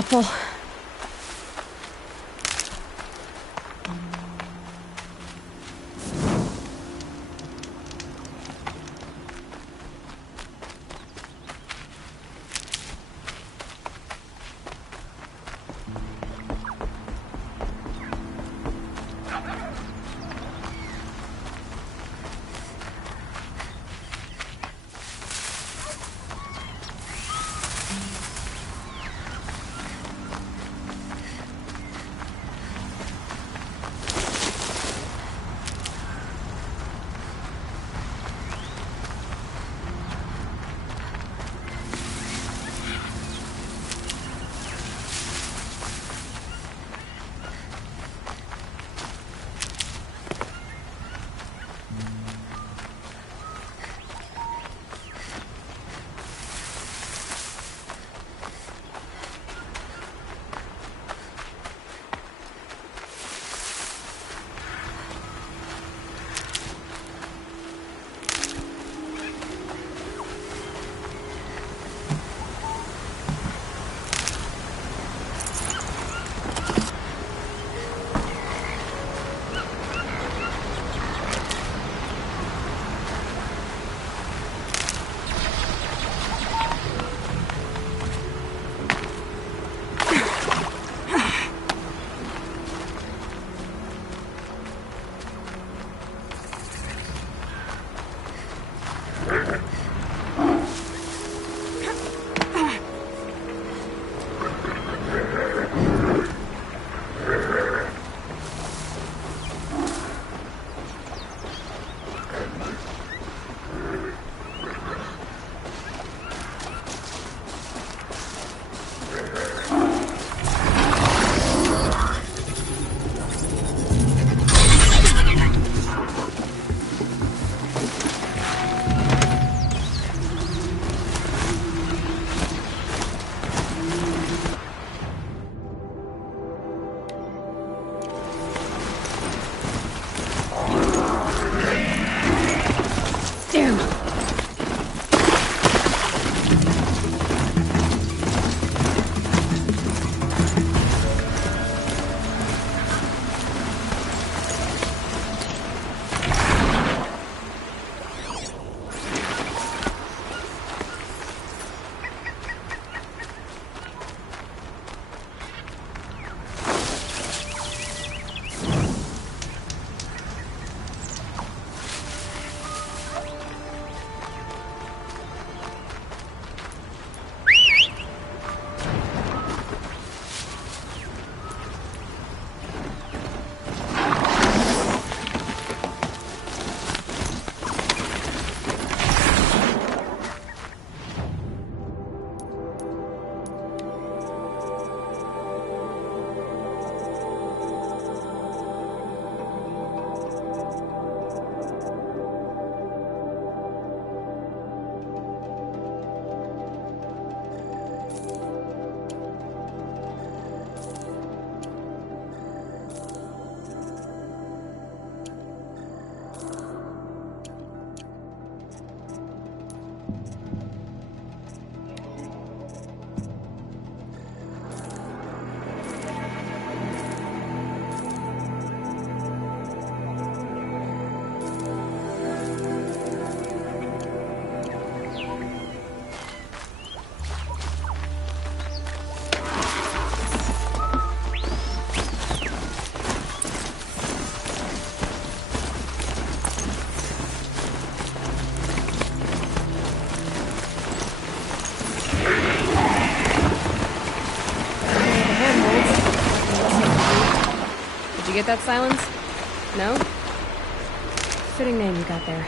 helpful. You get that silence? No? Fitting name you got there.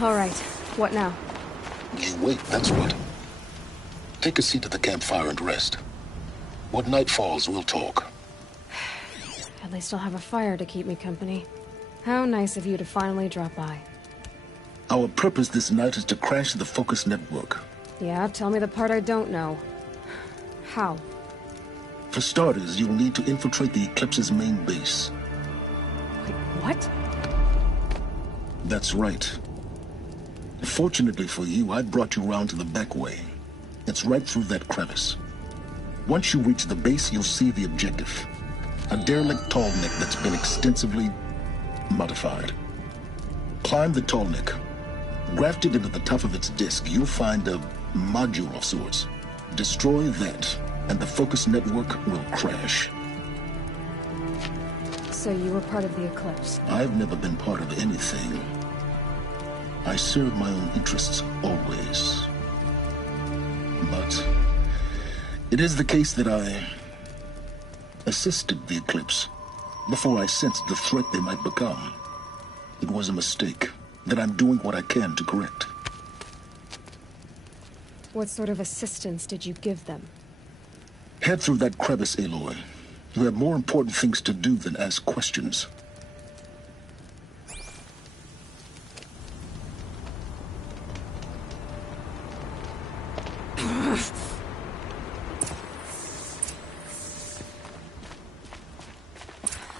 All right. What now? You wait, that's what. Take a seat at the campfire and rest. When night falls, we'll talk. At least I'll have a fire to keep me company. How nice of you to finally drop by. Our purpose this night is to crash the Focus network. Yeah, tell me the part I don't know. How? For starters, you'll need to infiltrate the Eclipse's main base. Wait, what? That's right. Fortunately for you, I brought you round to the back way. It's right through that crevice. Once you reach the base, you'll see the objective. A derelict tallneck that's been extensively modified. Climb the tallneck. Grafted into the top of its disk, you'll find a module of sorts. Destroy that, and the Focus network will crash. So you were part of the Eclipse? I've never been part of anything. I serve my own interests, always. But it is the case that I assisted the Eclipse before I sensed the threat they might become. It was a mistake that I'm doing what I can to correct. What sort of assistance did you give them? Head through that crevice, Aloy. You have more important things to do than ask questions.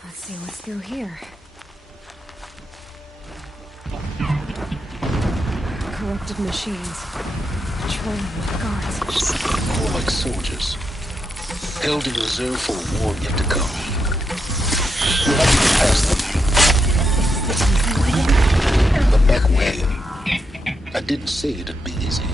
Let's see what's through here. Corrupted machines. Patrolling with guards. More like soldiers. Held in reserve for a war yet to come. You'll have to get past them. The back way. I didn't say it'd be easy.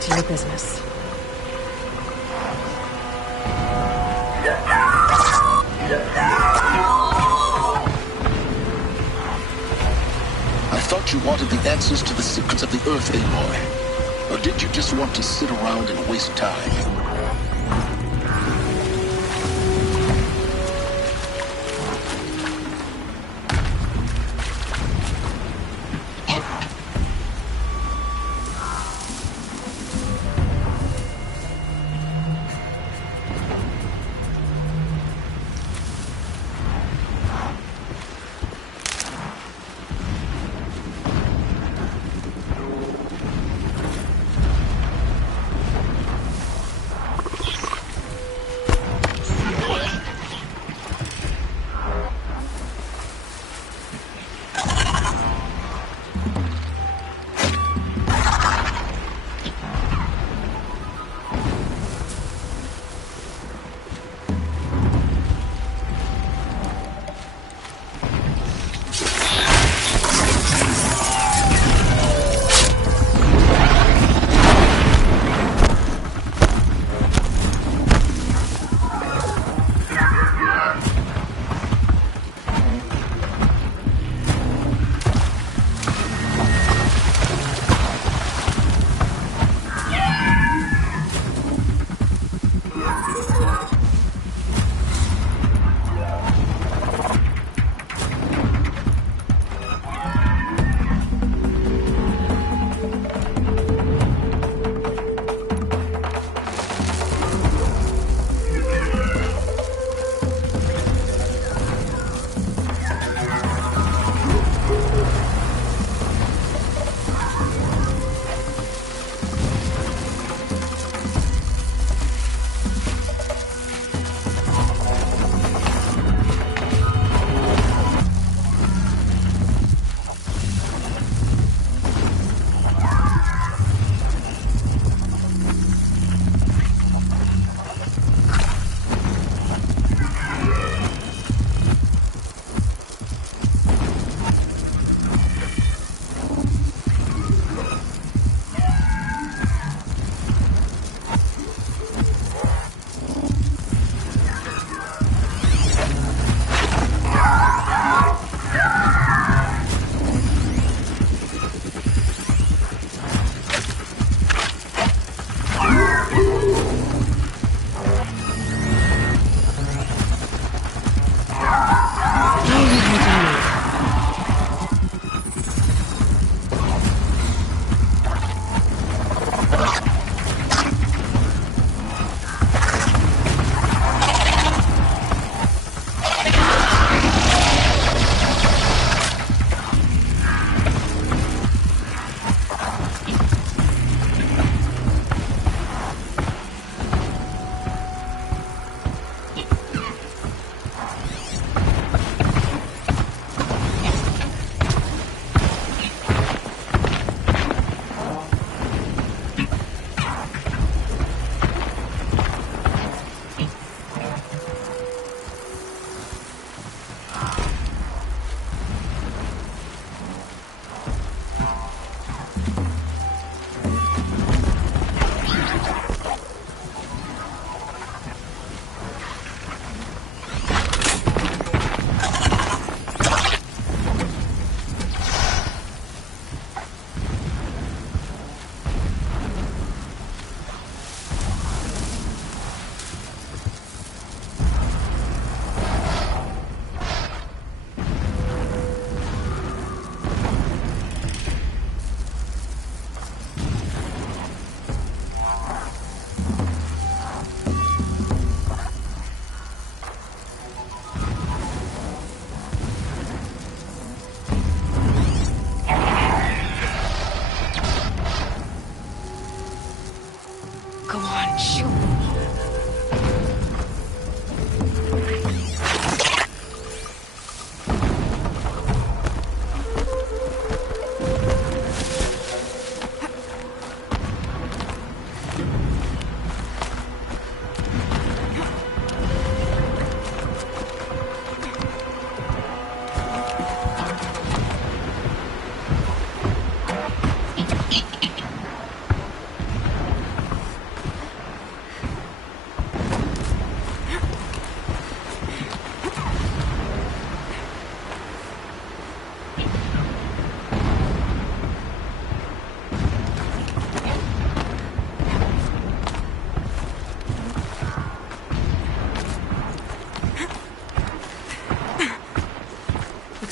back to your business. I thought you wanted the answers to the secrets of the Earth, Aloy. Or did you just want to sit around and waste time?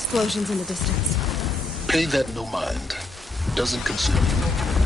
explosions in the distance. Pay that no mind. Doesn't concern you.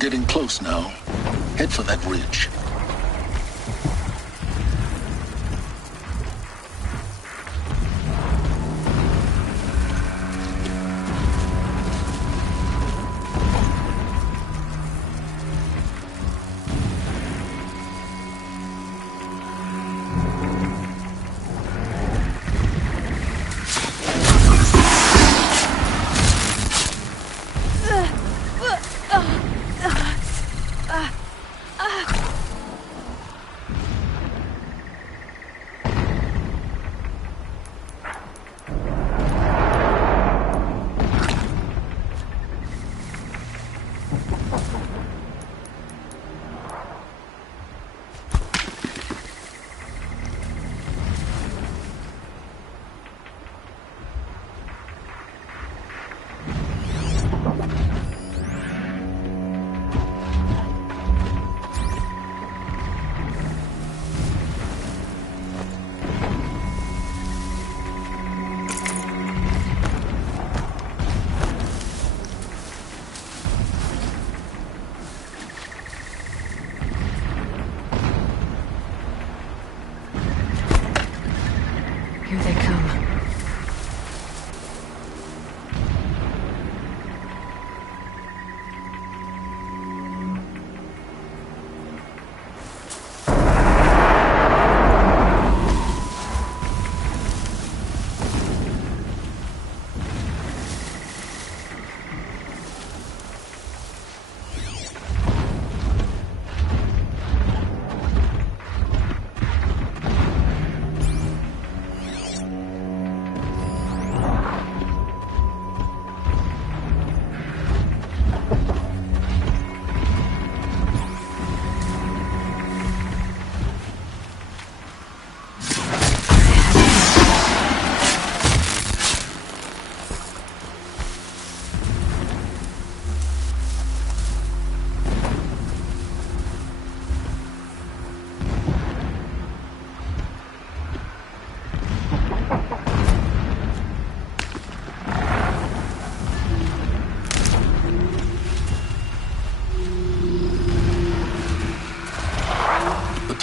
Getting close now. Head for that ridge. Here they come.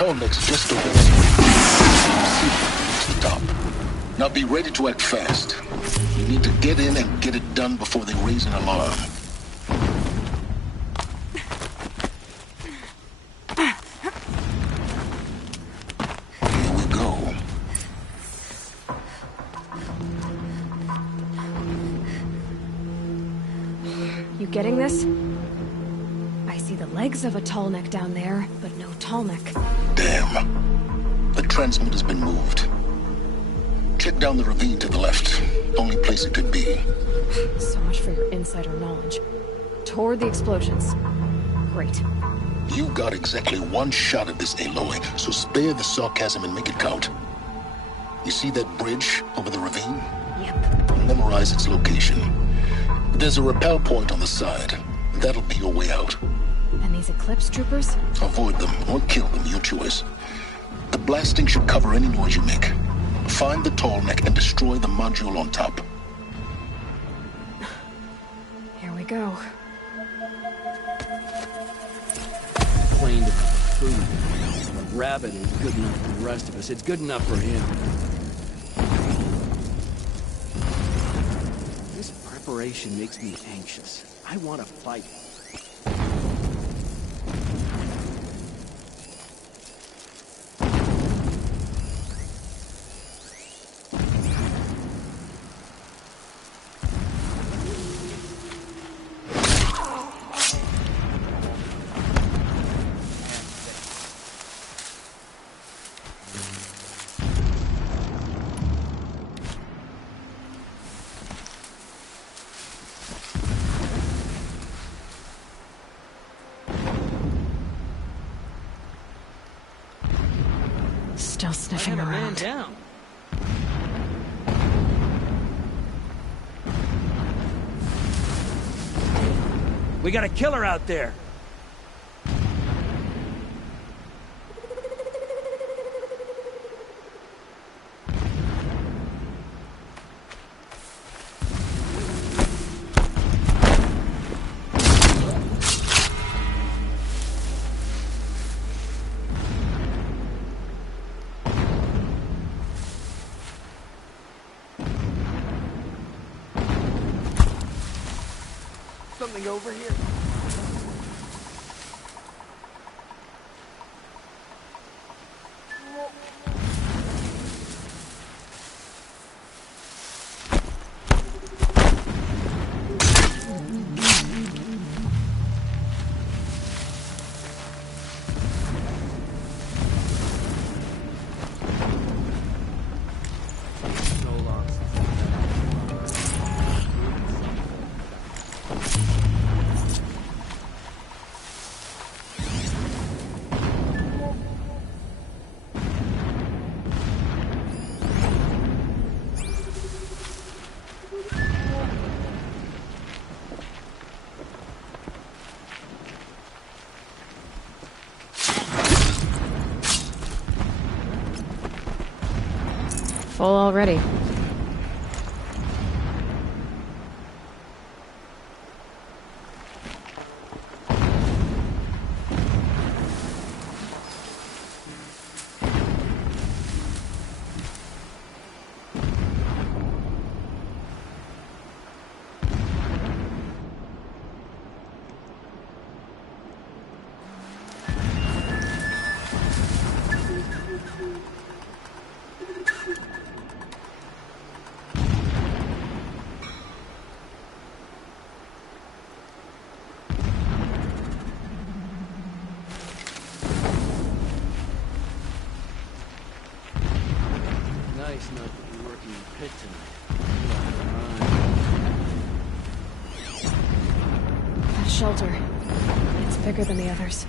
Tallneck's just over there. See the top. Now be ready to act fast. You need to get in and get it done before they raise an alarm. Here we go. You getting this? I see the legs of a Tallneck down there, but no Tallneck. Damn. The transmitter's been moved. Check down the ravine to the left. Only place it could be. So much for your insider knowledge. Toward the explosions. Great. You got exactly one shot at this, Aloy, so spare the sarcasm and make it count. You see that bridge over the ravine? Yep. Memorize its location. There's a rappel point on the side. That'll be your way out. And these Eclipse troopers? Avoid them or kill them, your choice. The blasting should cover any noise you make. Find the tall neck and destroy the module on top. Here we go. Plain to food. A rabbit is good enough for the rest of us. It's good enough for him. This preparation makes me anxious. I want to fight. Still sniffing around. Down. We got a killer out there. Something over here. Full already. Nice not to be working in pit tonight. That shelter. It's bigger than the others.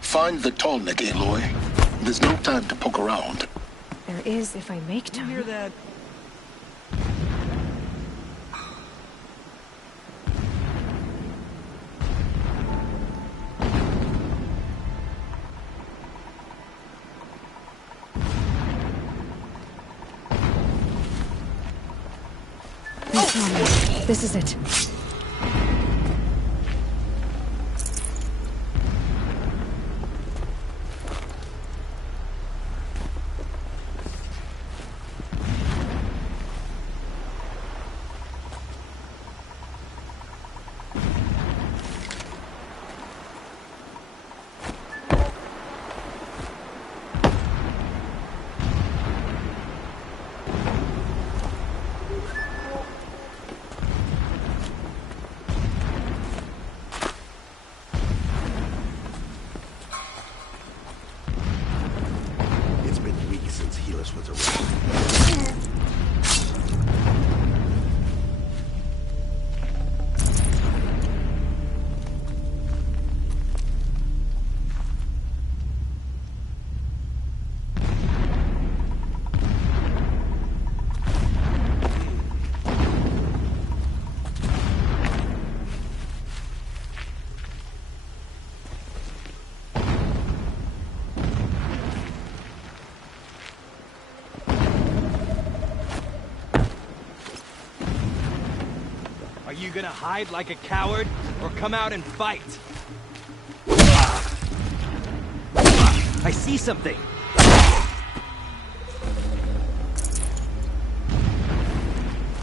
Find the tall neck, Aloy. There's no time to poke around. There is if I make Did you time. hear that? This is it. Oculus was around. Are you gonna hide like a coward, or come out and fight? I see something!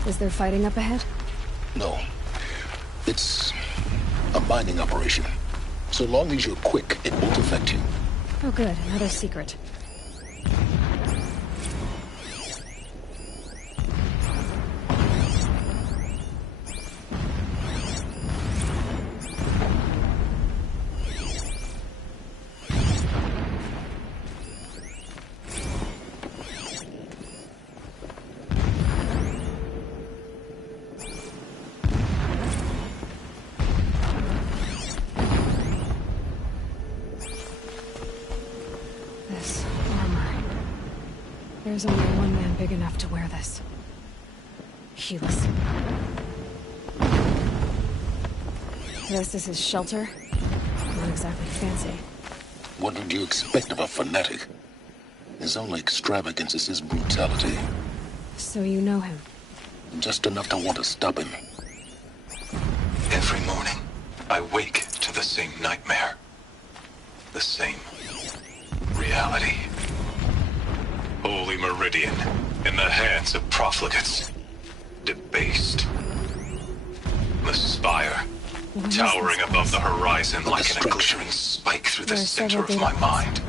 Is there fighting up ahead? No. It's a mining operation. So long as you're quick, it won't affect you. Oh good, another secret. There's only one man big enough to wear this. Helis. This is his shelter. Not exactly fancy. What would you expect of a fanatic? His only extravagance is his brutality. So you know him? Just enough to want to stop him. Every morning, I wake to the same nightmare. The same reality. Holy Meridian, in the hands of profligates. Debased. The spire, towering above the horizon like an glittering spike through the center of my mind.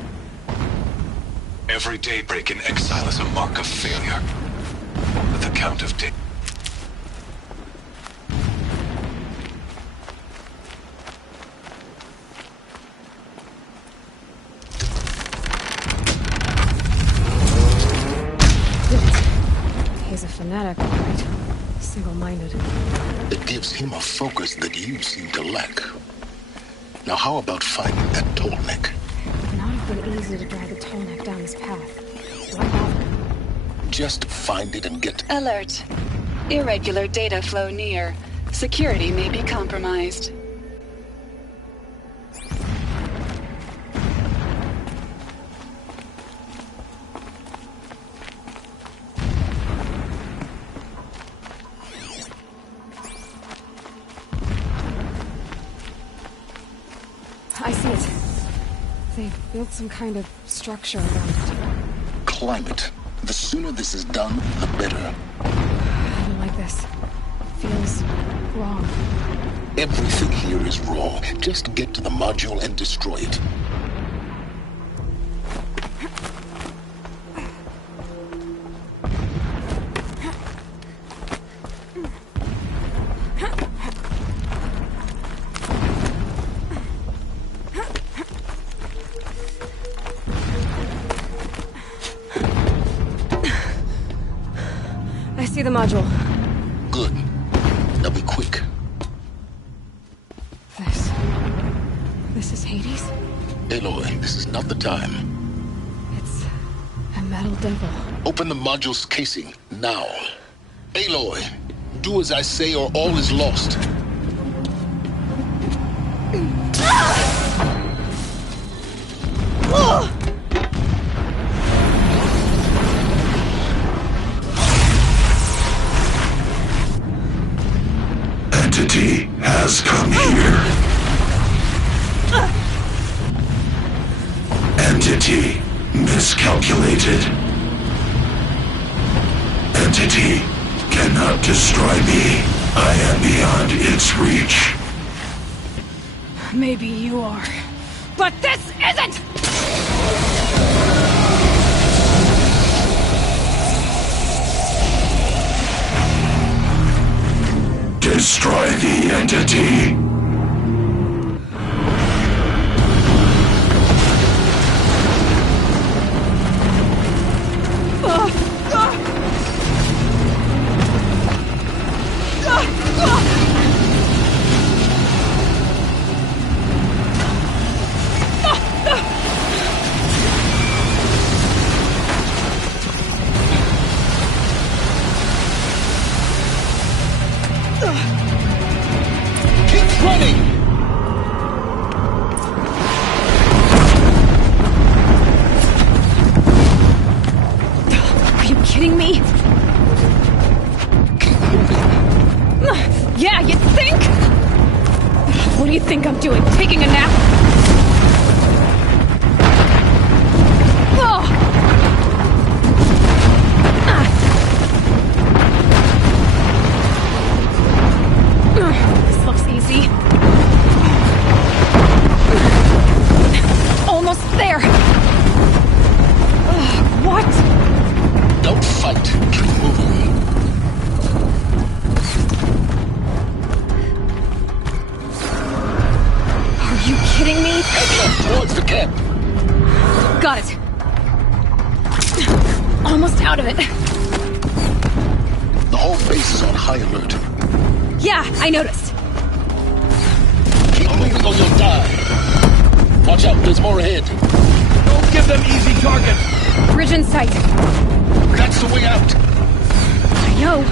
Every daybreak in exile is a mark of failure. But the count of days. He's a fanatic, all right. Single-minded. It gives him a focus that you seem to lack. Now how about finding that tallneck? Not have been easy to drag a tallneck down his path. Why bother? Just find it and get... Alert. Irregular data flow near. Security may be compromised. I see it. They built some kind of structure around it. Climb it. The sooner this is done, the better. I don't like this. Feels wrong. Everything here is wrong. Just get to the module and destroy it. I see the module. Good. Now be quick. This is Hades? Aloy, this is not the time. It's a metal devil. Open the module's casing, now. Aloy, do as I say or all is lost. Entity has come here. Entity miscalculated. Entity cannot destroy me. I am beyond its reach. Maybe you are. But this isn't! Destroy the entity. Got it. Almost out of it. The whole base is on high alert. Yeah, I noticed. Keep moving or you'll die. Watch out, there's more ahead. Don't give them easy targets! Bridge in sight. That's the way out. I know.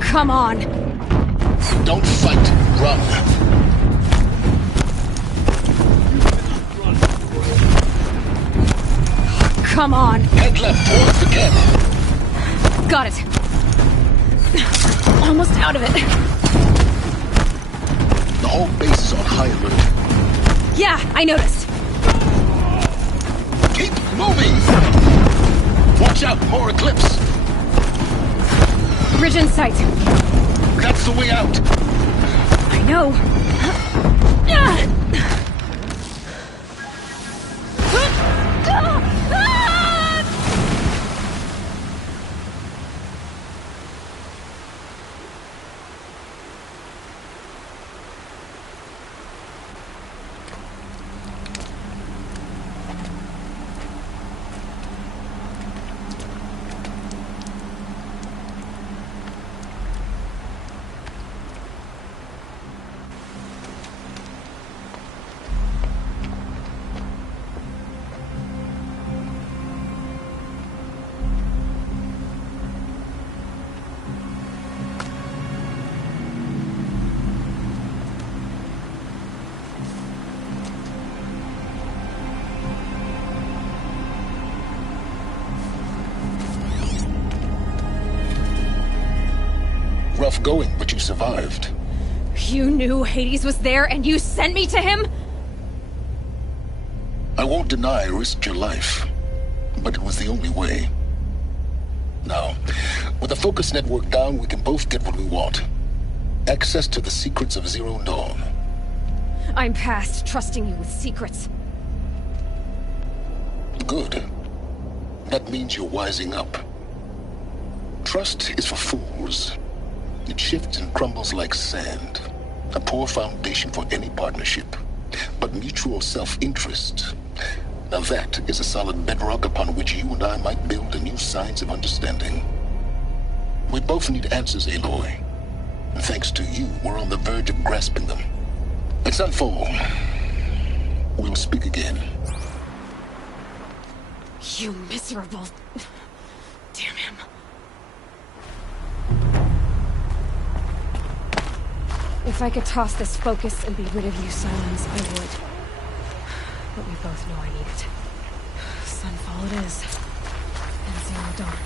Come on. Don't fight, run. Come on. Head left towards the camp. Got it. Almost out of it. The whole base is on high alert. Yeah, I noticed. Keep moving. Watch out, more eclipse. Bridge in sight. That's the way out. I know. Rough going, but you survived. You knew Hades was there and you sent me to him? I won't deny I risked your life, but it was the only way. Now, with the focus network down, we can both get what we want. Access to the secrets of Zero Dawn. I'm past trusting you with secrets. Good. That means you're wising up. Trust is for fools. It shifts and crumbles like sand. A poor foundation for any partnership. But mutual self-interest, now that is a solid bedrock upon which you and I might build a new science of understanding. We both need answers, Aloy. And thanks to you, we're on the verge of grasping them. Let's unfold. We'll speak again. You miserable... Damn him. If I could toss this focus and be rid of you, Silence, I would. But we both know I need it. Sunfall it is. And Zero Dawn.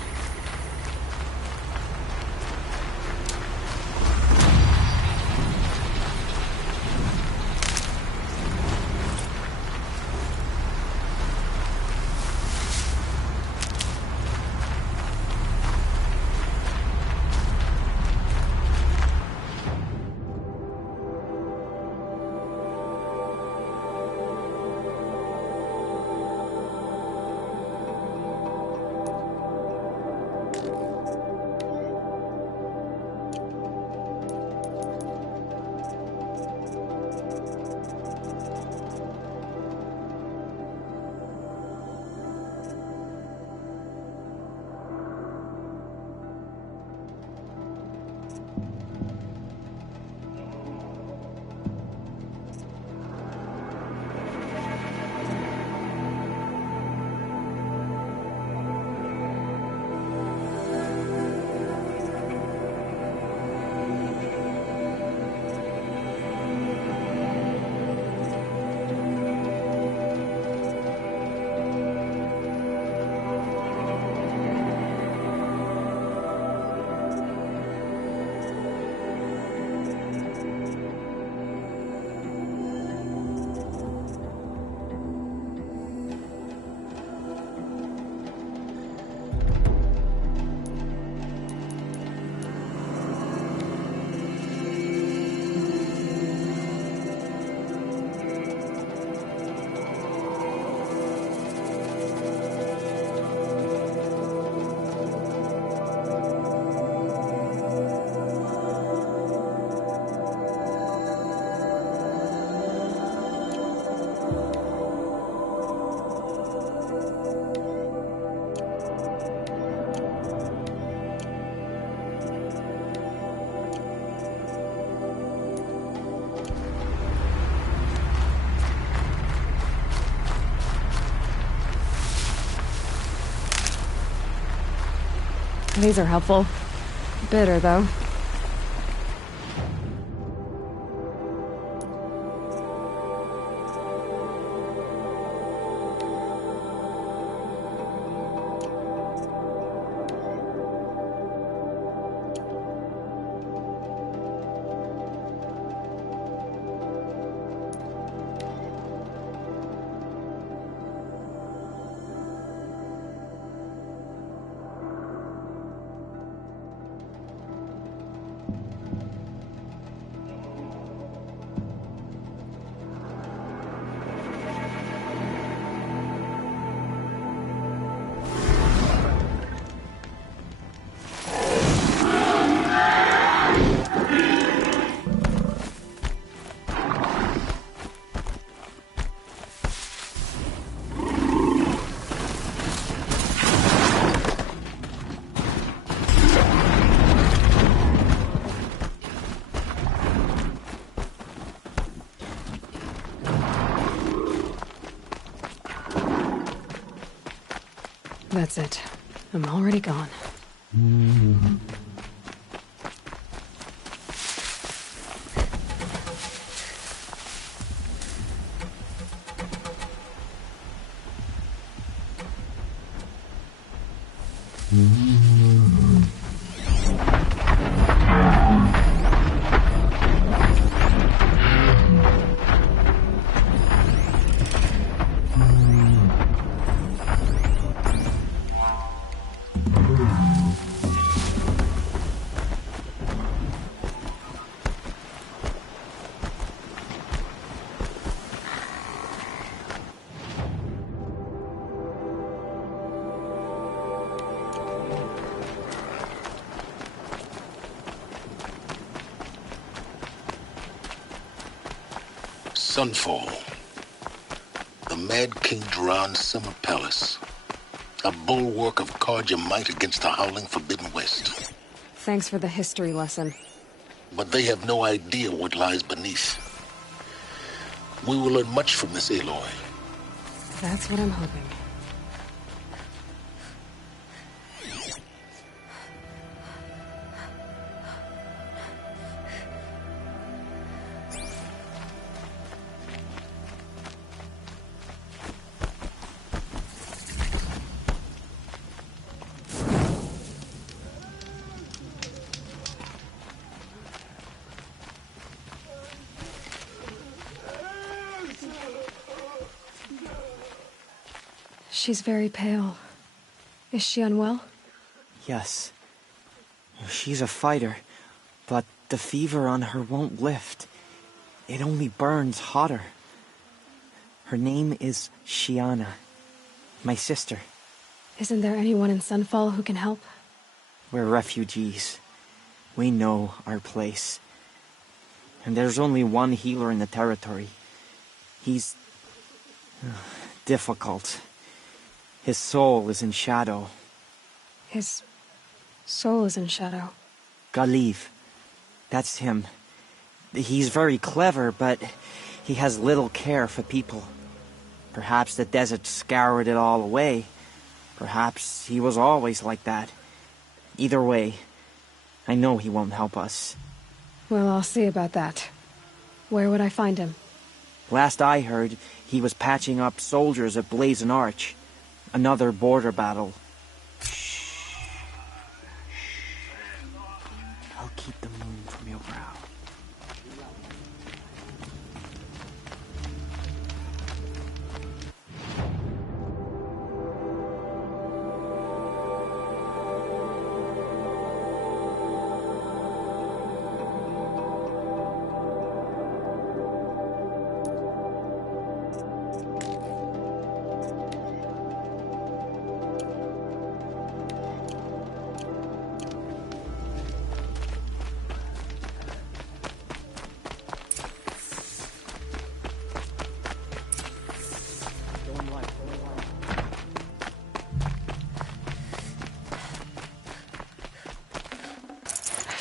These are helpful. Bitter, though. That's it. I'm already gone. Sunfall. The Mad King Duran's summer palace. A bulwark of Carja might against the howling Forbidden West. Thanks for the history lesson. But they have no idea what lies beneath. We will learn much from this Aloy. That's what I'm hoping. She's very pale. Is she unwell? Yes. She's a fighter, but the fever on her won't lift. It only burns hotter. Her name is Shiana, my sister. Isn't there anyone in Sunfall who can help? We're refugees. We know our place. And there's only one healer in the territory. He's difficult. His soul is in shadow. His soul is in shadow. Galiv. That's him. He's very clever, but he has little care for people. Perhaps the desert scoured it all away. Perhaps he was always like that. Either way, I know he won't help us. Well, I'll see about that. Where would I find him? Last I heard, he was patching up soldiers at Blazon Arch. Another border battle. I'll keep the moon from your brow.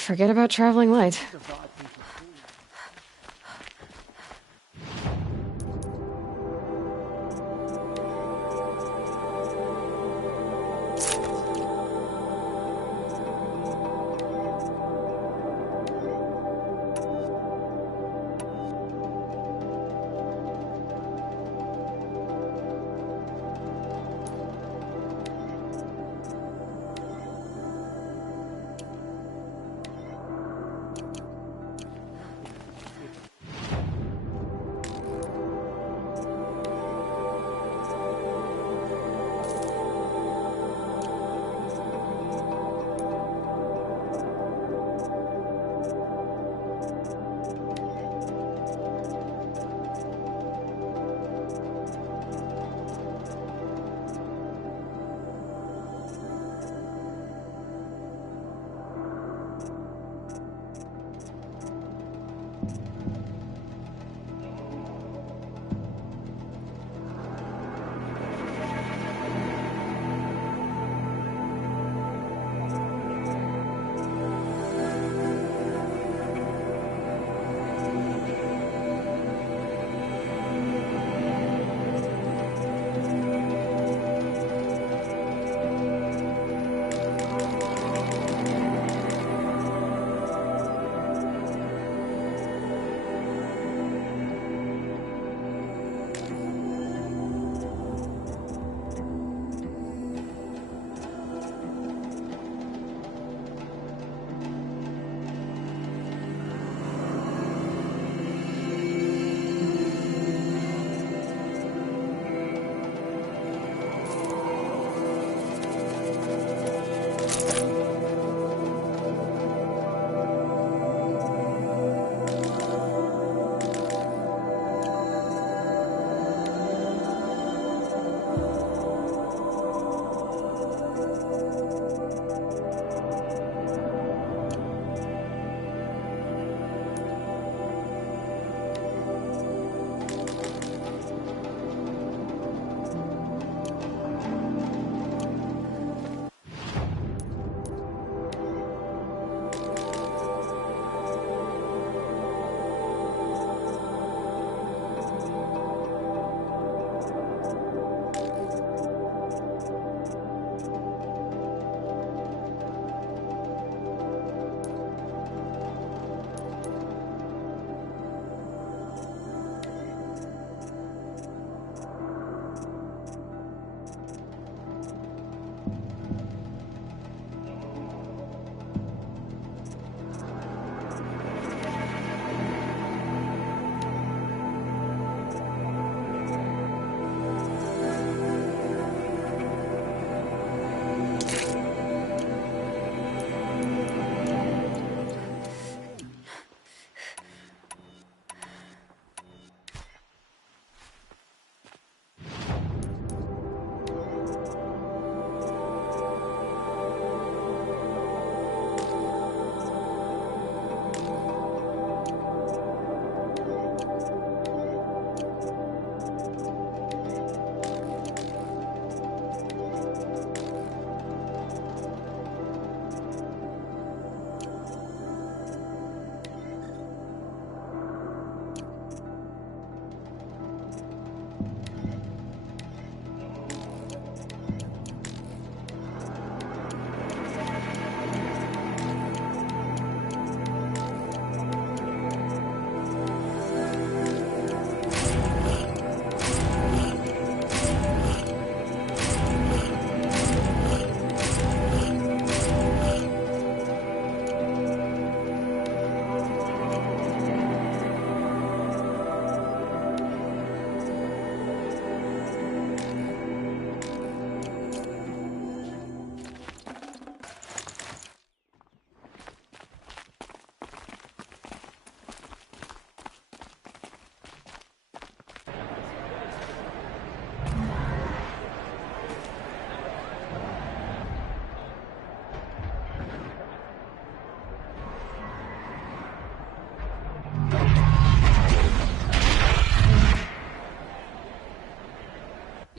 Forget about traveling light.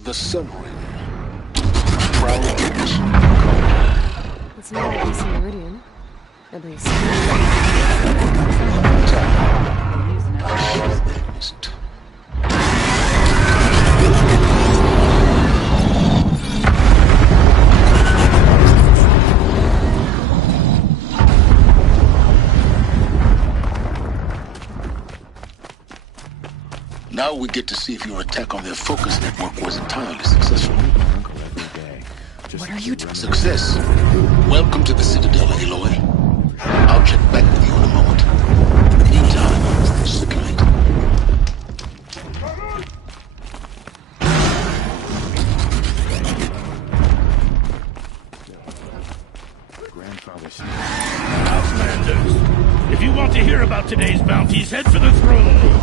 The Sun Ring. Proud mission. It's not a piece of Meridian. At least. Now we get to see if your attack on their focus network was entirely successful. What are you doing? Success. Welcome to the Citadel, Aloy. I'll check back with you in a moment. In the meantime, circulate. Outlanders, if you want to hear about today's bounties, head for the throne room.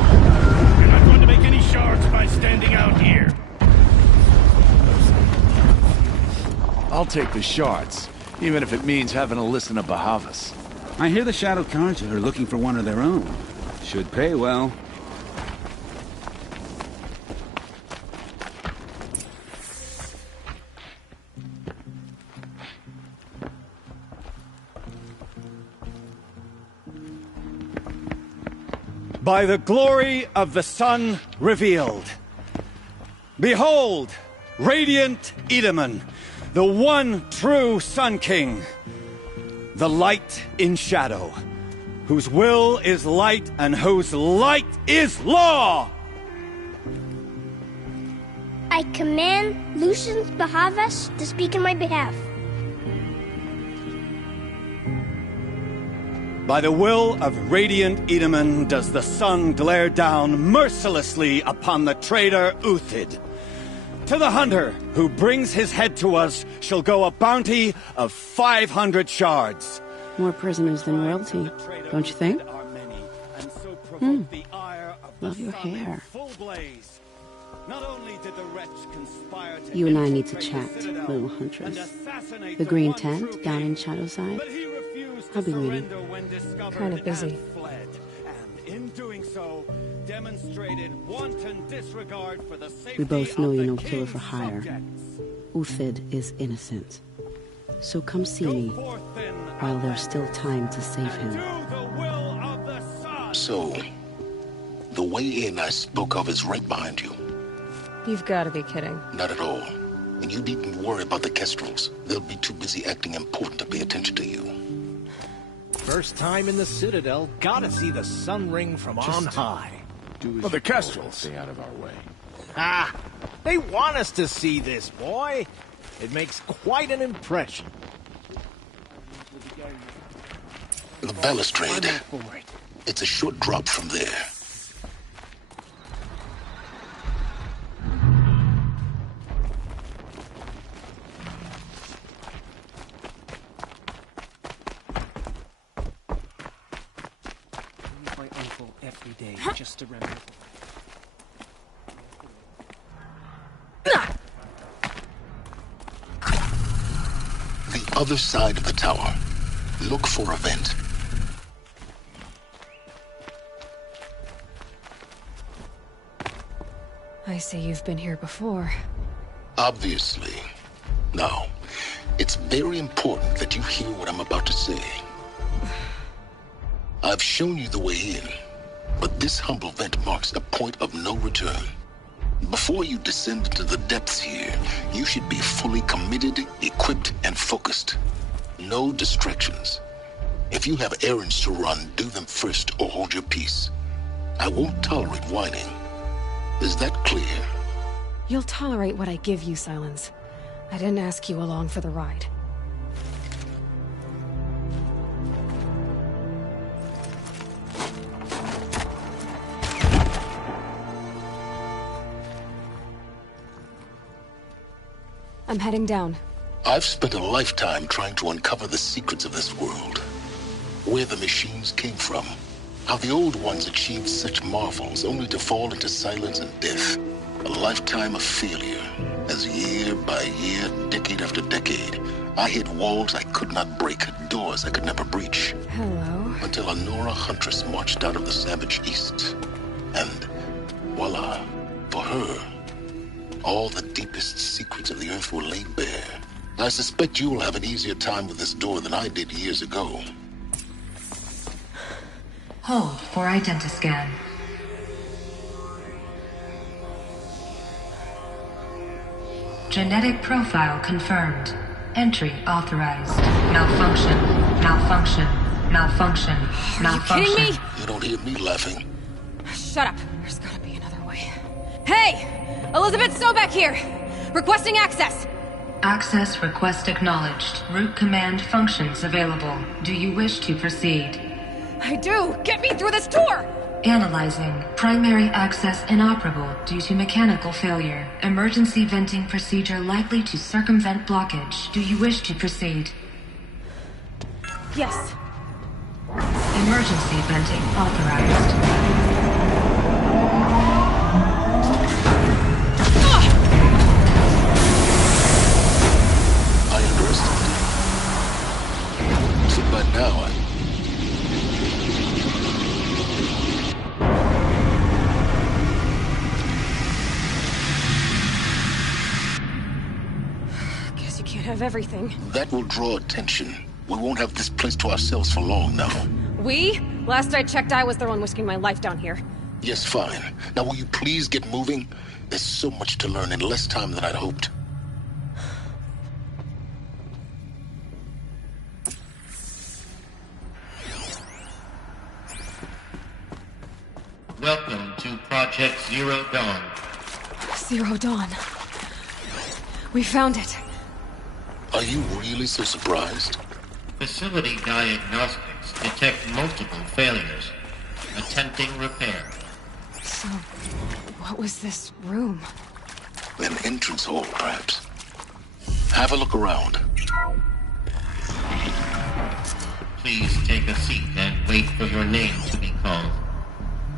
You're not going to make any shards by standing out here. I'll take the shards, even if it means having to listen to Bahavas. I hear the Shadow Carja are looking for one of their own. Should pay well. By the glory of the sun revealed. Behold, radiant Edaman, the one true Sun King, the light in shadow, whose will is light and whose light is law! I command Lucius Bahavas to speak in my behalf. By the will of radiant Edaman does the sun glare down mercilessly upon the traitor Uthid. To the hunter who brings his head to us shall go a bounty of 500 shards. More prisoners than royalty, don't you think? Love your hair. You and I need to chat, little huntress. The green tent down in Shadowside. I'll be waiting. Kind of busy. We both know you're no killer for hire. Uthid is innocent. So come see me while there's still time to save him. So, the way in I spoke of is right behind you. You've got to be kidding. Not at all. And you needn't worry about the Kestrels. They'll be too busy acting important to pay attention to you. First time in the Citadel, gotta see the sun ring from on high. Well, the Kestrels. Stay out of our way. Ah, they want us to see this, boy. It makes quite an impression. The balustrade. It's a short drop from there. My uncle every day just to remember. The other side of the tower. Look for a vent. I see you've been here before. Obviously. Now, it's very important that you hear what I'm about to say. I've shown you the way in, but this humble vent marks a point of no return. Before you descend into the depths here, you should be fully committed, equipped, and focused. No distractions. If you have errands to run, do them first or hold your peace. I won't tolerate whining. Is that clear? You'll tolerate what I give you, Silence. I didn't ask you along for the ride. I'm heading down. I've spent a lifetime trying to uncover the secrets of this world. Where the machines came from. How the old ones achieved such marvels only to fall into silence and death. A lifetime of failure. As year by year, decade after decade, I hit walls I could not break, doors I could never breach. Hello. Until a Nora huntress marched out of the savage east. And voila, for her, all the deepest secrets of the Earth were laid bare. I suspect you'll have an easier time with this door than I did years ago. Hold for identiscan. Genetic profile confirmed. Entry authorized. Malfunction. Malfunction. Malfunction. Malfunction. Are you kidding me? You don't hear me laughing. Shut up. There's gotta be another way. Hey! Elizabeth Sobek here! Requesting access! Access request acknowledged. Root command functions available. Do you wish to proceed? I do! Get me through this door! Analyzing. Primary access inoperable due to mechanical failure. Emergency venting procedure likely to circumvent blockage. Do you wish to proceed? Yes. Emergency venting authorized. I underestimated. So by now, Guess you can't have everything. that will draw attention. We won't have this place to ourselves for long now. We? Last I checked, I was the one risking my life down here. Yes, fine. Now will you please get moving? There's so much to learn in less time than I'd hoped. Welcome to Project Zero Dawn. Zero Dawn. We found it. Are you really so surprised? Facility diagnostics detect multiple failures. Attempting repair. So, what was this room? An entrance hall, perhaps. Have a look around. Please take a seat and wait for your name to be called.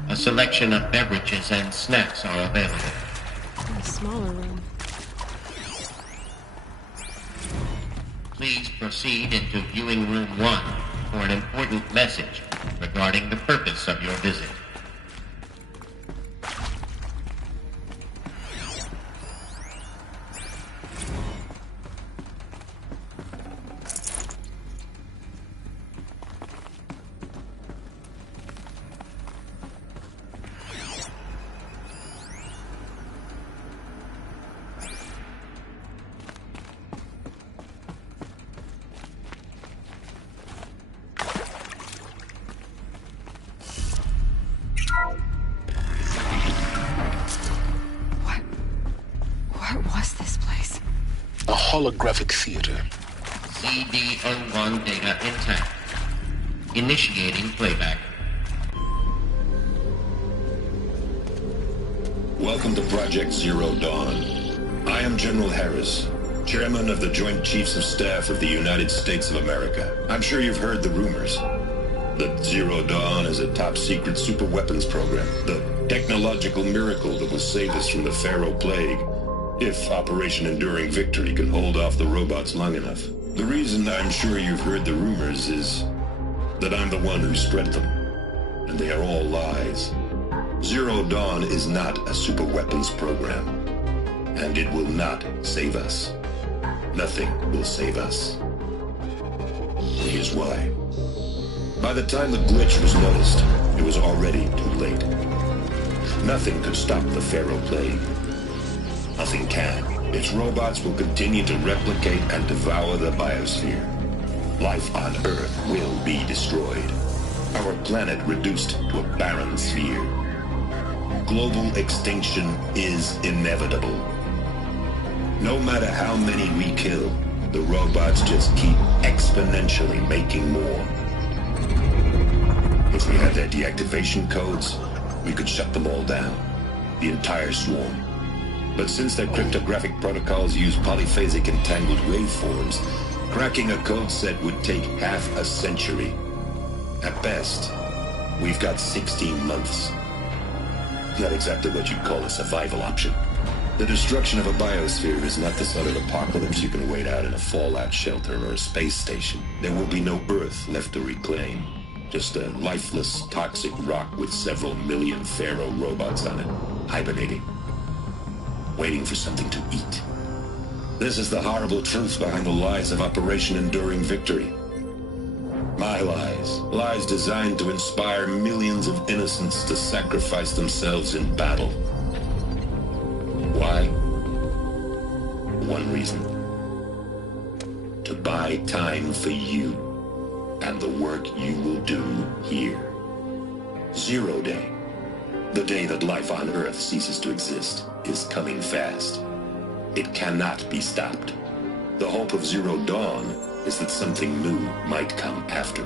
A selection of beverages and snacks are available. A smaller room. Please proceed into viewing room 1 for an important message regarding the purpose of your visit. A holographic theater. CD01 data intact. Initiating playback. Welcome to Project Zero Dawn. I am General Harris, Chairman of the Joint Chiefs of Staff of the United States of America. I'm sure you've heard the rumors that Zero Dawn is a top-secret superweapons program, the technological miracle that will save us from the Pharaoh Plague, if Operation Enduring Victory can hold off the robots long enough. The reason I'm sure you've heard the rumors is that I'm the one who spread them, and they are all lies. Zero Dawn is not a superweapons program, and it will not save us. Nothing will save us. Here's why. By the time the glitch was noticed, it was already too late. Nothing could stop the Pharaoh Plague. Nothing can. Its robots will continue to replicate and devour the biosphere. Life on Earth will be destroyed. Our planet reduced to a barren sphere. Global extinction is inevitable. No matter how many we kill, the robots just keep exponentially making more. If we had their deactivation codes, we could shut them all down. The entire swarm. But since their cryptographic protocols use polyphasic entangled waveforms, cracking a code set would take half a century. At best, we've got 16 months. Not exactly what you'd call a survival option. The destruction of a biosphere is not the sort of apocalypse you can wait out in a fallout shelter or a space station. There will be no Earth left to reclaim. Just a lifeless, toxic rock with several million Pharaoh robots on it, hibernating. waiting for something to eat. This is the horrible truth behind the lies of Operation Enduring Victory. My lies. Lies designed to inspire millions of innocents to sacrifice themselves in battle. Why? One reason. To buy time for you and the work you will do here. Zero Day. The day that life on Earth ceases to exist is coming fast. It cannot be stopped. The hope of Zero Dawn is that something new might come after.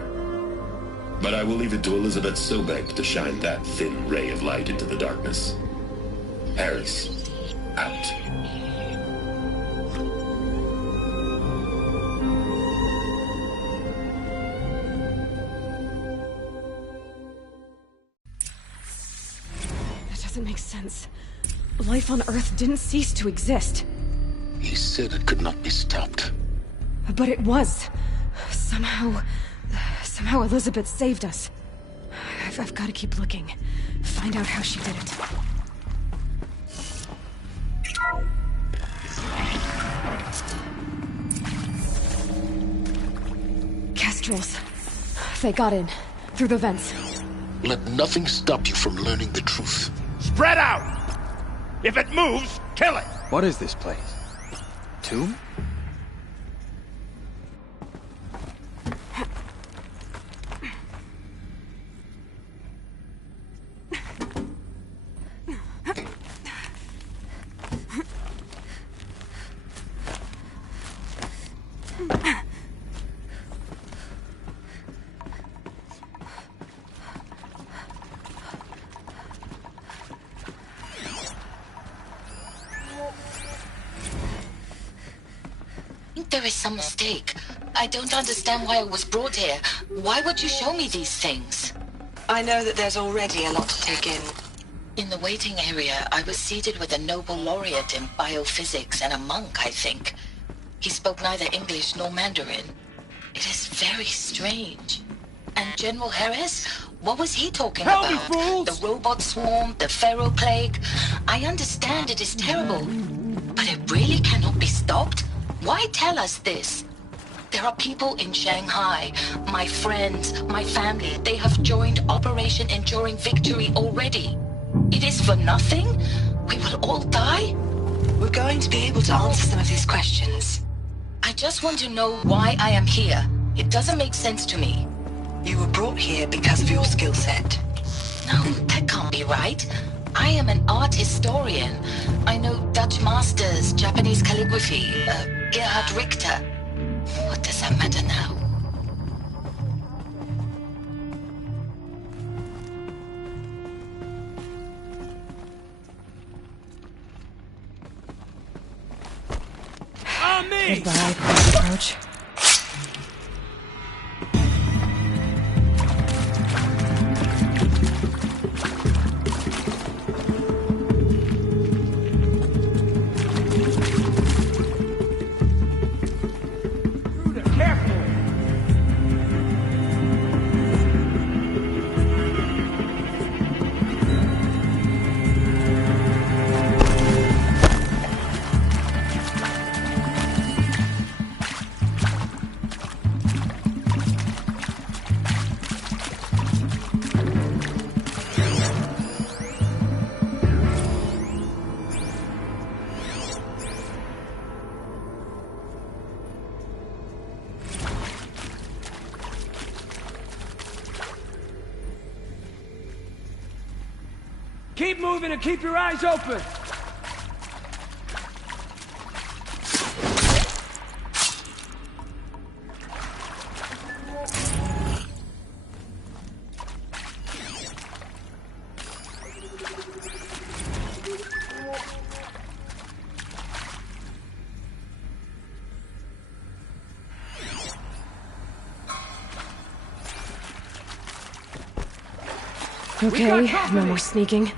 But I will leave it to Elizabeth Sobek to shine that thin ray of light into the darkness. Harris, out. That doesn't make sense. Life on Earth didn't cease to exist. He said it could not be stopped. But it was. Somehow Elizabeth saved us. I've got to keep looking. Find out how she did it. Kestrels. They got in. Through the vents. Let nothing stop you from learning the truth. Spread out! If it moves, kill it! What is this place? Tomb? There is some mistake. I don't understand why I was brought here. Why would you show me these things? I know that there's already a lot to take in. In the waiting area, I was seated with a Nobel laureate in biophysics and a monk, I think. He spoke neither English nor Mandarin. It is very strange. And General Harris? What was he talking Help about? me, fools! The robot swarm, the pharaoh plague? I understand it is terrible, but it really cannot be stopped? Why tell us this? There are people in Shanghai, my friends, my family. They have joined Operation Enduring Victory already. It is for nothing? We will all die? We're going to be able to answer some of these questions. I just want to know why I am here. It doesn't make sense to me. You were brought here because of your skill set. No, that can't be right. I am an art historian. I know Dutch masters, Japanese calligraphy, Gerhard Richter. What does that matter now? On me! Goodbye, cockroach. Keep moving and keep your eyes open. Okay, no more sneaking.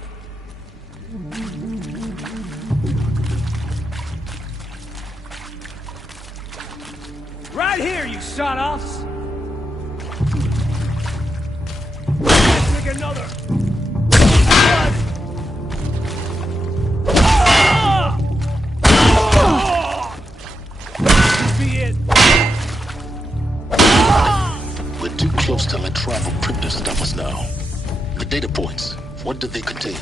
Right here, you sawed-offs! Take another! Be it. We're too close to let tribal printers stop us now. The data points, what do they contain?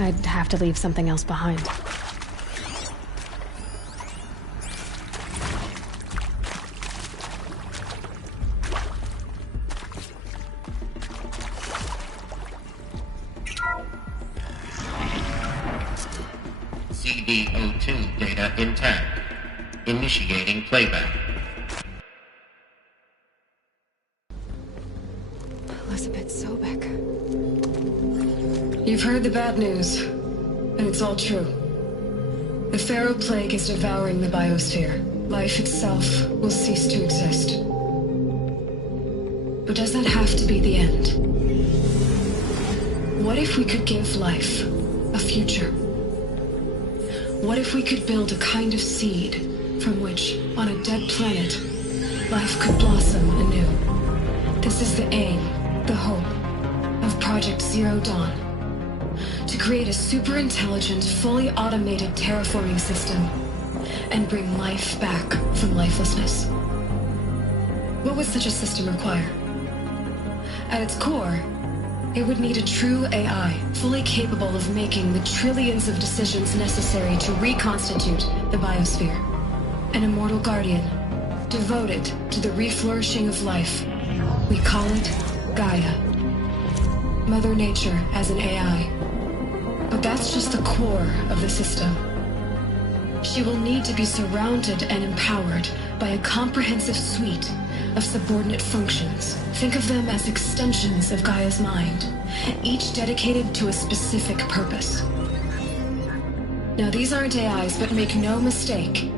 I'd have to leave something else behind. CD02 data intact. Initiating playback. Elizabeth Sobek. You've heard the bad news, and it's all true. The Pharaoh Plague is devouring the biosphere. Life itself will cease to exist. But does that have to be the end? What if we could give life a future? What if we could build a kind of seed from which, on a dead planet, life could blossom anew? This is the aim, the hope, of Project Zero Dawn. To create a super-intelligent, fully automated terraforming system and bring life back from lifelessness. What would such a system require? At its core, it would need a true AI, fully capable of making the trillions of decisions necessary to reconstitute the biosphere. An immortal guardian, devoted to the reflourishing of life. We call it Gaia. Mother Nature as an AI. But that's just the core of the system. She will need to be surrounded and empowered by a comprehensive suite of subordinate functions. Think of them as extensions of Gaia's mind, each dedicated to a specific purpose. Now, these aren't AIs, but make no mistake,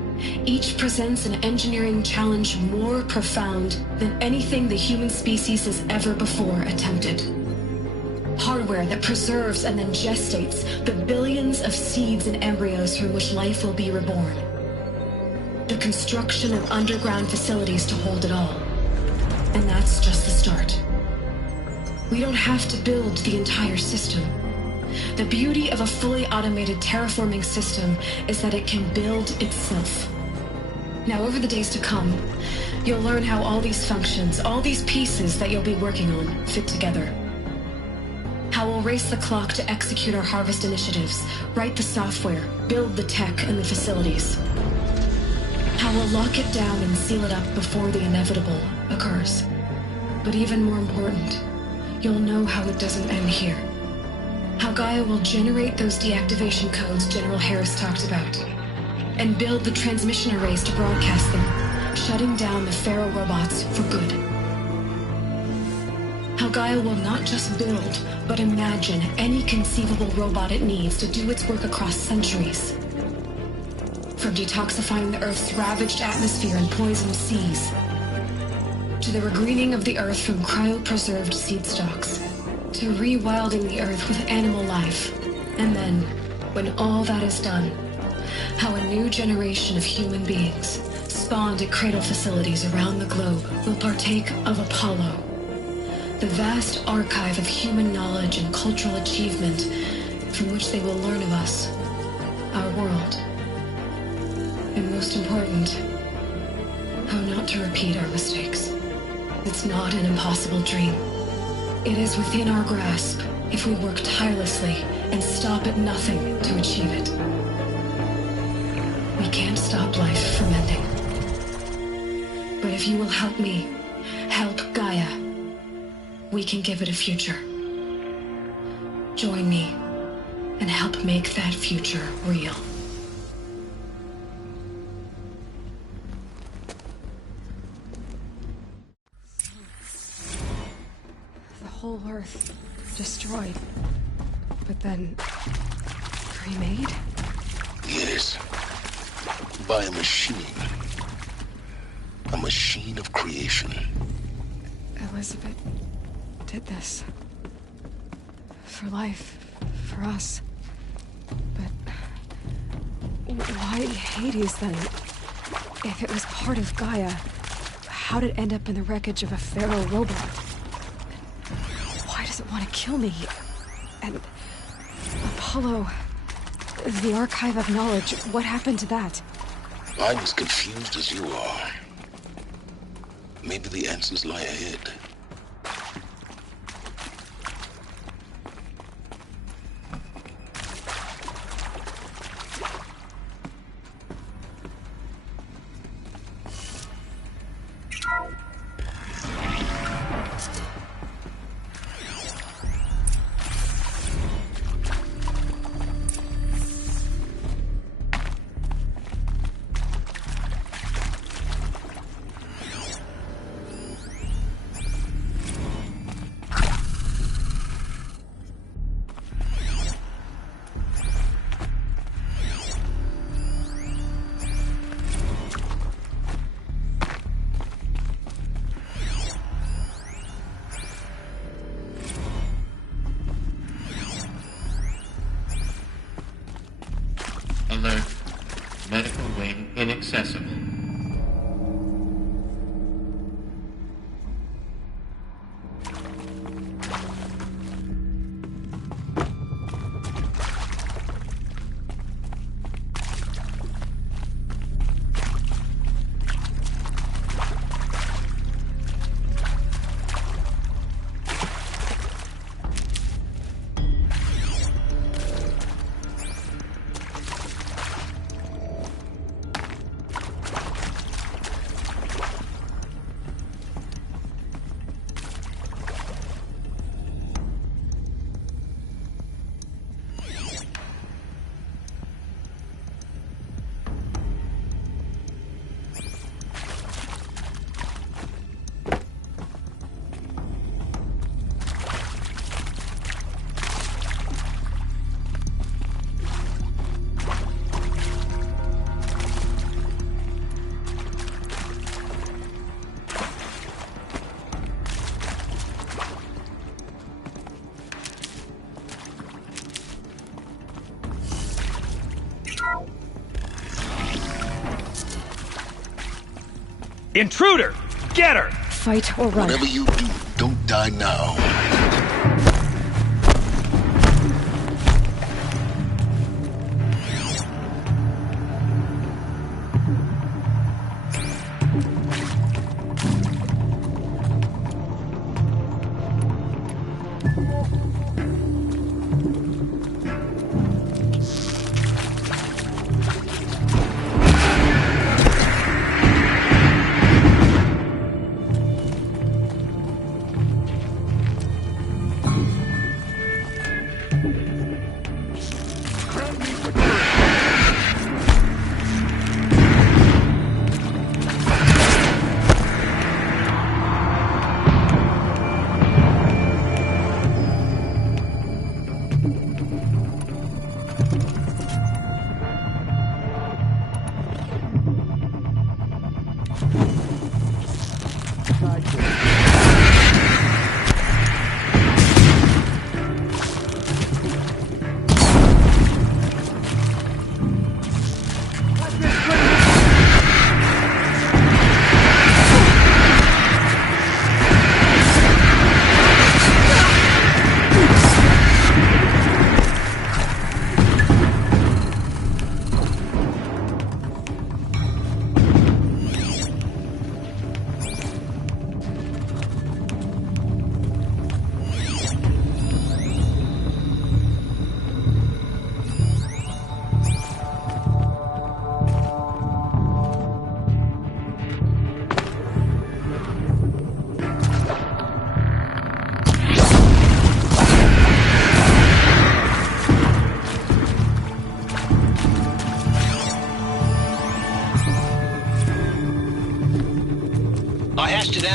each presents an engineering challenge more profound than anything the human species has ever before attempted. Hardware that preserves and then gestates the billions of seeds and embryos from which life will be reborn. The construction of underground facilities to hold it all. And that's just the start. We don't have to build the entire system. The beauty of a fully automated terraforming system is that it can build itself. Now, over the days to come, you'll learn how all these functions, all these pieces that you'll be working on, fit together. How we'll race the clock to execute our harvest initiatives, write the software, build the tech and the facilities. How we'll lock it down and seal it up before the inevitable occurs. But even more important, you'll know how it doesn't end here. How Gaia will generate those deactivation codes General Harris talked about, and build the transmission arrays to broadcast them, shutting down the Pharaoh robots for good. How Gaia will not just build, but imagine any conceivable robot it needs to do its work across centuries. From detoxifying the Earth's ravaged atmosphere and poisoned seas, to the regreening of the Earth from cryopreserved seed stalks, to rewilding the Earth with animal life. And then, when all that is done, how a new generation of human beings, spawned at cradle facilities around the globe, will partake of Apollo, The vast archive of human knowledge and cultural achievement from which they will learn of us, our world. And most important, how not to repeat our mistakes. It's not an impossible dream. It is within our grasp if we work tirelessly and stop at nothing to achieve it. We can't stop life from ending. But if you will help me, help Gaia, we can give it a future. Join me and help make that future real. The whole Earth destroyed, but then remade? Yes. By a machine. A machine of creation. Elizabeth did this. For life. For us. But why Hades then? If it was part of Gaia, how did it end up in the wreckage of a Pharaoh robot? Why does it want to kill me? And Apollo, the archive of knowledge, what happened to that? I'm as confused as you are. Maybe the answers lie ahead. Alert. Medical wing inaccessible. Intruder! Get her! Fight or run. Whatever you do, don't die now.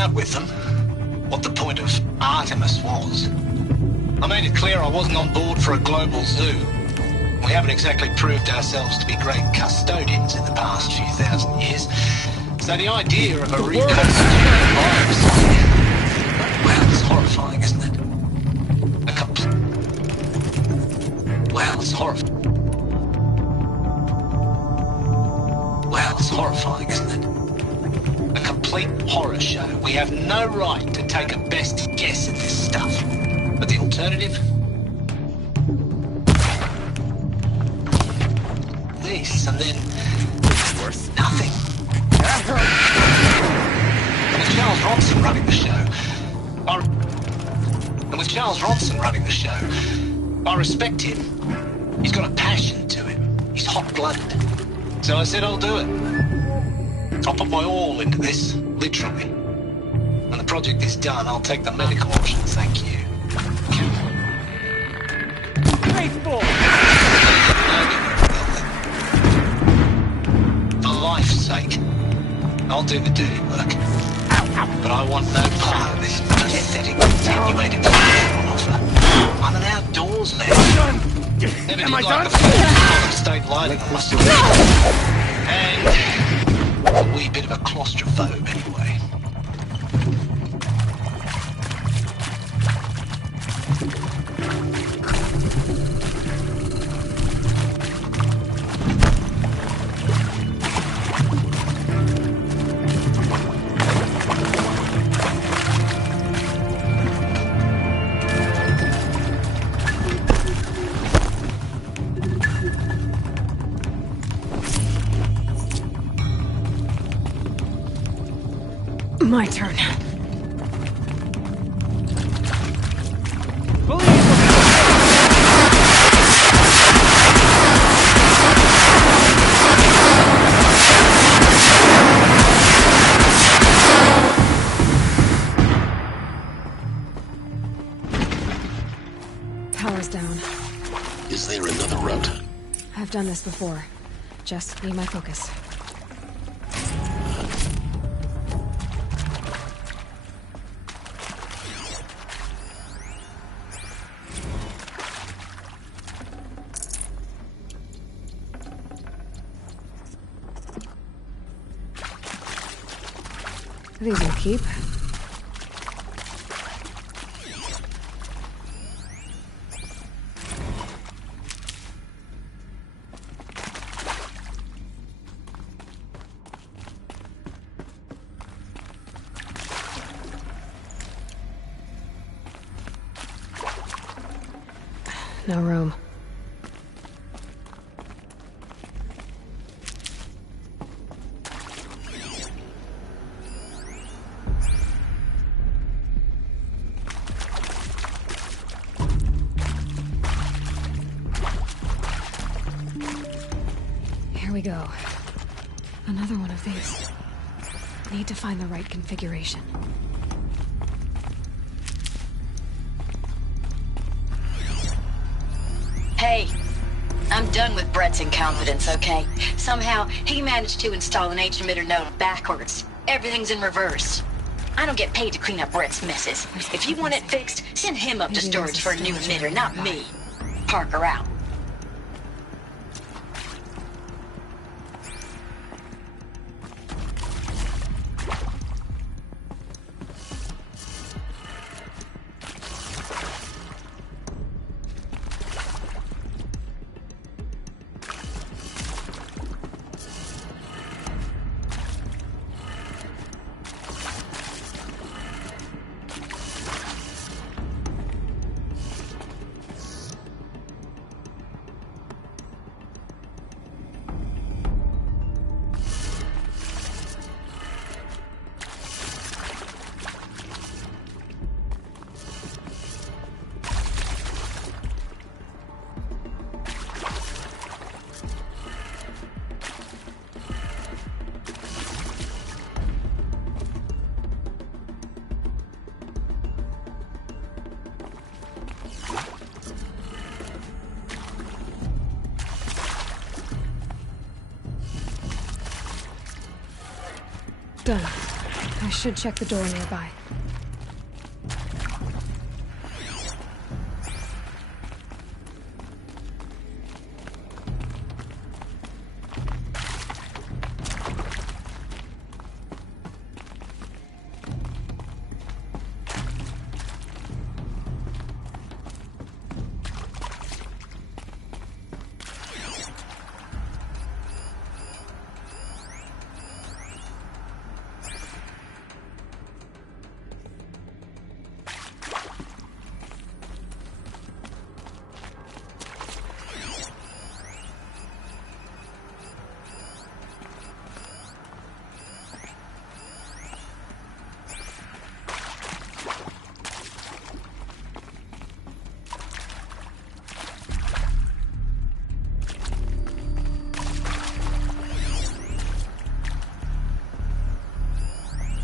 out with them what the point of Artemis was. I made it clear I wasn't on board for a global zoo. We haven't exactly proved ourselves to be great custodians in the past few thousand years. So the idea of a reconstituted virus, well, it's horrifying, isn't it? Well, it's horrifying. Well, it's horrifying, isn't it? A complete horror show. We have no right to take a best guess at this stuff. But the alternative? This, and then it's worth nothing. And with Charles Ronson running the show, I respect him. He's got a passion to him. He's hot-blooded. So I said I'll do it. I'll put my all into this, literally. When the project is done, I'll take the medical option, thank you. Faithful! For life's sake, I'll do the dirty work. But I want no part of this pathetic, attenuated fire on offer. I'm an outdoors man. Never did like the full state lighting on myself. And a wee bit of a claustrophobe anyway. My turn. Power's down. Is there another route? I've done this before. Just need my focus. These will keep. No room. Here we go. Another one of these. Need to find the right configuration. Hey, I'm done with Brett's incompetence, okay? Somehow, he managed to install an H-emitter node backwards. Everything's in reverse. I don't get paid to clean up Brett's messes. If you want it fixed, send him up to storage for a new emitter, not me. Parker out. Done. I should check the door nearby.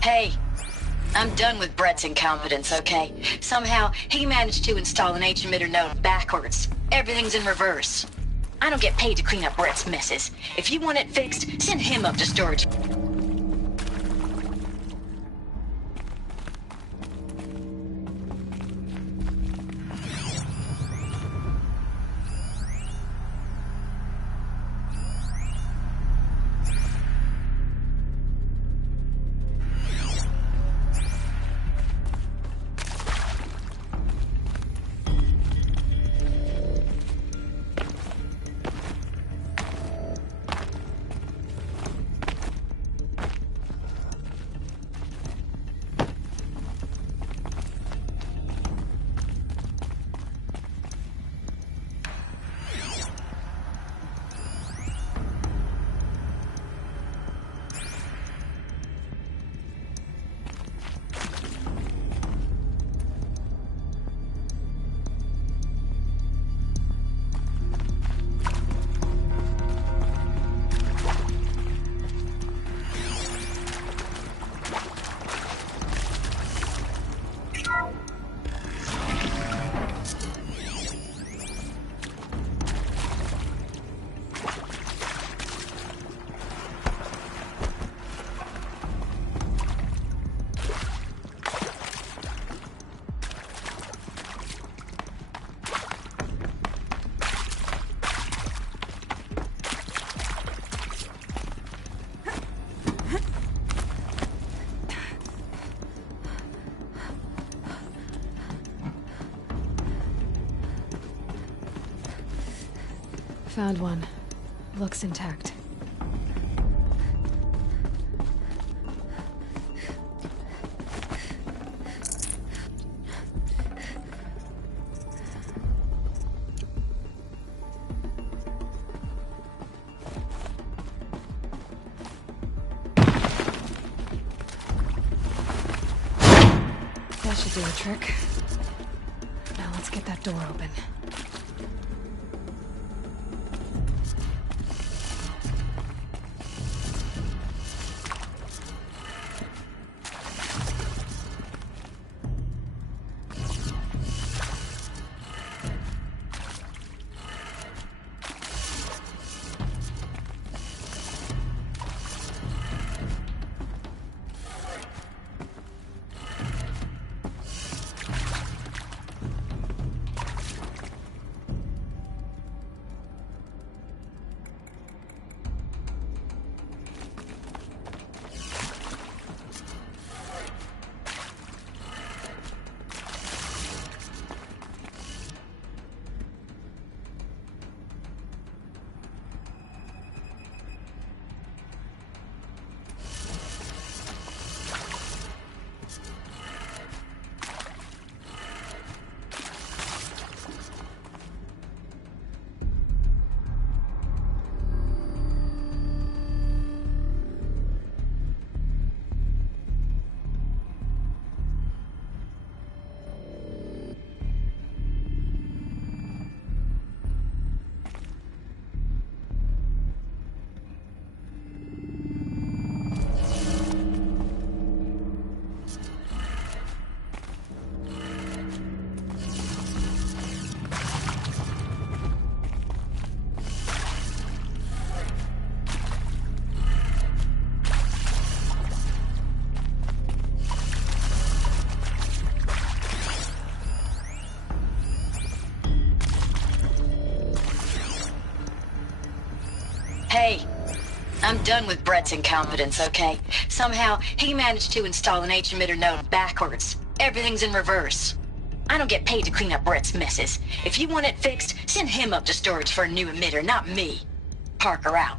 Hey, I'm done with Brett's incompetence, okay? Somehow, he managed to install an H-emitter node backwards. Everything's in reverse. I don't get paid to clean up Brett's messes. If you want it fixed, send him up to storage. Found one. Looks intact. That should do the trick. Now let's get that door open. Hey, I'm done with Brett's incompetence, okay? Somehow, he managed to install an H-emitter node backwards. Everything's in reverse. I don't get paid to clean up Brett's messes. If you want it fixed, send him up to storage for a new emitter, not me. Parker out.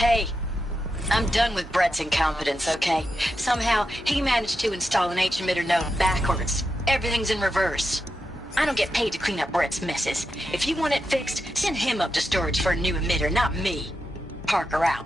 Hey, I'm done with Brett's incompetence, okay? Somehow, he managed to install an H-emitter node backwards. Everything's in reverse. I don't get paid to clean up Brett's messes. If you want it fixed, send him up to storage for a new emitter, not me. Parker out.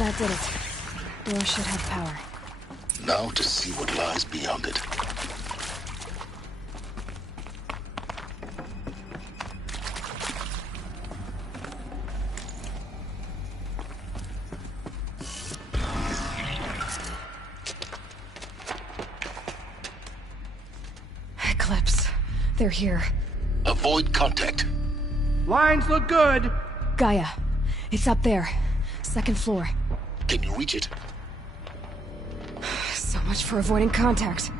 That did it. Door should have power. Now to see what lies beyond it. Eclipse. They're here. Avoid contact. Lines look good. Gaia. It's up there. Second floor. Can you reach it? So much for avoiding contact.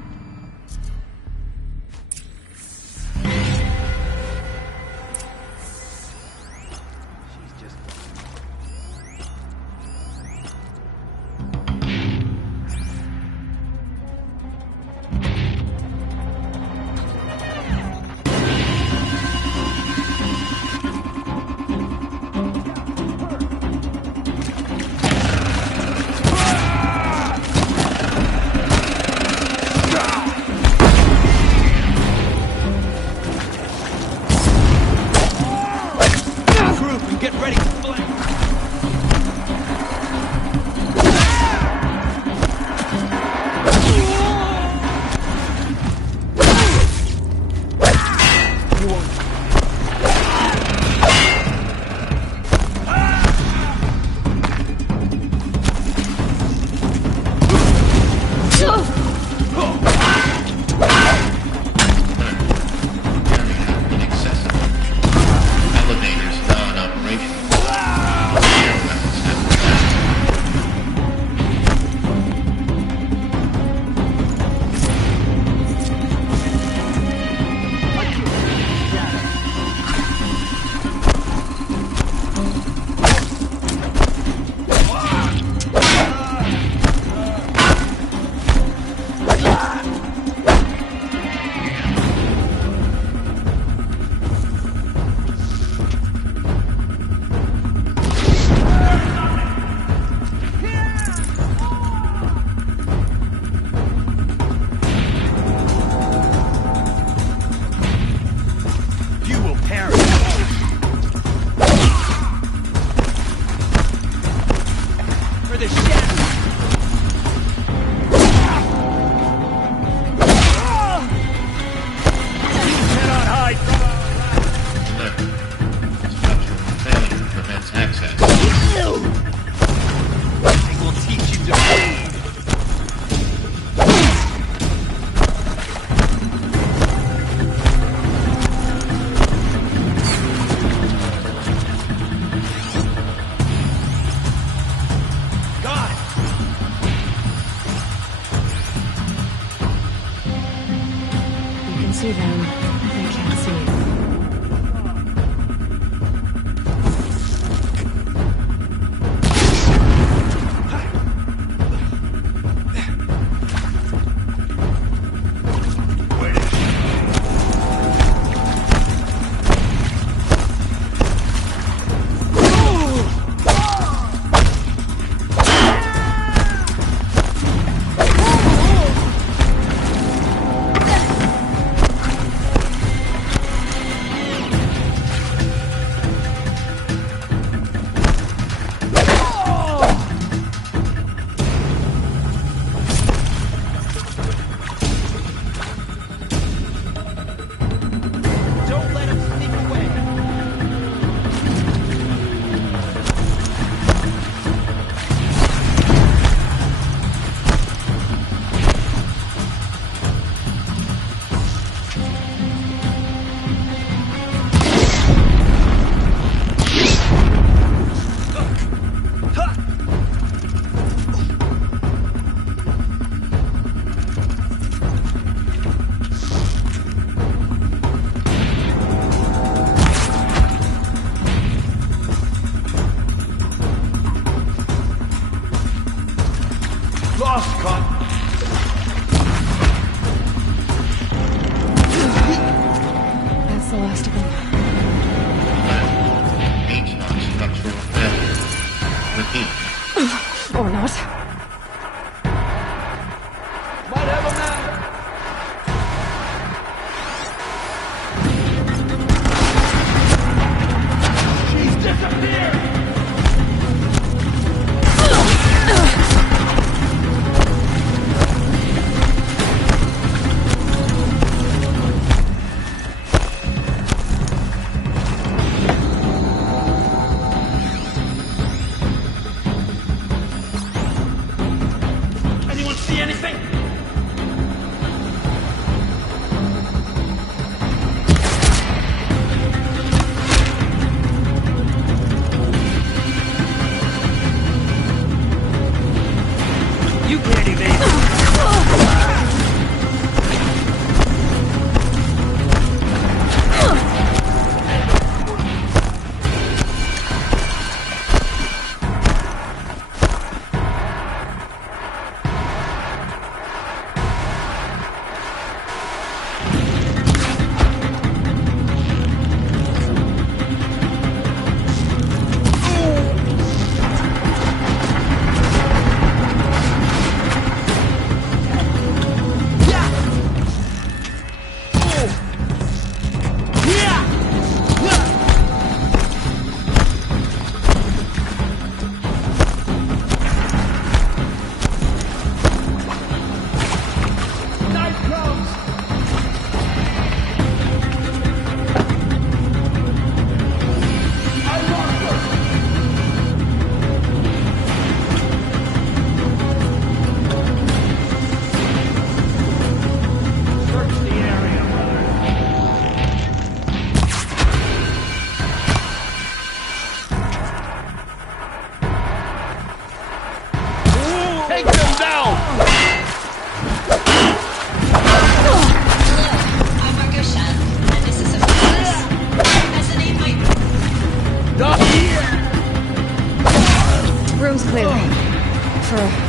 See them. They can't see you.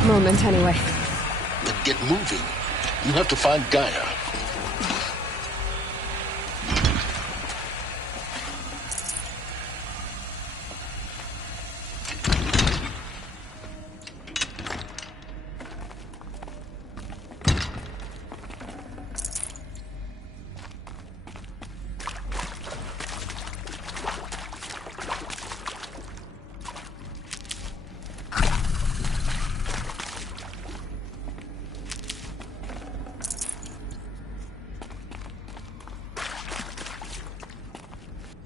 moment, anyway. Then get moving. You have to find Gaia.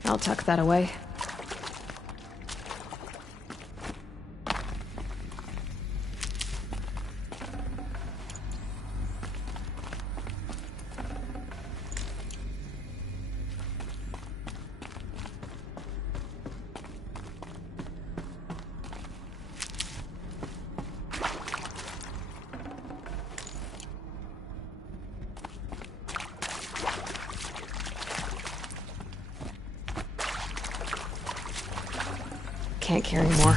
I'll tuck that away. Can't carry more.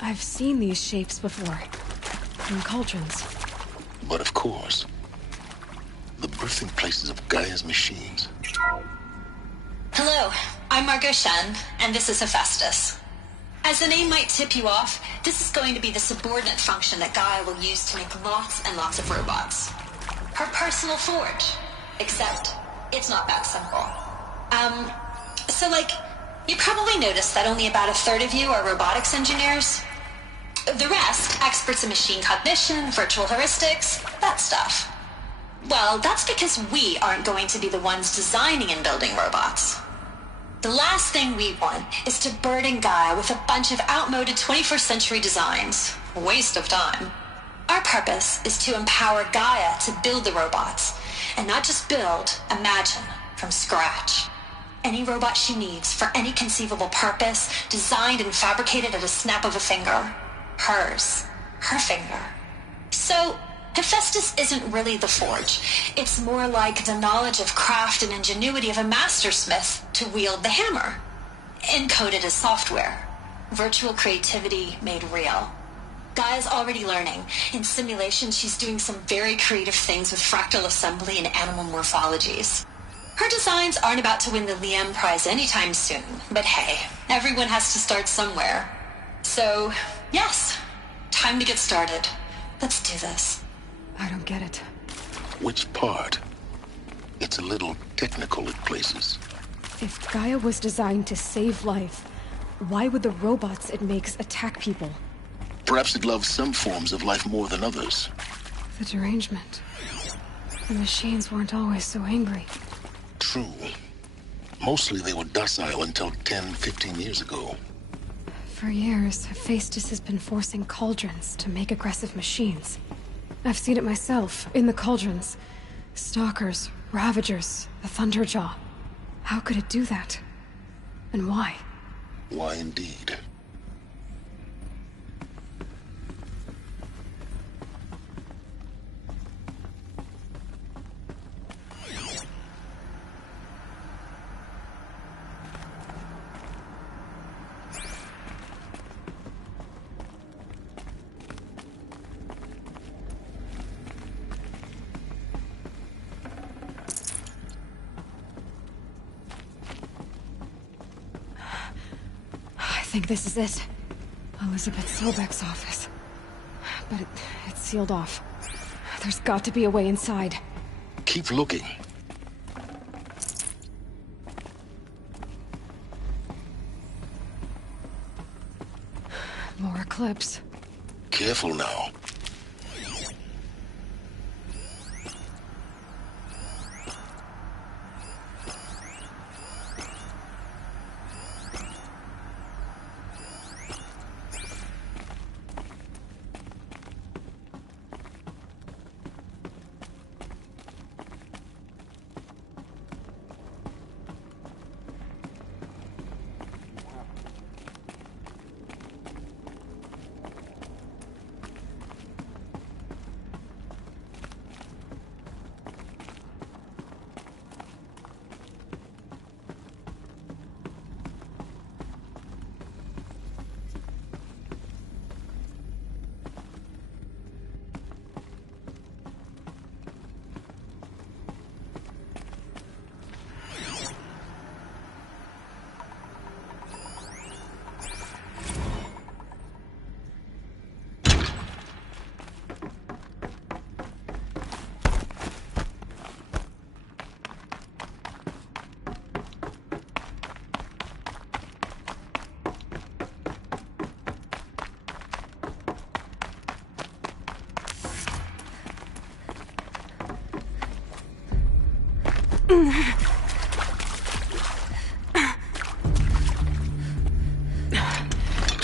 I've seen these shapes before. In cauldrons. But of course, the birthing places of Gaia's machines. Hello, I'm Margot Shen, and this is Hephaestus. As the name might tip you off, this is going to be the subordinate function that Gaia will use to make lots and lots of robots. Her personal forge. Except, it's not that simple. You probably noticed that only about a third of you are robotics engineers. The rest, experts in machine cognition, virtual heuristics, that stuff. Well, that's because we aren't going to be the ones designing and building robots. The last thing we want is to burden Gaia with a bunch of outmoded 21st century designs. A waste of time. Our purpose is to empower Gaia to build the robots, and not just build, imagine, from scratch. Any robot she needs for any conceivable purpose, designed and fabricated at a snap of a finger. Hers. Her finger. So, Hephaestus isn't really the forge. It's more like the knowledge of craft and ingenuity of a mastersmith to wield the hammer. Encoded as software. Virtual creativity made real. Gaia's already learning. In simulation, she's doing some very creative things with fractal assembly and animal morphologies. Her designs aren't about to win the Liam Prize anytime soon, but hey, everyone has to start somewhere. So, yes, time to get started. Let's do this. I don't get it. Which part? It's a little technical at places. If Gaia was designed to save life, why would the robots it makes attack people? Perhaps it loves some forms of life more than others. The derangement. The machines weren't always so angry. True. Mostly they were docile until 10, 15 years ago. For years, Hephaestus has been forcing cauldrons to make aggressive machines. I've seen it myself, in the cauldrons. Stalkers, Ravagers, the Thunderjaw. How could it do that? And why? Why indeed? I think this is it. Elizabeth Sobek's office. But it's sealed off. There's got to be a way inside. Keep looking. More Eclipse. Careful now.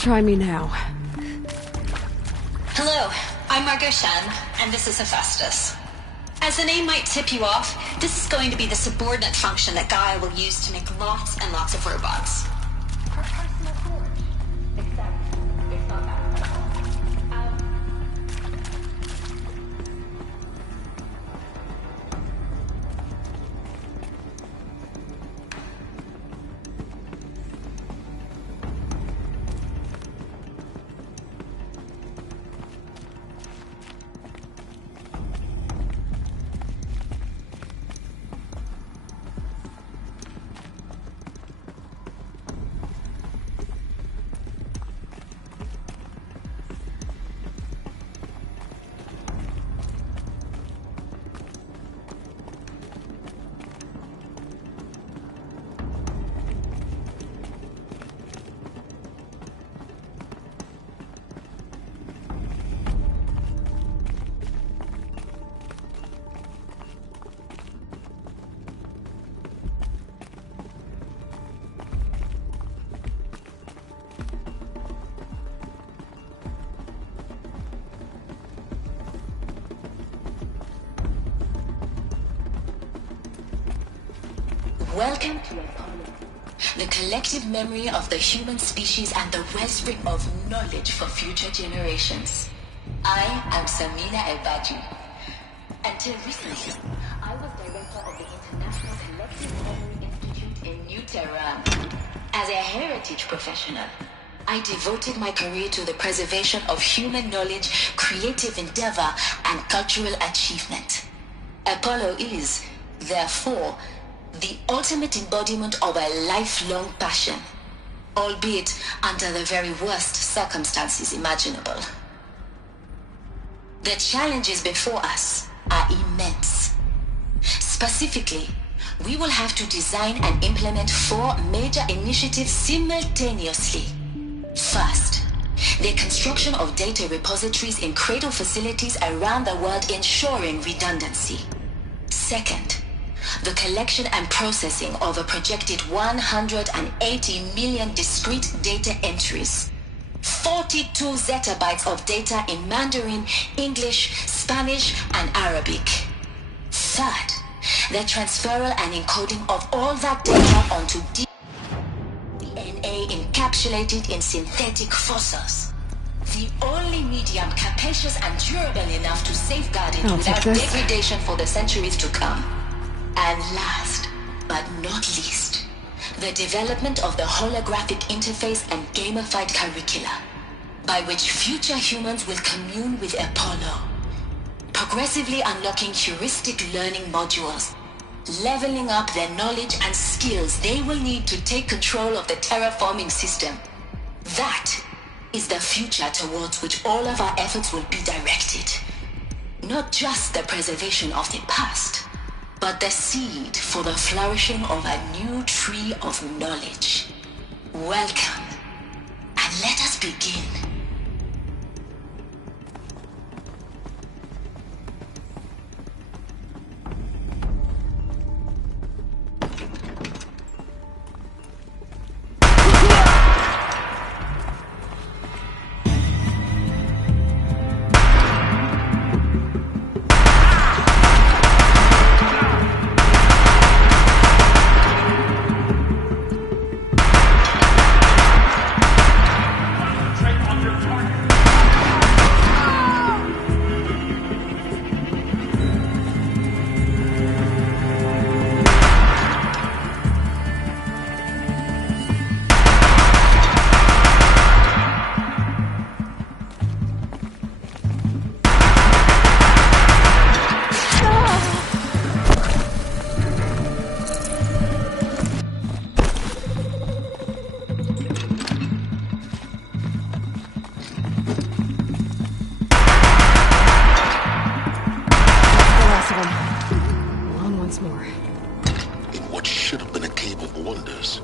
Try me now. Hello, I'm Margot Shan, and this is Hephaestus. As the name might tip you off, this is going to be the subordinate function that Gaia will use to make lots and lots of robots. Her personal forge. Except, it's not that Welcome to Apollo, the collective memory of the human species and the wellspring of knowledge for future generations. I am Samina Elbaju. Until recently, I was director of the International Collective Memory Institute in New Tehran. As a heritage professional, I devoted my career to the preservation of human knowledge, creative endeavor, and cultural achievement. Apollo is, therefore, the ultimate embodiment of a lifelong passion, albeit under the very worst circumstances imaginable. The challenges before us are immense. Specifically, we will have to design and implement 4 major initiatives simultaneously. First, the construction of data repositories in cradle facilities around the world, ensuring redundancy. Second, the collection and processing of a projected 180 million discrete data entries. 42 zettabytes of data in Mandarin, English, Spanish, and Arabic. Third, the transferal and encoding of all that data onto DNA encapsulated in synthetic fossils. The only medium capacious and durable enough to safeguard it without degradation for the centuries to come. And last, but not least, the development of the holographic interface and gamified curricula, by which future humans will commune with Apollo, progressively unlocking heuristic learning modules, leveling up their knowledge and skills they will need to take control of the terraforming system. That is the future towards which all of our efforts will be directed. Not just the preservation of the past, but the seed for the flourishing of a new tree of knowledge. Welcome, and let us begin.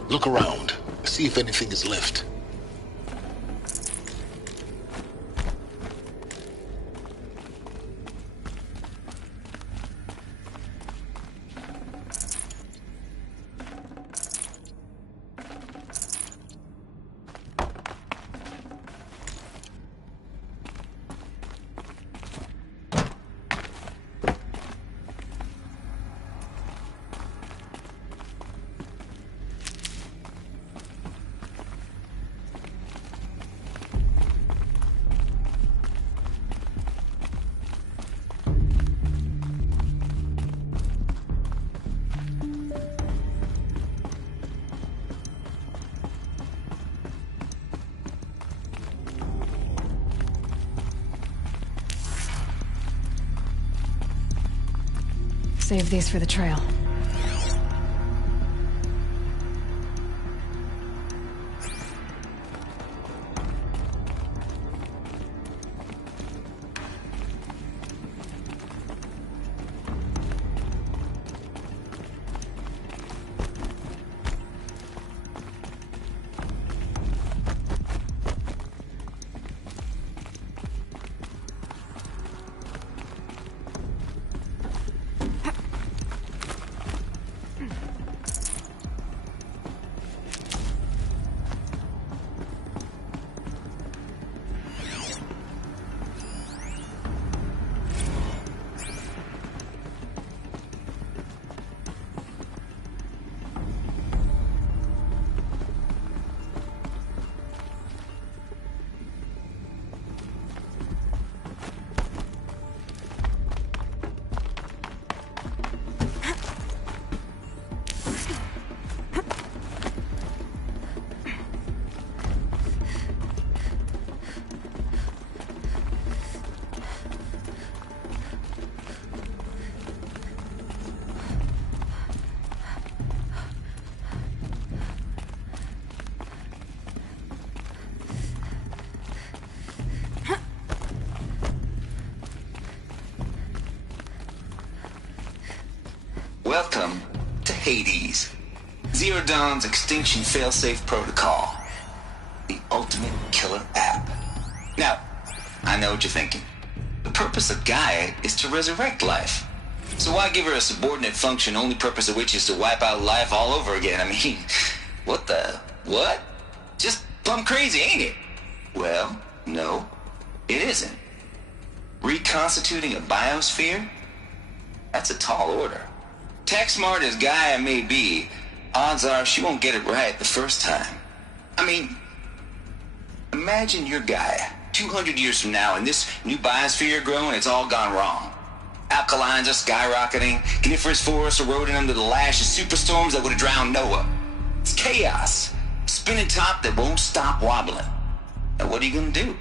Look around. See if anything is left. save these for the trail. Welcome to Hades, Zero Dawn's extinction failsafe protocol. The ultimate killer app. Now, I know what you're thinking. The purpose of Gaia is to resurrect life. So why give her a subordinate function, only purpose of which is to wipe out life all over again? I mean, what? Just plumb crazy, ain't it? Well, no, it isn't. Reconstituting a biosphere? That's a tall order. Tech smart as Gaia may be, odds are she won't get it right the first time. I mean, imagine you're Gaia, 200 years from now, and this new biosphere you're growing, it's all gone wrong. Alkalines are skyrocketing, coniferous forests eroding under the lash of superstorms that would have drowned Noah. It's chaos, spinning top that won't stop wobbling. Now what are you gonna do?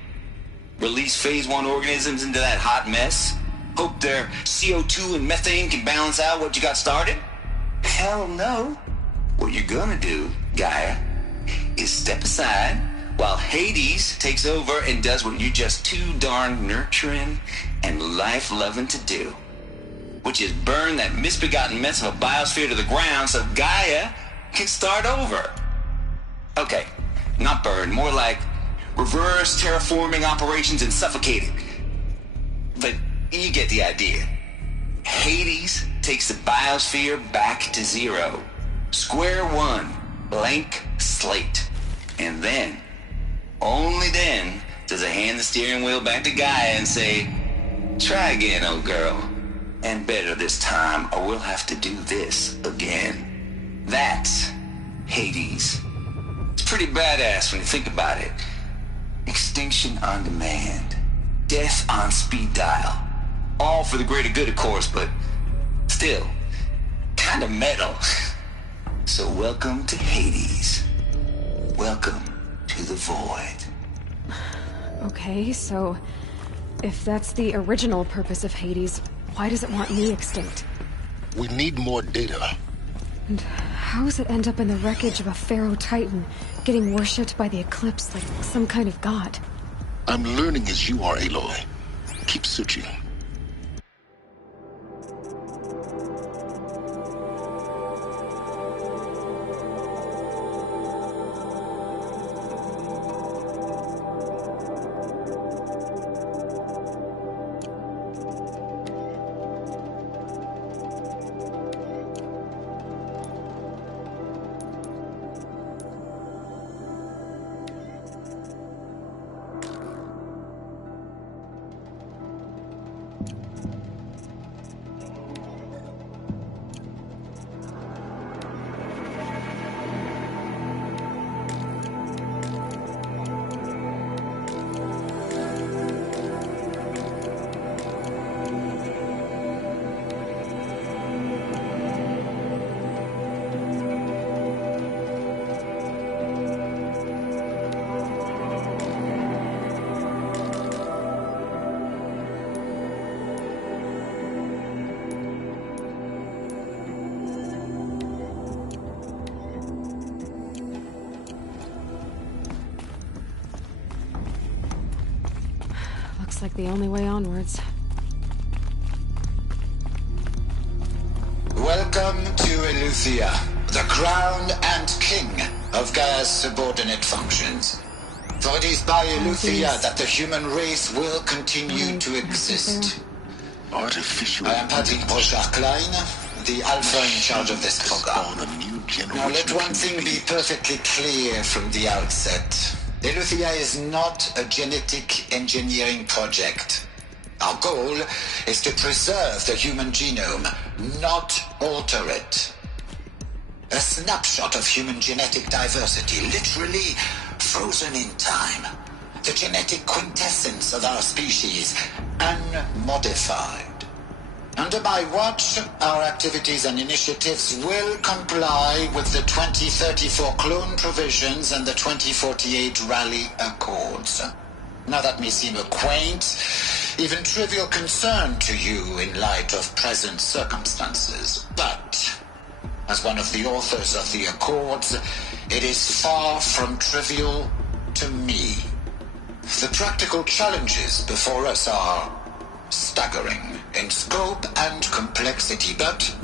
Release phase 1 organisms into that hot mess? Hope their CO2 and methane can balance out what you got started? Hell no. What you're gonna do, Gaia, is step aside while Hades takes over and does what you're just too darn nurturing and life-loving to do, which is burn that misbegotten mess of a biosphere to the ground so Gaia can start over. Okay, not burn, more like reverse terraforming operations and suffocating. But you get the idea. Hades takes the biosphere back to zero. Square one, blank slate. And then, only then, does it hand the steering wheel back to Gaia and say, try again, old girl. And better this time, or we'll have to do this again. That's Hades. It's pretty badass when you think about it. Extinction on demand. Death on speed dial. All for the greater good, of course, but still, kind of metal. So welcome to Hades. Welcome to the void. Okay, so if that's the original purpose of Hades, why does it want me extinct? We need more data. And how does it end up in the wreckage of a Pharaoh Titan, getting worshipped by the Eclipse like some kind of god? I'm learning as you are, Aloy. Keep searching. Looks like the only way onwards. Welcome to Eleuthia, the crown and king of Gaia's subordinate functions. For it is by Eleuthia that the human race will continue to exist. Artificial. I am Patrick Brochard-Klein, the Alpha in charge of this program. Now let one thing be perfectly clear from the outset. Eleuthia is not a genetic engineering project. Our goal is to preserve the human genome, not alter it. A snapshot of human genetic diversity, literally frozen in time. The genetic quintessence of our species, unmodified. Under my watch, our activities and initiatives will comply with the 2034 clone provisions and the 2048 Rally Accords. Now that may seem a quaint, even trivial concern to you in light of present circumstances, but as one of the authors of the Accords, it is far from trivial to me. The practical challenges before us are staggering in scope and complexity, but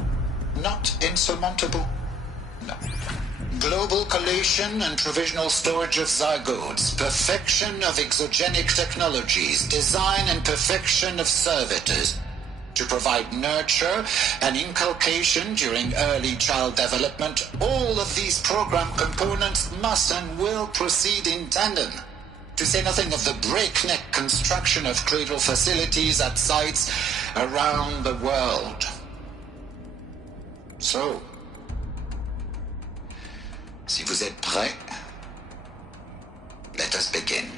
not insurmountable. No. Global collation and provisional storage of zygotes, perfection of exogenic technologies, design and perfection of servitors to provide nurture and inculcation during early child development. All of these program components must and will proceed in tandem. To say nothing of the breakneck construction of cradle facilities at sites around the world. So, si vous êtes prêts, let us begin.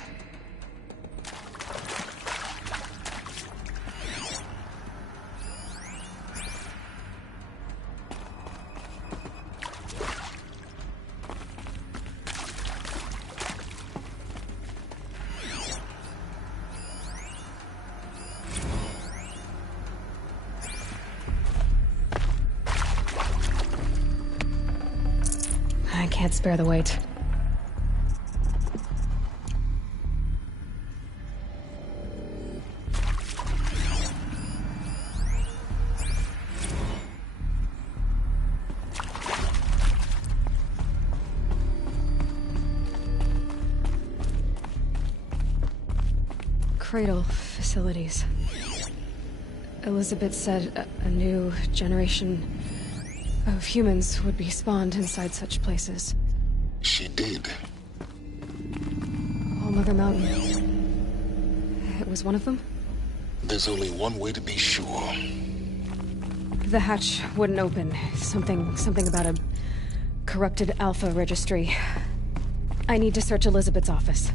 I can't spare the weight. Cradle facilities. Elizabeth said a new generation of humans would be spawned inside such places. She did. All Mother Mountain. It was one of them? There's only one way to be sure. The hatch wouldn't open. Something about a corrupted Alpha registry. I need to search Elizabeth's office.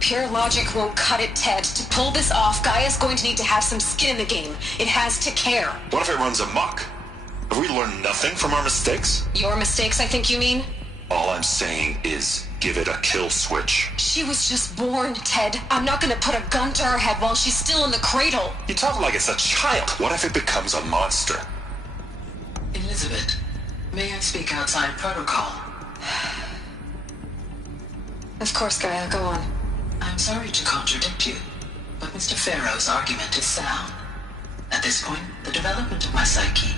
Pure logic won't cut it, Ted. To pull this off, Gaia's going to need to have some skin in the game. It has to care. What if it runs amok? Have we learned nothing from our mistakes? Your mistakes, I think you mean? All I'm saying is, give it a kill switch. She was just born, Ted. I'm not gonna put a gun to her head while she's still in the cradle. You talk like it's a child. What if it becomes a monster? Elizabeth, may I speak outside protocol? Of course, Gaia, go on. I'm sorry to contradict you, but Mr. Farrow's argument is sound. At this point, the development of my psyche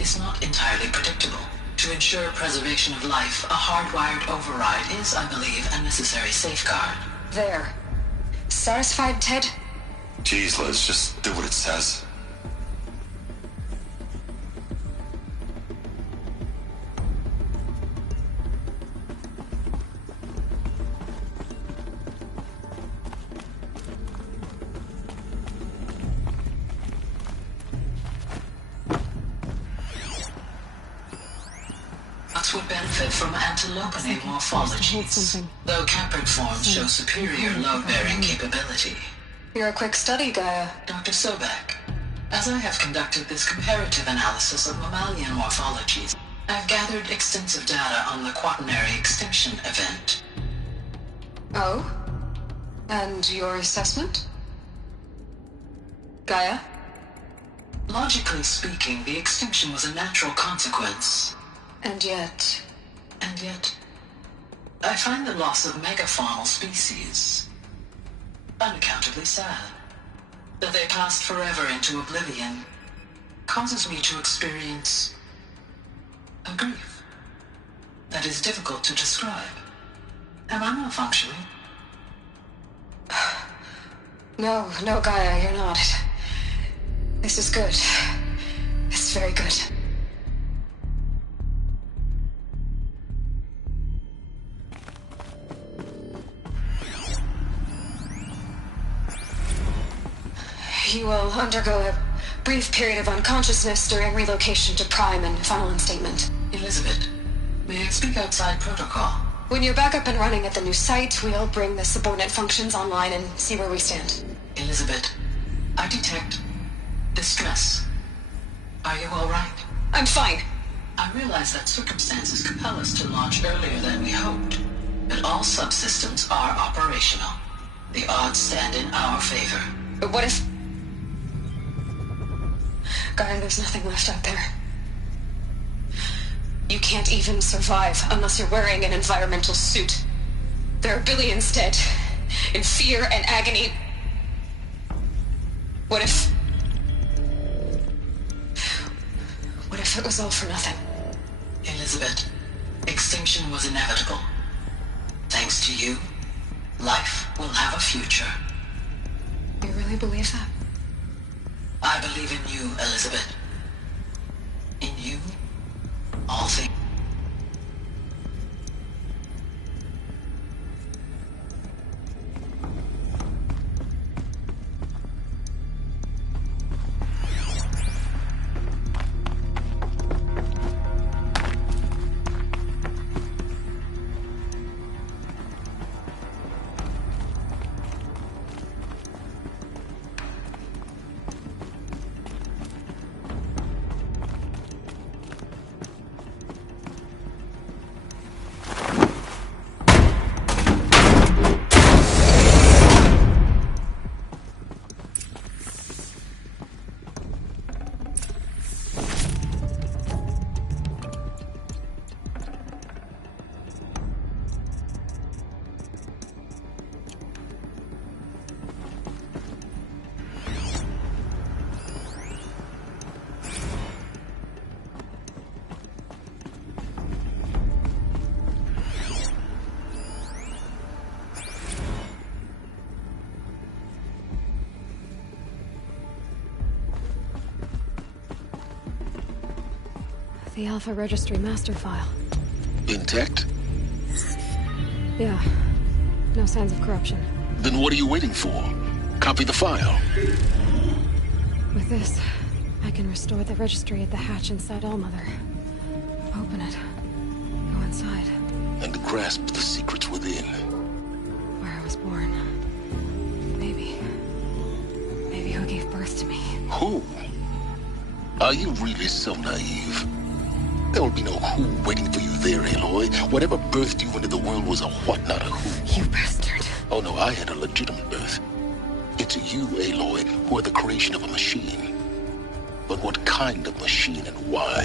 is not entirely predictable. To ensure preservation of life, a hardwired override is, I believe, a necessary safeguard. There. Satisfied, Ted? Jeez, Liz, just do what it says. Cats would benefit from antilopinae morphologies, though caprid forms show superior load-bearing capability. You're a quick study, Gaia. Dr. Sobek, as I have conducted this comparative analysis of mammalian morphologies, I've gathered extensive data on the quaternary extinction event. Oh? And your assessment? Gaia? Logically speaking, the extinction was a natural consequence. And yet, I find the loss of megafaunal species unaccountably sad. That they passed forever into oblivion causes me to experience a grief that is difficult to describe. Am I malfunctioning? No, Gaia, you're not. This is good. It's very good. You will undergo a brief period of unconsciousness during relocation to Prime and final instatement. Elizabeth, may I speak outside protocol? When you're back up and running at the new site, we'll bring the subordinate functions online and see where we stand. Elizabeth, I detect distress. Are you all right? I'm fine. I realize that circumstances compel us to launch earlier than we hoped, but all subsystems are operational. The odds stand in our favor. But what if... Gaia, there's nothing left out there. You can't even survive unless you're wearing an environmental suit. There are billions dead, in fear and agony. What if it was all for nothing? Elizabeth, extinction was inevitable. Thanks to you, life will have a future. You really believe that? I believe in you, Elizabeth. In you, all things. The Alpha Registry master file. Intact? Yeah. No signs of corruption. Then what are you waiting for? Copy the file. With this, I can restore the registry at the hatch inside Allmother. Open it. Go inside. And grasp the secrets within. Where I was born. Maybe who gave birth to me. Who? Are you really so naive? There will be no who waiting for you there, Aloy. Whatever birthed you into the world was a what, not a who. You bastard. Oh no, I had a legitimate birth. It's you, Aloy, who are the creation of a machine. But what kind of machine and why?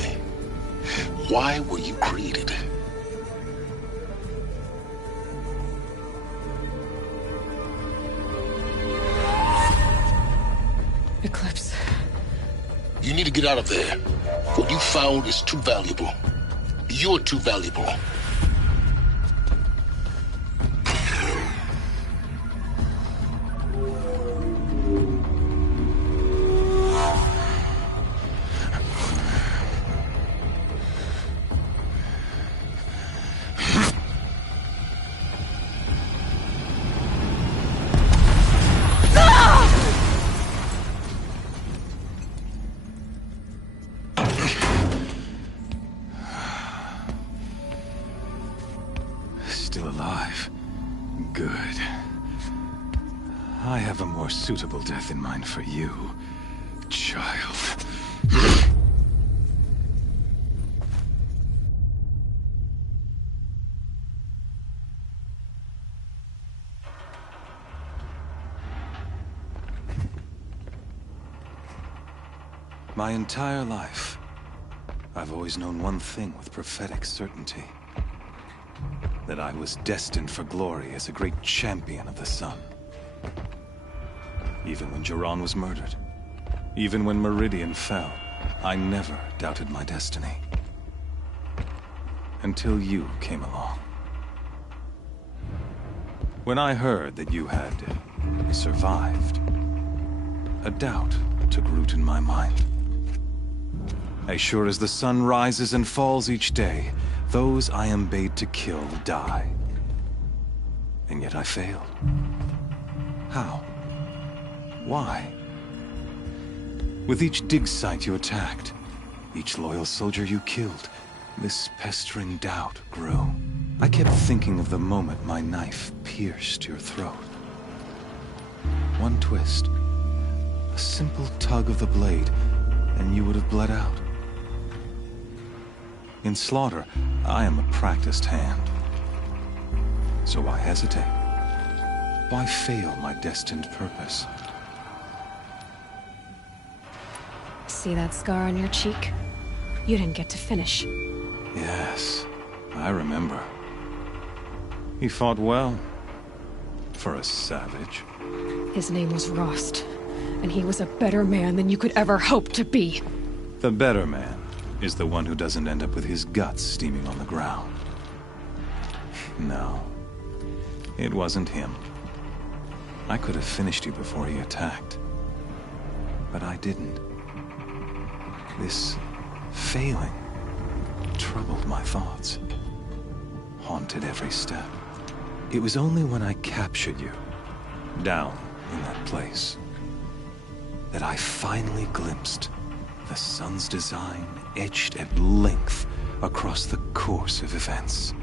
Why were you created? Eclipse. You need to get out of there. What you found is too valuable. You're too valuable. still alive. Good. I have a more suitable death in mind for you, child. My entire life, I've always known one thing with prophetic certainty. That I was destined for glory as a great champion of the sun. Even when Jiran was murdered, even when Meridian fell, I never doubted my destiny. Until you came along. When I heard that you had survived, a doubt took root in my mind. As sure as the sun rises and falls each day, those I am bade to kill die. And yet I failed. How? Why? With each dig site you attacked, each loyal soldier you killed, this pestering doubt grew. I kept thinking of the moment my knife pierced your throat. One twist, a simple tug of the blade, and you would have bled out. In slaughter, I am a practiced hand. So why hesitate? Why fail my destined purpose? See that scar on your cheek? You didn't get to finish. Yes, I remember. He fought well. For a savage. His name was Rost, and he was a better man than you could ever hope to be. The better man is the one who doesn't end up with his guts steaming on the ground. No, it wasn't him. I could have finished you before he attacked. But I didn't. This failing troubled my thoughts, haunted every step. It was only when I captured you, down in that place, that I finally glimpsed the sun's design etched at length across the course of events.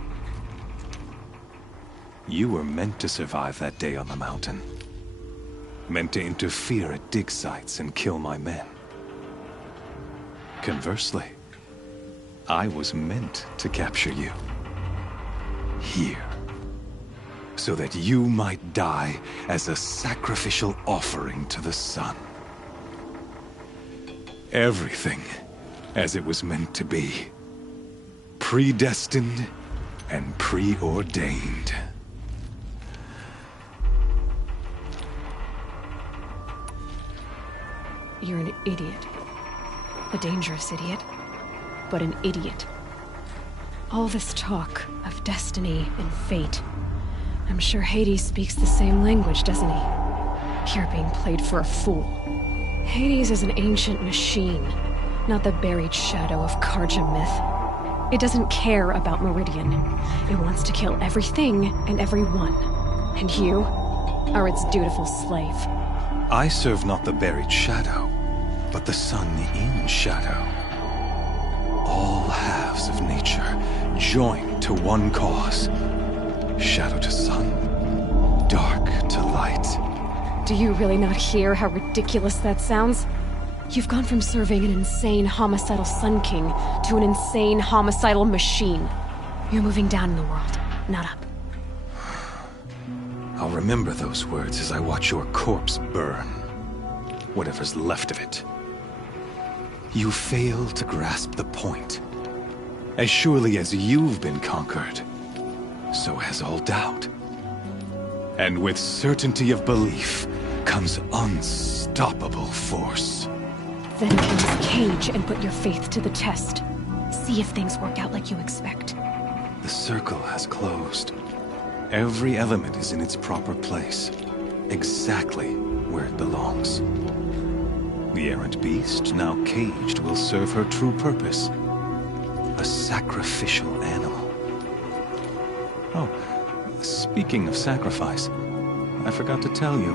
You were meant to survive that day on the mountain. Meant to interfere at dig sites and kill my men. Conversely, I was meant to capture you. Here. So that you might die as a sacrificial offering to the sun. Everything as it was meant to be. Predestined and preordained. You're an idiot. A dangerous idiot, but an idiot. All this talk of destiny and fate. I'm sure Hades speaks the same language, doesn't he? You're being played for a fool. Hades is an ancient machine, not the buried shadow of Karja myth. It doesn't care about Meridian. It wants to kill everything and everyone. And you are its dutiful slave. I serve not the buried shadow, but the sun in shadow. All halves of nature joined to one cause. Shadow to sun, dark to light. Do you really not hear how ridiculous that sounds? You've gone from serving an insane homicidal Sun King to an insane homicidal machine. You're moving down in the world, not up. I'll remember those words as I watch your corpse burn. Whatever's left of it. You fail to grasp the point. As surely as you've been conquered, so has all doubt. And with certainty of belief comes unstoppable force. Then close cage and put your faith to the test. See if things work out like you expect. The circle has closed. Every element is in its proper place. Exactly where it belongs. The errant beast, now caged, will serve her true purpose. A sacrificial animal. Oh, speaking of sacrifice, I forgot to tell you.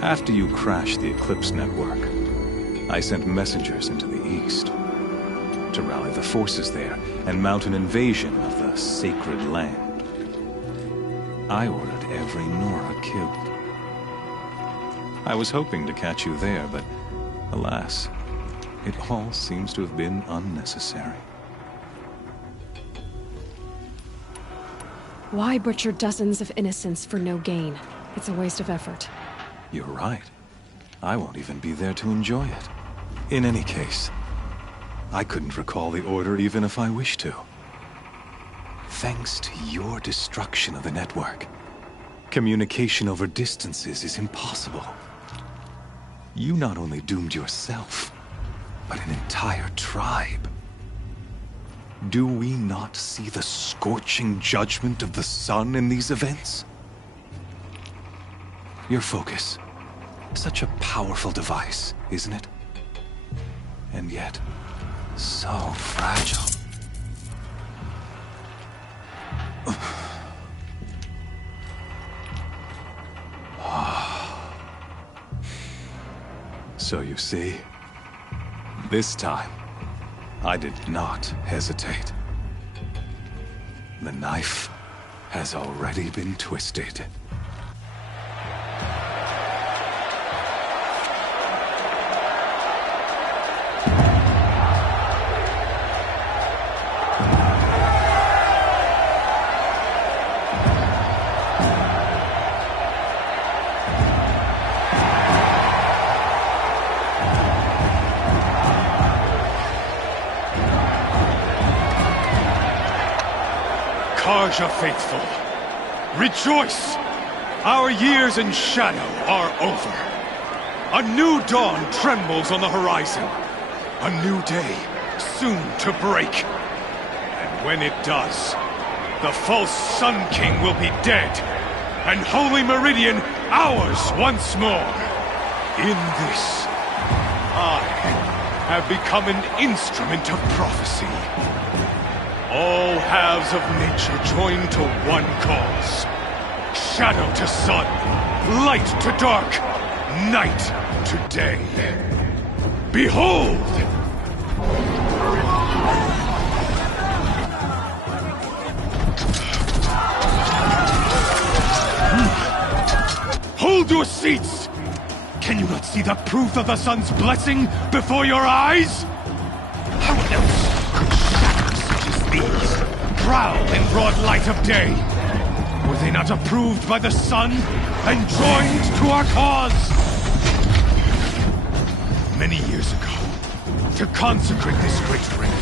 After you crashed the Eclipse network, I sent messengers into the east to rally the forces there and mount an invasion of the sacred land. I ordered every Nora killed. I was hoping to catch you there, but alas, it all seems to have been unnecessary. Why butcher dozens of innocents for no gain? It's a waste of effort. You're right. I won't even be there to enjoy it. In any case, I couldn't recall the order even if I wished to. Thanks to your destruction of the network, communication over distances is impossible. You not only doomed yourself, but an entire tribe. Do we not see the scorching judgment of the sun in these events? Your focus. Such a powerful device, isn't it? And yet, so fragile. So you see, this time, I did not hesitate. The knife has already been twisted. Karja faithful, rejoice! Our years in shadow are over. A new dawn trembles on the horizon. A new day soon to break. And when it does, the false Sun King will be dead, and Holy Meridian ours once more. In this, I have become an instrument of prophecy. All halves of nature join to one cause. Shadow to sun, light to dark, night to day. Behold! Hold your seats! Can you not see the proof of the sun's blessing before your eyes? How else could shadows such as these prowl in broad light of day? Were they not approved by the sun and joined to our cause? Many years ago, to consecrate this great ring,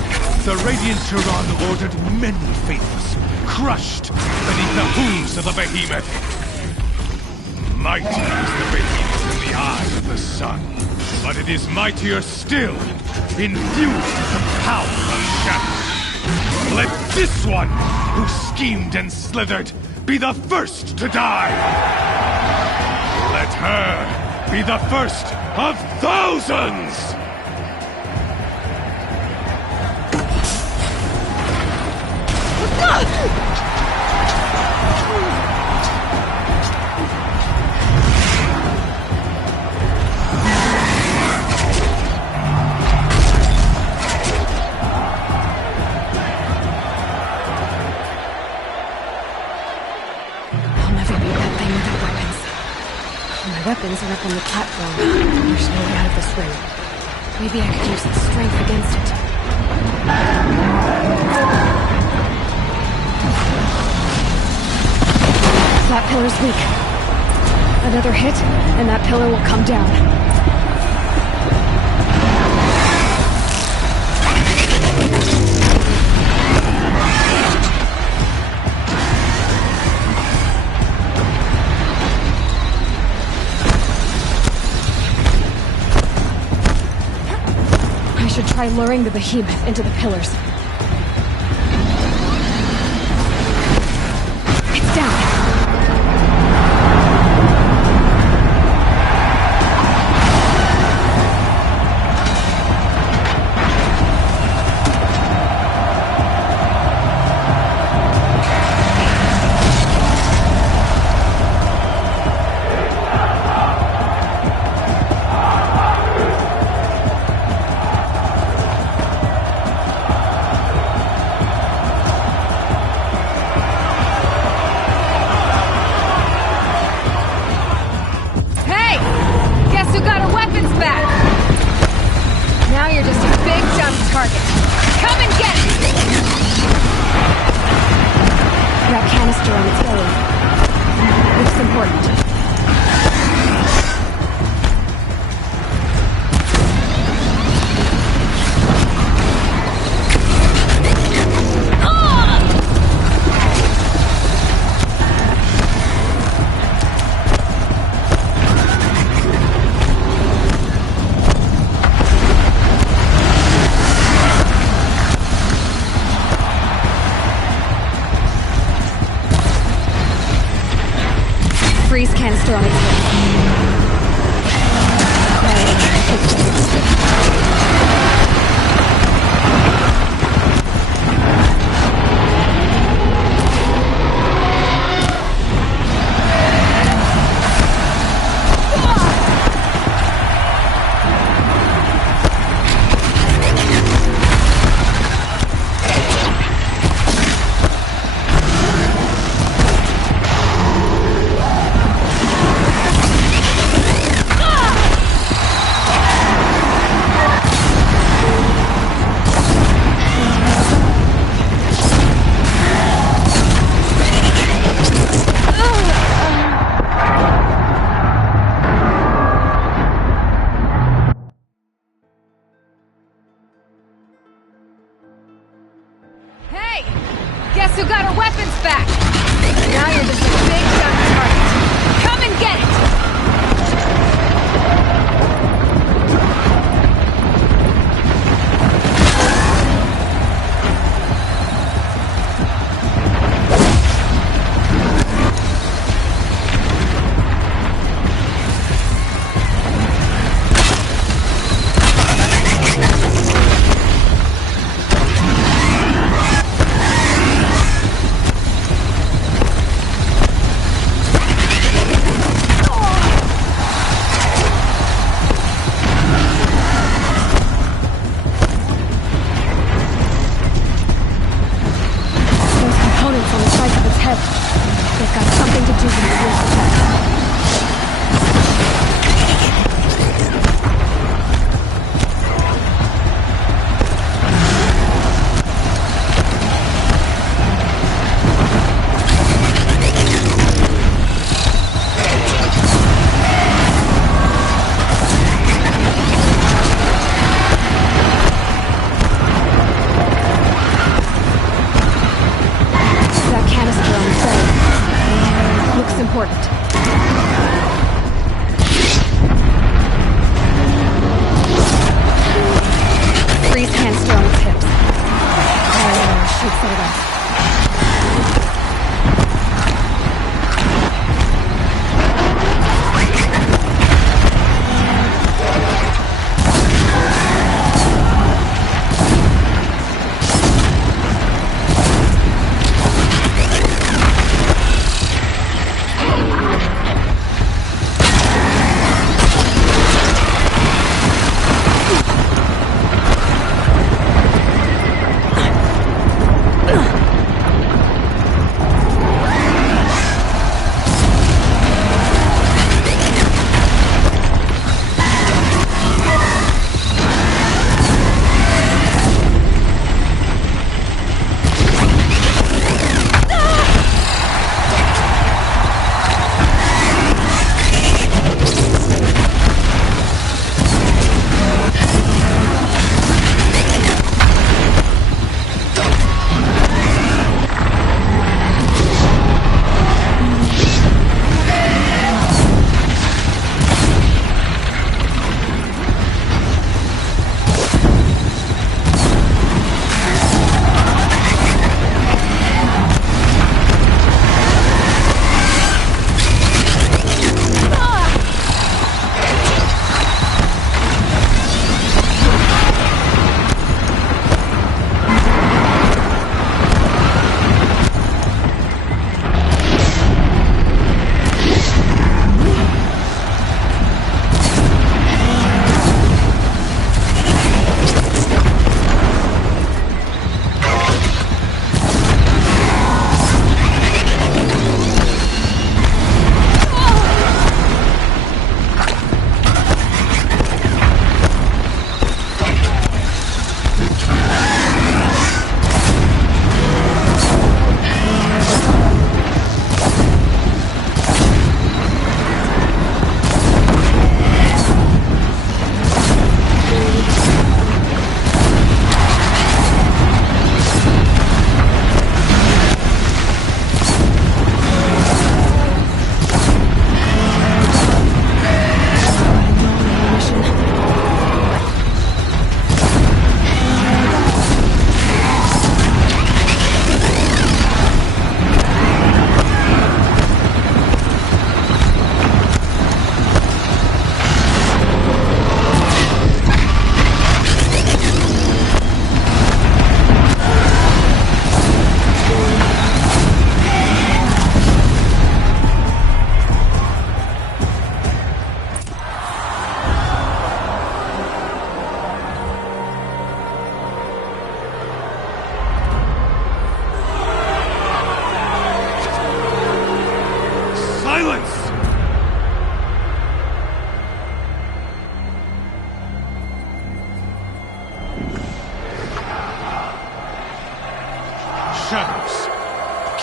the Radiant Tyrann ordered many faithless, crushed beneath the hooves of the behemoth. Mighty is the behemoth in the eye of the sun, but it is mightier still, infused with the power of shadow. Let this one, who schemed and slithered, be the first to die! Let her be the first of thousands! Weapons are up on the platform. There's no way out of this ring. Maybe I could use its strength against it. That pillar's weak. Another hit, and that pillar will come down. Try luring the behemoth into the pillars. It's down! get it! That canister on its belly. Looks important. Freeze canister on its way. Hey! Guess who got her weapons back? Now you're just a big dumb target. Come and get it! They've got something to do with the attack. Important. Freeze canister on its hips. Should set it off. Ugh.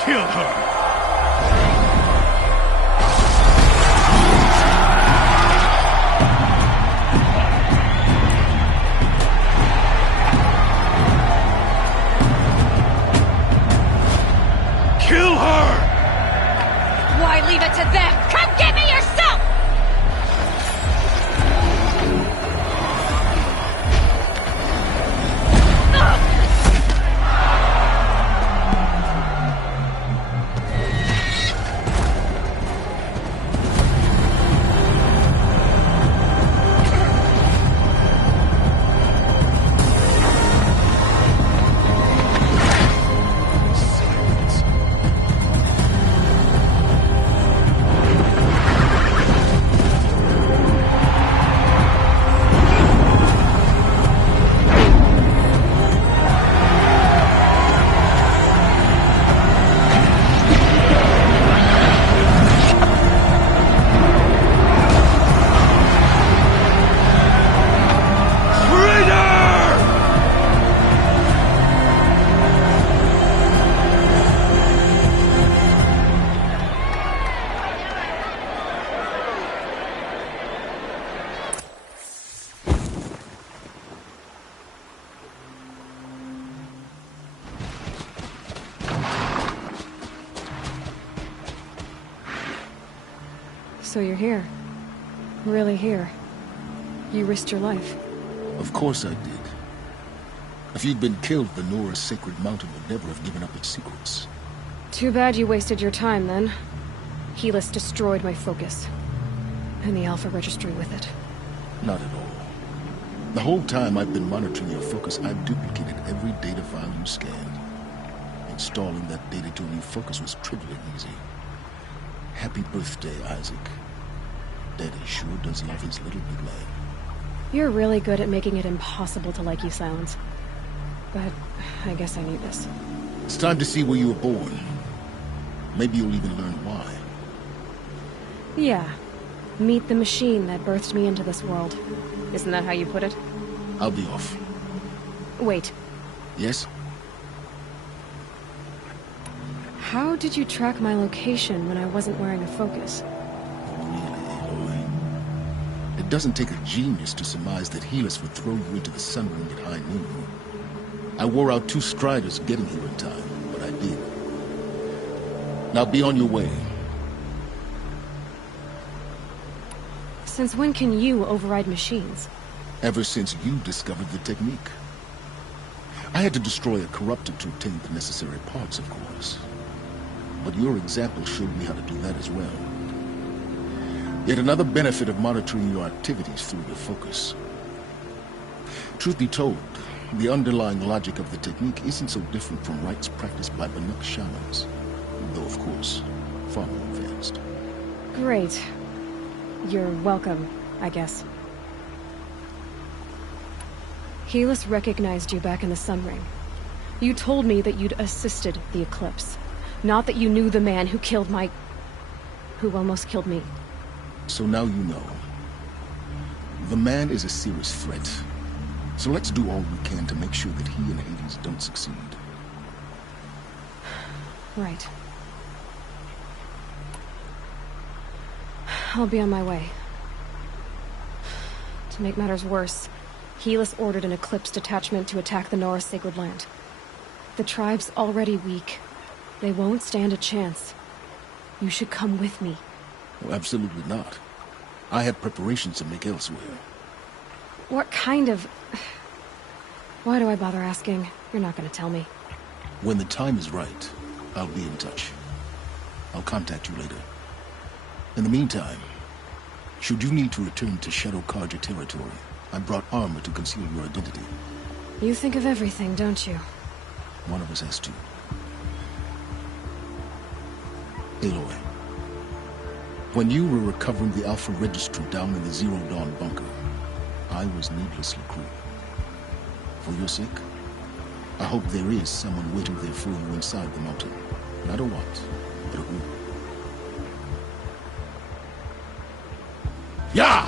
Kill her! Kill her! Why leave it to them? Come get me yourself! So you're here. Really here. You risked your life. Of course I did. If you'd been killed, the Nora's sacred mountain would never have given up its secrets. Too bad you wasted your time, then. Helis destroyed my focus. And the Alpha Registry with it. Not at all. The whole time I've been monitoring your focus, I've duplicated every data file you scanned. Installing that data to a new focus was trivial and easy. Happy birthday, Isaac. Daddy sure does love his little big man. You're really good at making it impossible to like you sounds. But I guess I need this. It's time to see where you were born. Maybe you'll even learn why. Yeah. Meet the machine that birthed me into this world. Isn't that how you put it? I'll be off. Wait. Yes? How did you track my location when I wasn't wearing a focus? It doesn't take a genius to surmise that Helis would throw you into the sun ring at high noon. I wore out 2 striders getting here in time, but I did. Now be on your way. Since when can you override machines? Ever since you discovered the technique. I had to destroy a corruptor to obtain the necessary parts, of course. But your example showed me how to do that as well. Yet another benefit of monitoring your activities through your focus. Truth be told, the underlying logic of the technique isn't so different from rites practiced by Banuk shamans, though of course, far more advanced. Great. You're welcome, I guess. Helis recognized you back in the Sun Ring. You told me that you'd assisted the Eclipse, not that you knew the man who killed who almost killed me. So now you know. The man is a serious threat. So let's do all we can to make sure that he and Hades don't succeed. Right. I'll be on my way. To make matters worse, Helis ordered an Eclipse detachment to attack the Nora's sacred land. The tribe's already weak. They won't stand a chance. You should come with me. Well, absolutely not. I have preparations to make elsewhere. What kind of... Why do I bother asking? You're not gonna tell me. When the time is right, I'll be in touch. I'll contact you later. In the meantime, should you need to return to Shadow Karja territory, I brought armor to conceal your identity. You think of everything, don't you? One of us has to. Aloy, when you were recovering the Alpha Registry down in the Zero Dawn bunker, I was needlessly cruel. For your sake, I hope there is someone waiting there for you inside the mountain. Not a what, but a who. Yeah!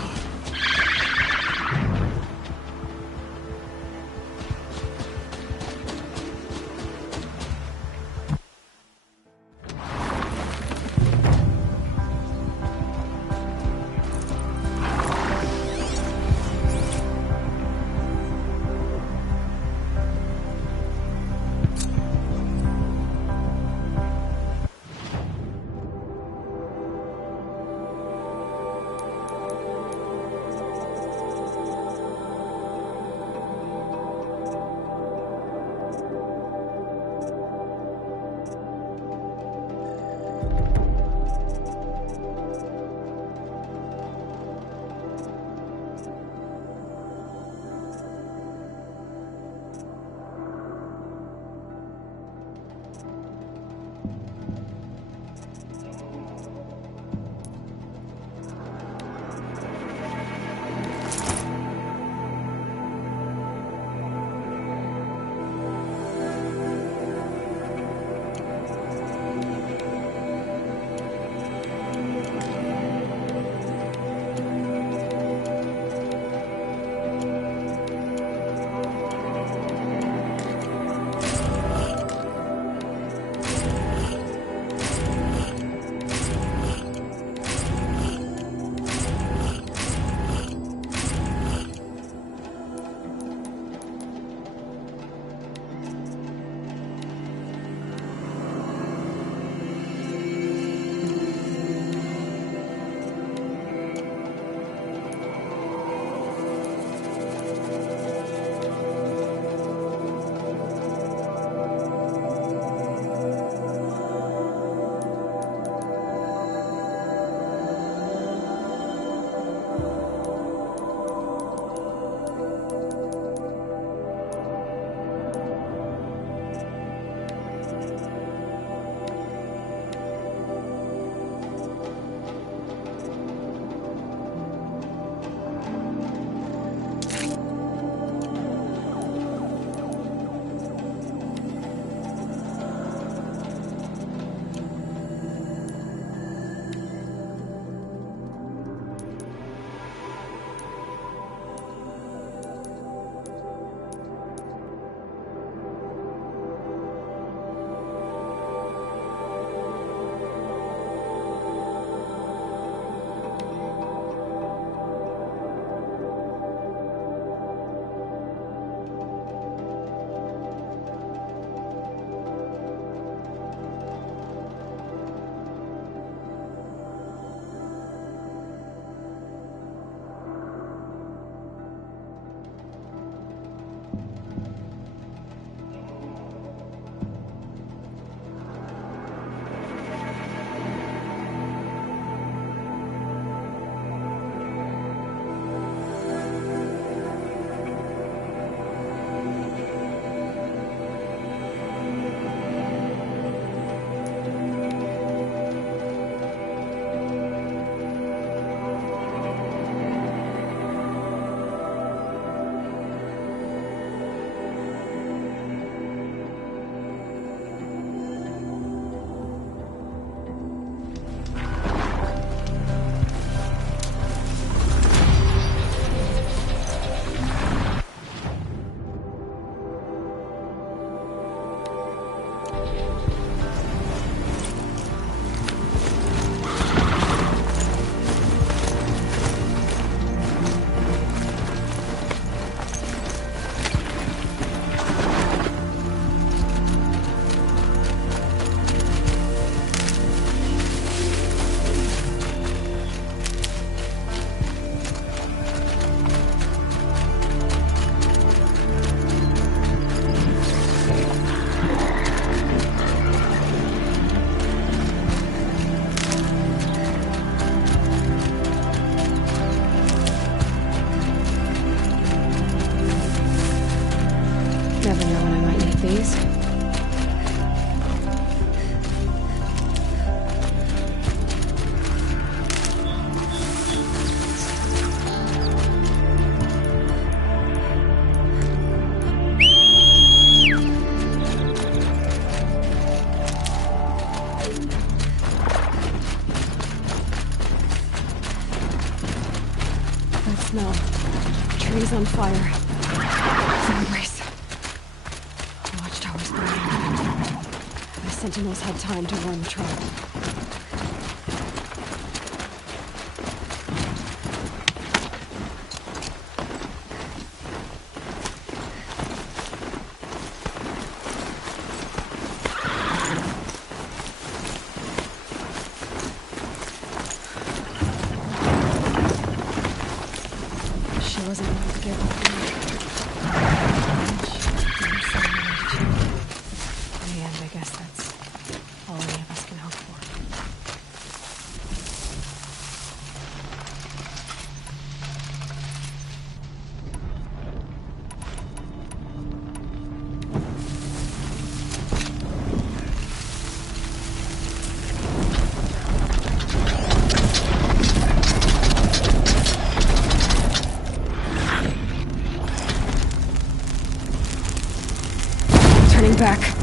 smell. Trees on fire. Embrace. Watchtowers burning. The sentinels had time to warn the tribe. Back.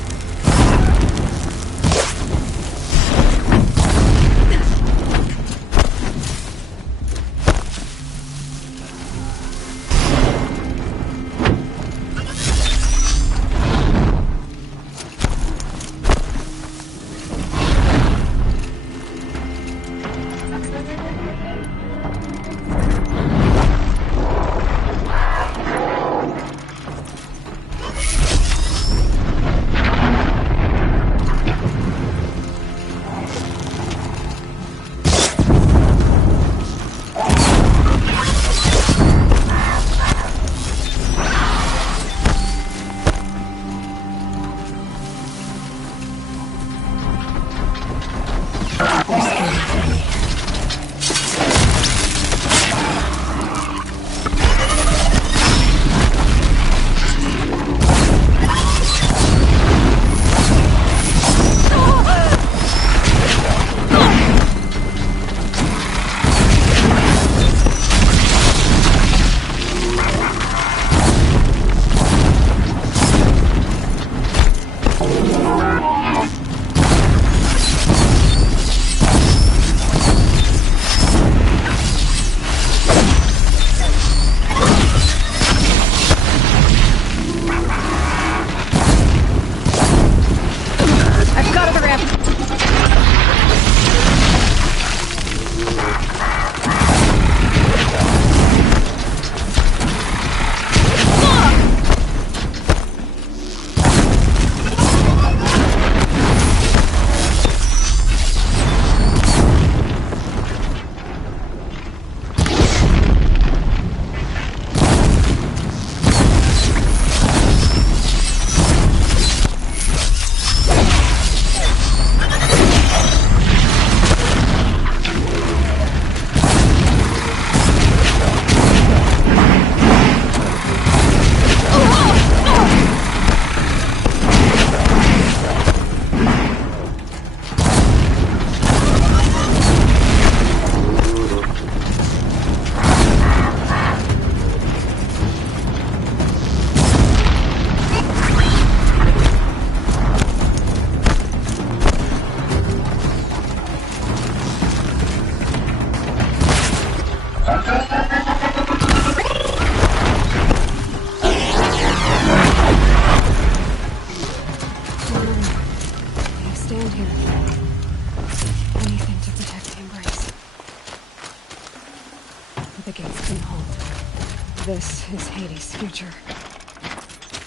This is Hades' future.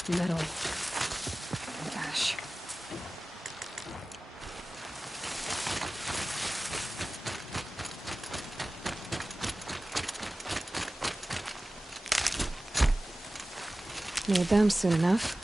Metal and ash. Made them soon enough.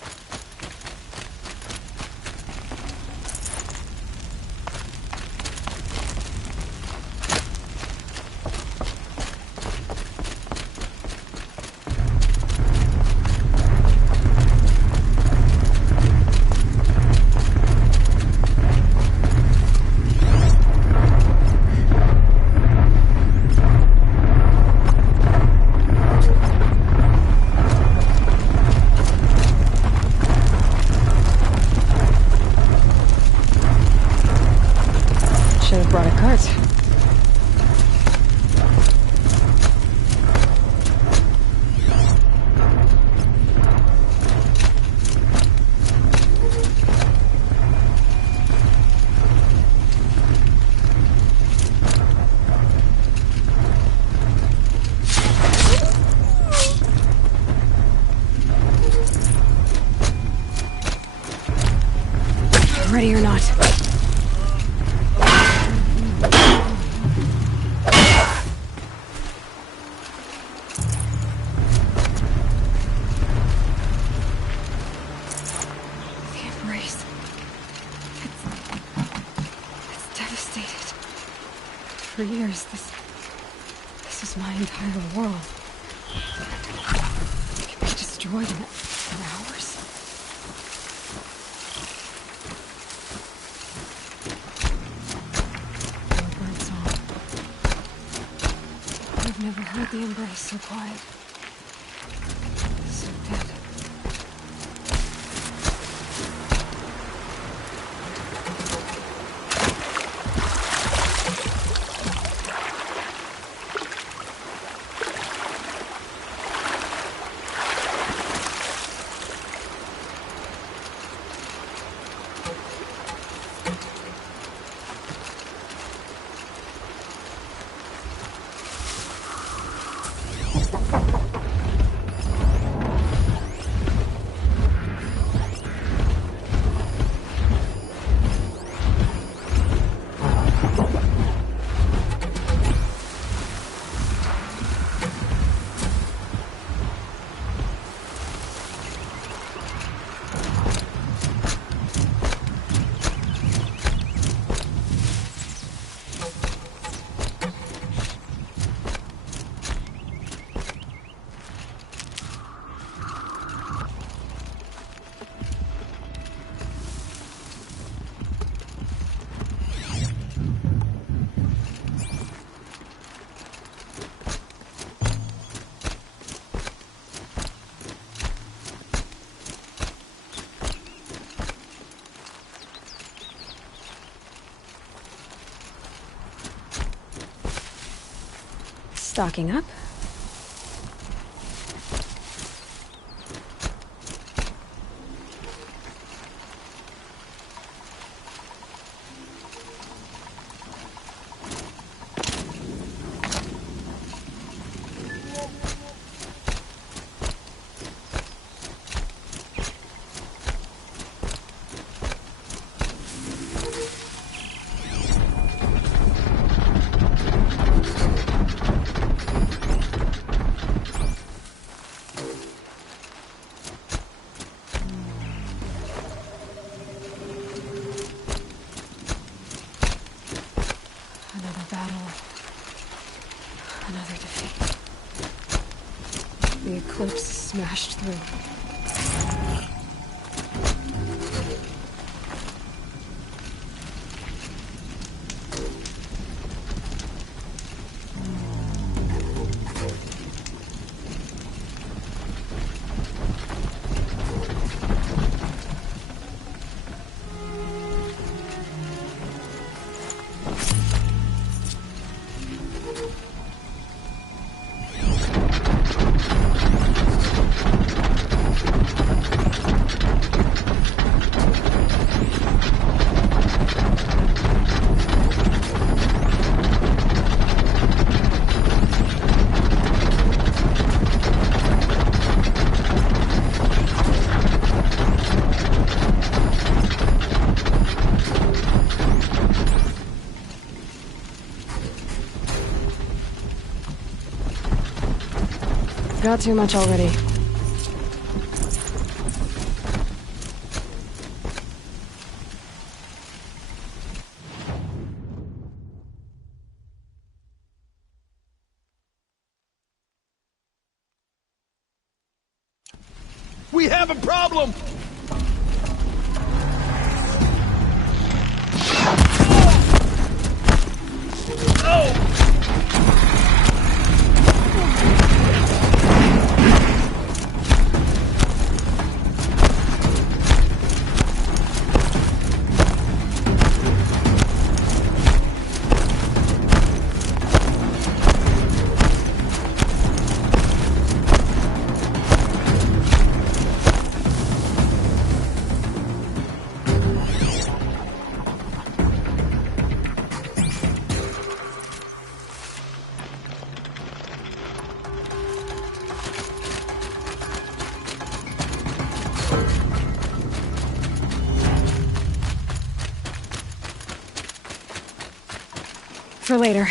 For years, this is my entire world. It can be destroyed in hours. No birdsong. I've never heard the embrace so quiet. So dead. Stocking up. The eclipse smashed through. Got too much already. We have a problem! For later.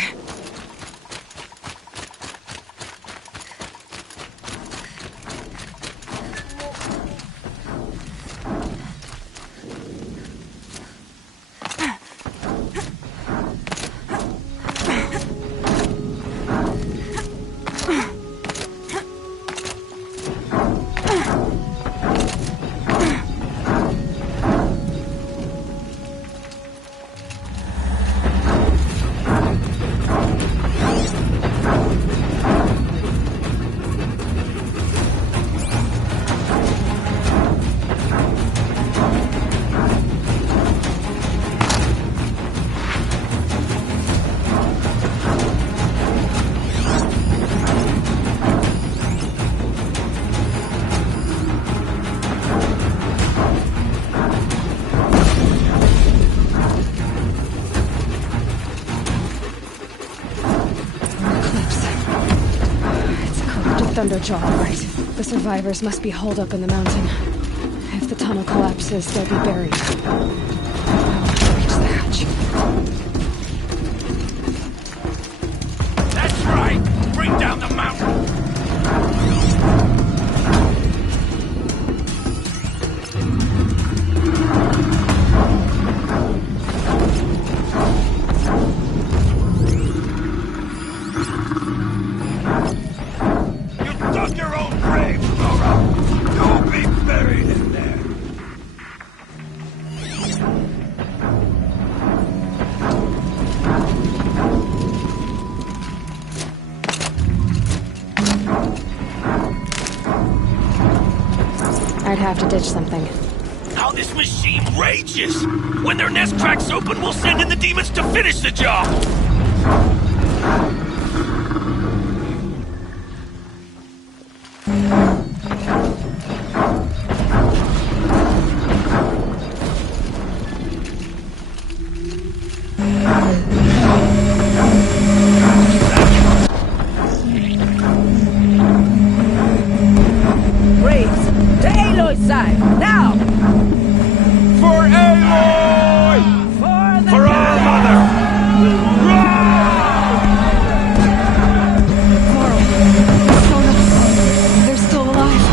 Thunderjaw, right. The survivors must be holed up in the mountain. If the tunnel collapses, they'll be buried. I want to reach the hatch. That's right! Bring down the mountain! You dug your own grave, Laura! You'll be buried in there! I'd have to ditch something. How this machine rages! When their nest cracks open, we'll send in the demons to finish the job! Braves, to Aloy's side, now! For Aloy! For our mother! They're still alive.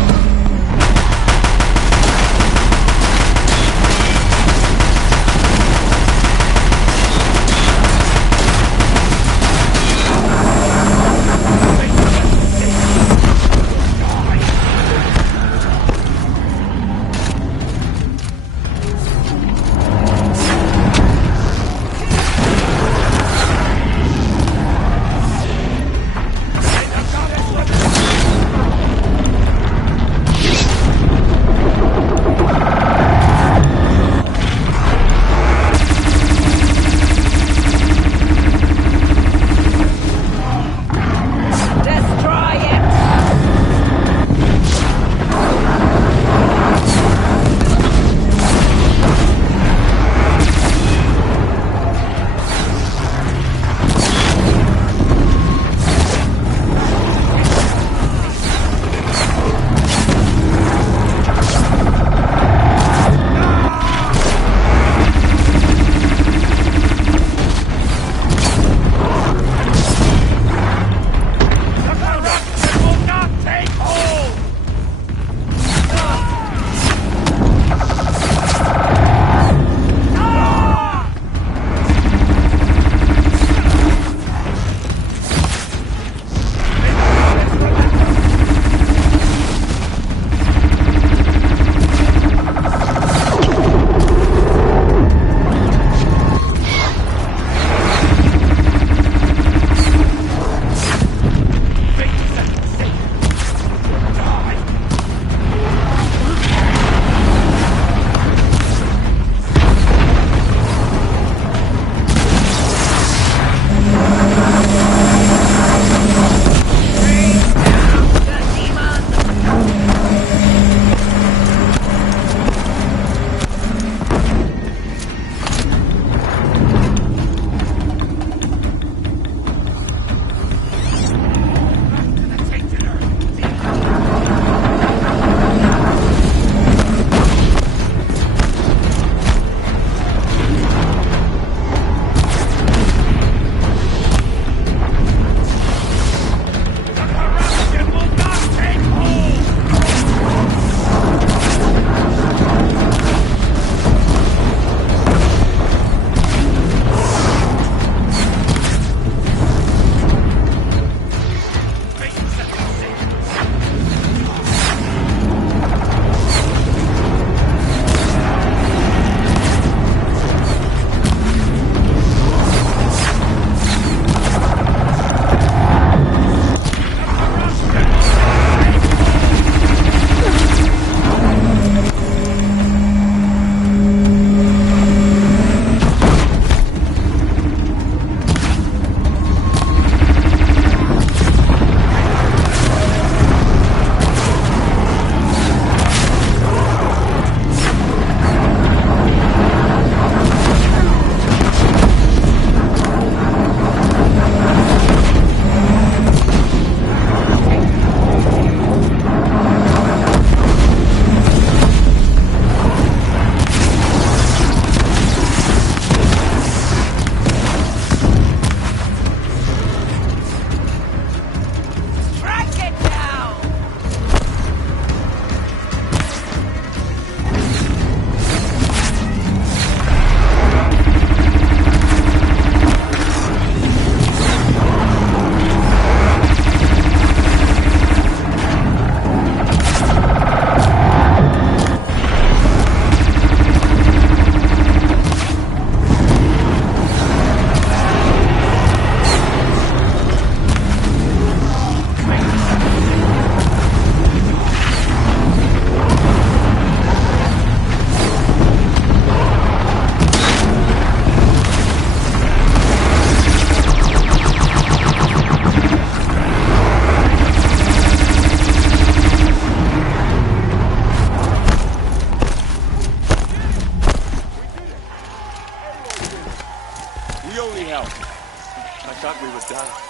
We only help. I thought we would die.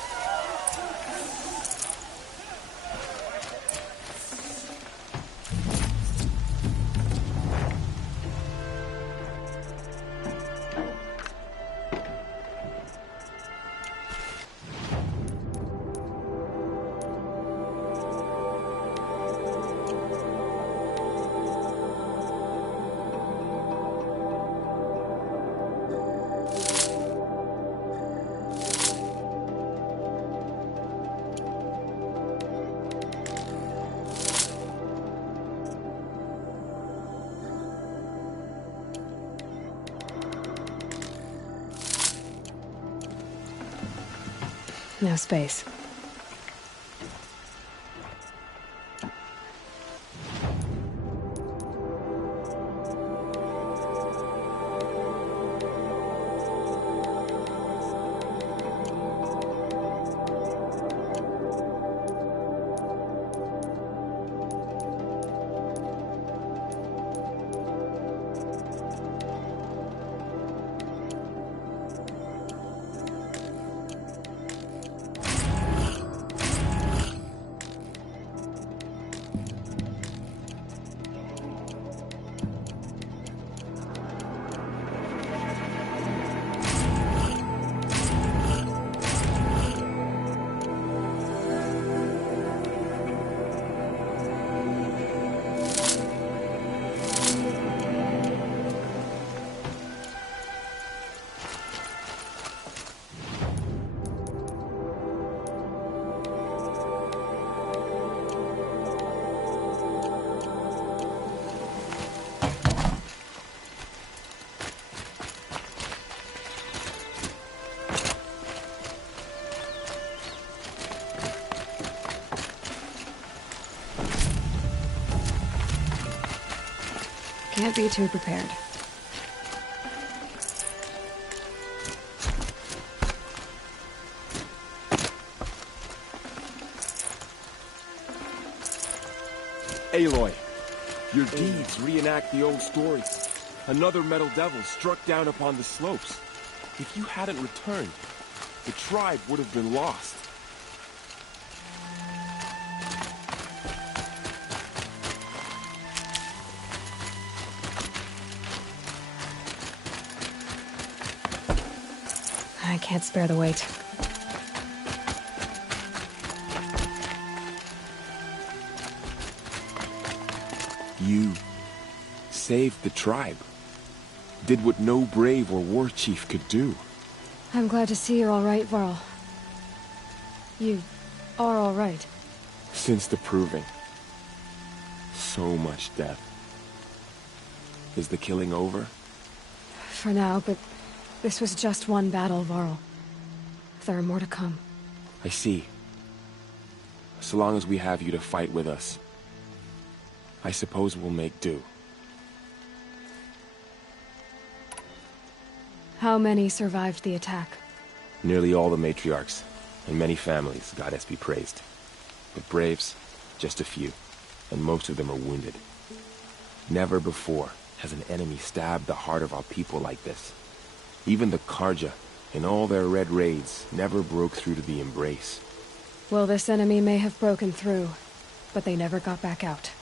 No space. Can't be too prepared. Aloy, your deeds reenact the old story. Another metal devil struck down upon the slopes. If you hadn't returned, the tribe would have been lost. I can't spare the weight. You saved the tribe. Did what no brave or war chief could do. I'm glad to see you're all right, Varl. You are all right. Since the proving. So much death. Is the killing over? For now, but this was just one battle, Varl. There are more to come. I see. So long as we have you to fight with us, I suppose we'll make do. How many survived the attack? Nearly all the matriarchs, and many families, goddess be praised. But braves, just a few, and most of them are wounded. Never before has an enemy stabbed the heart of our people like this. Even the Karja, in all their red raids, never broke through to the Embrace. Well, this enemy may have broken through, but they never got back out.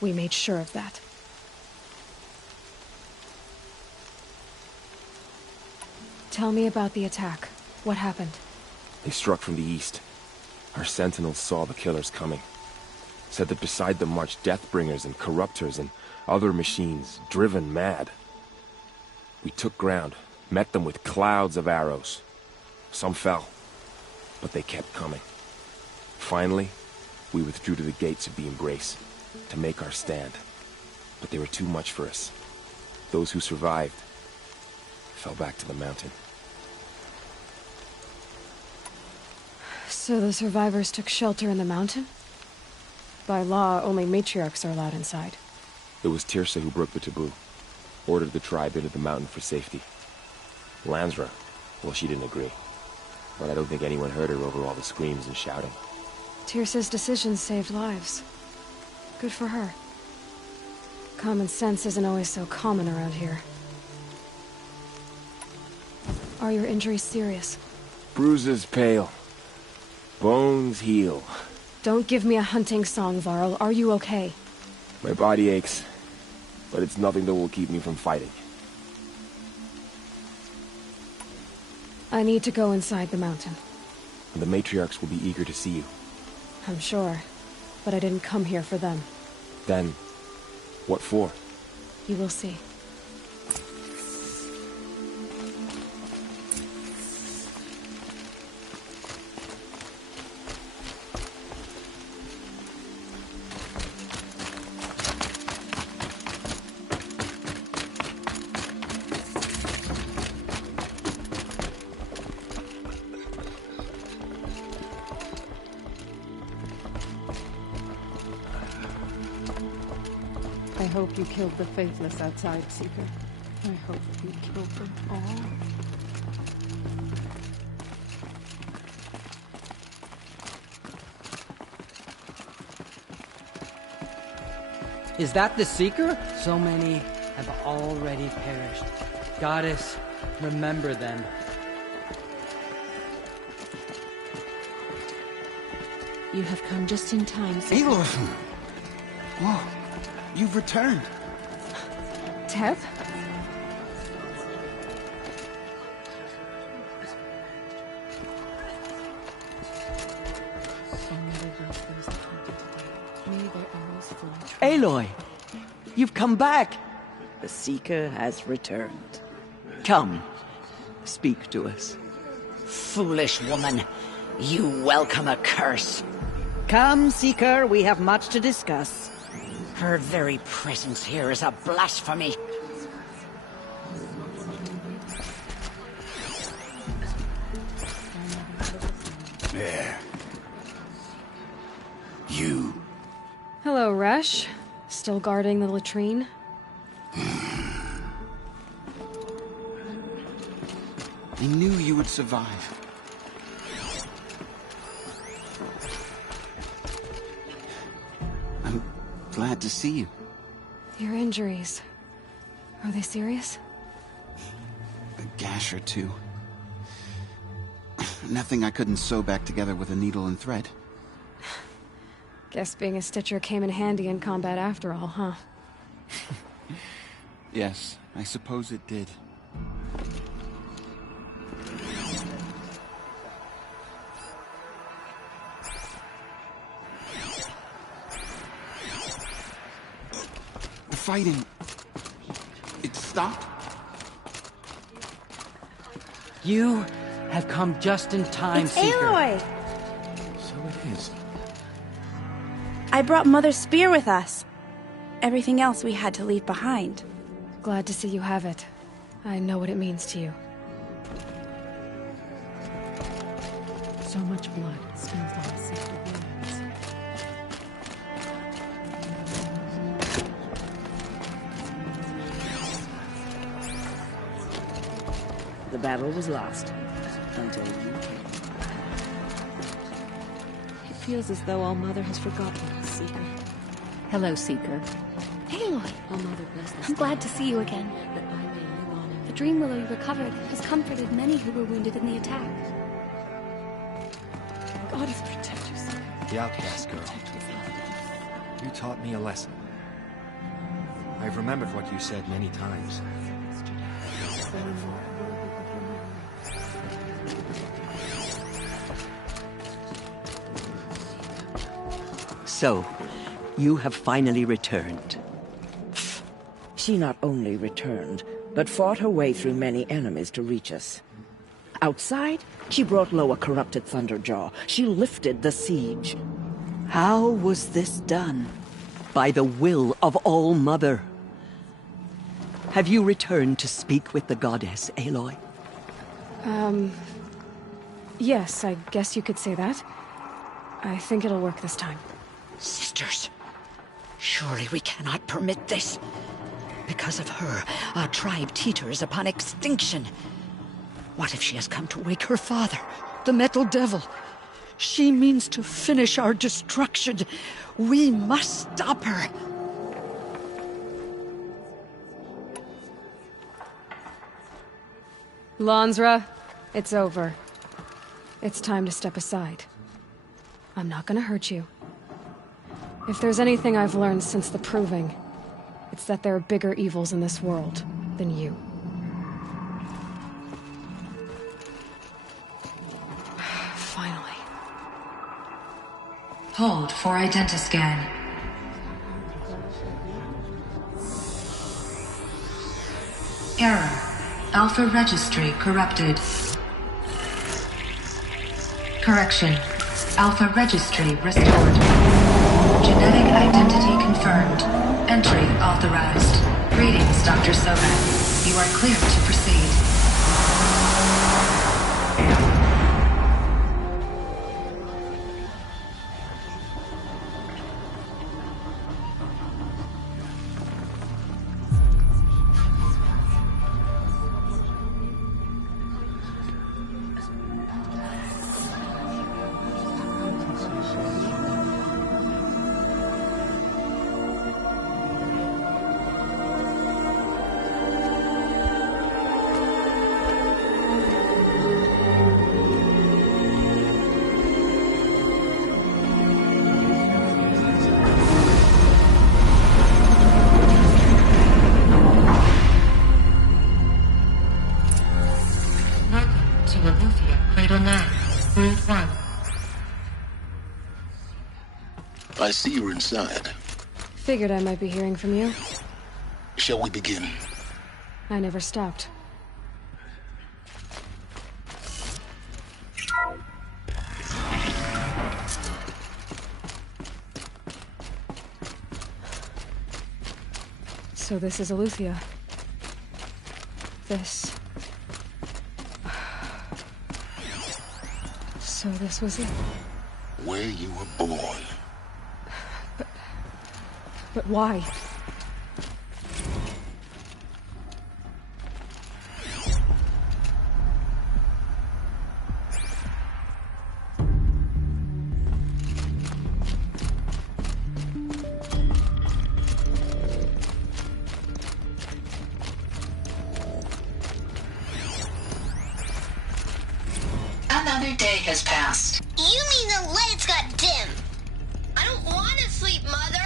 We made sure of that. Tell me about the attack. What happened? They struck from the east. Our sentinels saw the killers coming. Said that beside them marched Deathbringers and Corruptors and other machines, driven mad. We took ground, met them with clouds of arrows. Some fell, but they kept coming. Finally, we withdrew to the gates of the Embrace to make our stand. But they were too much for us. Those who survived fell back to the mountain. So the survivors took shelter in the mountain? By law, only matriarchs are allowed inside. It was Tirsa who broke the taboo. Ordered the tribe into the mountain for safety. Lansra, well, she didn't agree. But I don't think anyone heard her over all the screams and shouting. Tirsa's decisions saved lives. Good for her. Common sense isn't always so common around here. Are your injuries serious? Bruises pale. Bones heal. Don't give me a hunting song, Varl. Are you okay? My body aches, but it's nothing that will keep me from fighting. I need to go inside the mountain. The matriarchs will be eager to see you. I'm sure, but I didn't come here for them. Then, what for? You will see. I hope you killed the faithless outside, Seeker. I hope you killed them all. Is that the Seeker? So many have already perished. Goddess, remember them. You have come just in time, Seeker. Aloy! Whoa, you've returned. Teb? Aloy! You've come back! The Seeker has returned. Come, speak to us. Foolish woman, you welcome a curse. Come, Seeker, we have much to discuss. Her very presence here is a blasphemy. There. You. Hello, Resh. Still guarding the latrine? I knew you would survive. I'm glad to see you. Your injuries. Are they serious? A gash or two. Nothing I couldn't sew back together with a needle and thread. Guess being a stitcher came in handy in combat after all, huh? Yes, I suppose it did. The fighting... it stopped? You have come just in time, It's Seeker. Aloy! So it is. I brought Mother's spear with us. Everything else we had to leave behind. Glad to see you have it. I know what it means to you. So much blood spills on the sacred lands. The battle was lost until you came. It feels as though All Mother has forgotten us, Seeker. Hello, Seeker. Aloy! All Mother bless us. I'm glad to see you again. That I may live on in The dream willow you recovered has comforted many who were wounded in the attack. God has protected you, Seeker. The outcast girl. You taught me a lesson. I've remembered what you said many times. So, you have finally returned. She not only returned, but fought her way through many enemies to reach us. Outside, she brought low a corrupted Thunderjaw. She lifted the siege. How was this done? By the will of All Mother. Have you returned to speak with the goddess, Aloy? Yes, I guess you could say that. I think it'll work this time. Sisters, surely we cannot permit this. Because of her, our tribe teeters upon extinction. What if she has come to wake her father, the Metal Devil? She means to finish our destruction. We must stop her. Lansra, It's over. It's time to step aside. I'm not gonna hurt you. If there's anything I've learned since the Proving, it's that there are bigger evils in this world than you. Finally. Hold for identiscan. Error. Alpha registry corrupted. Correction. Alpha registry restored. Genetic identity confirmed. Entry authorized. Greetings, Dr. Soban. You are clear to proceed. I see you're inside. Figured I might be hearing from you. Shall we begin? I never stopped. So this is Aletheia. This... So this was it? Where you were born. But why? Another day has passed. You mean the lights got dim? I don't want to sleep, Mother!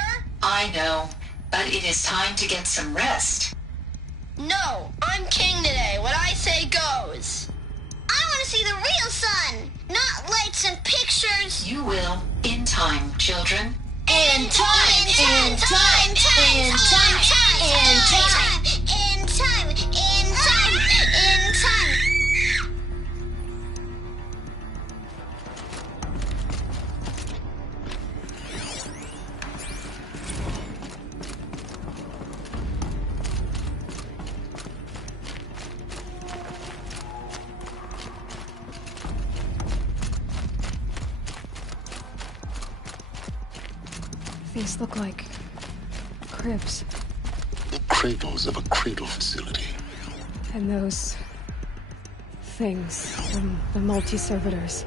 I know, but it is time to get some rest. No, I'm king today. What I say goes. I want to see the real sun, not lights and pictures. You will, in time, children. In time, in time, in time, in time, in time, in time, in time. These look like... cribs. The cradles of a cradle facility. And those... things, the multi-servitors.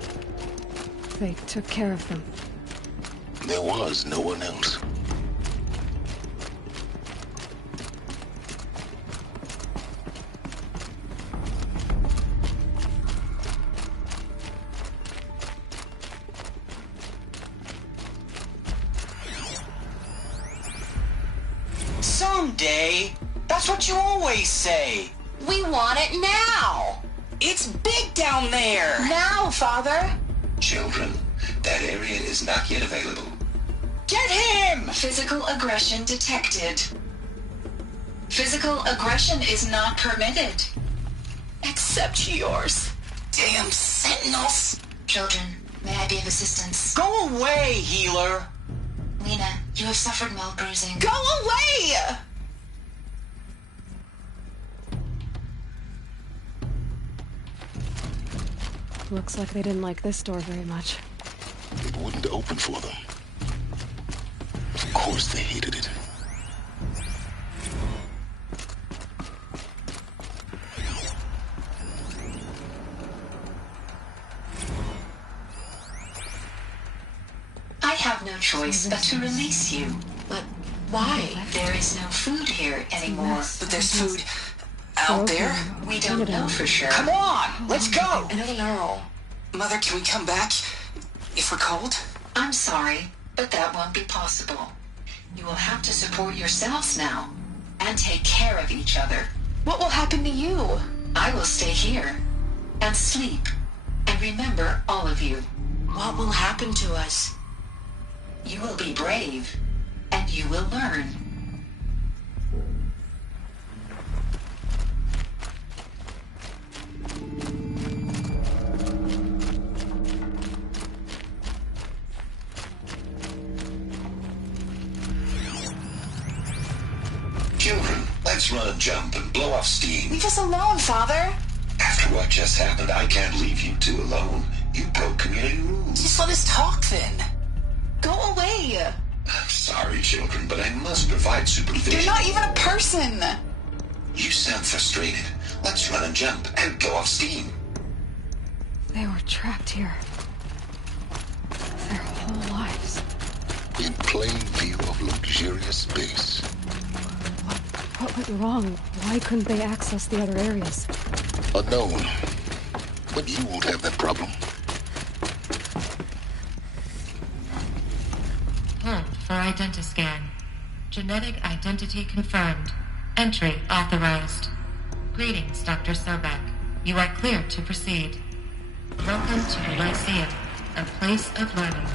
They took care of them. There was no one else. Someday. That's what you always say. We want it now. It's big down there. Now, Father. Children, that area is not yet available. Get him! Physical aggression detected. Physical aggression is not permitted. Except yours. Damn sentinels. Children, may I be of assistance? Go away, healer. Lena, you have suffered mild bruising. Go away! Looks like they didn't like this door very much. It wouldn't open for them. Of course they hated it. I have no choice but to release you. But why? There is no food here anymore. But there's food out there? We don't know for sure. Come on, let's go! I don't know. Mother, can we come back if we're cold? I'm sorry, but that won't be possible. You will have to support yourselves now, and take care of each other. What will happen to you? I will stay here, and sleep, and remember all of you. What will happen to us? You will be brave, and you will learn. Children, let's run a jump and blow off steam. Leave us alone, Father. After what just happened, I can't leave you two alone. You broke community rules. Just let us talk then. Go away. I'm sorry, children, but I must provide supervision. You're not even a person. You sound frustrated. Let's run a jump and blow off steam. They were trapped here. Their whole lives. In plain view of luxurious space. What went wrong? Why couldn't they access the other areas? Unknown. But you won't have that problem. Hunt for identiscan. Genetic identity confirmed. Entry authorized. Greetings, Dr. Sobek. You are cleared to proceed. Welcome to Lyceum, a place of learning.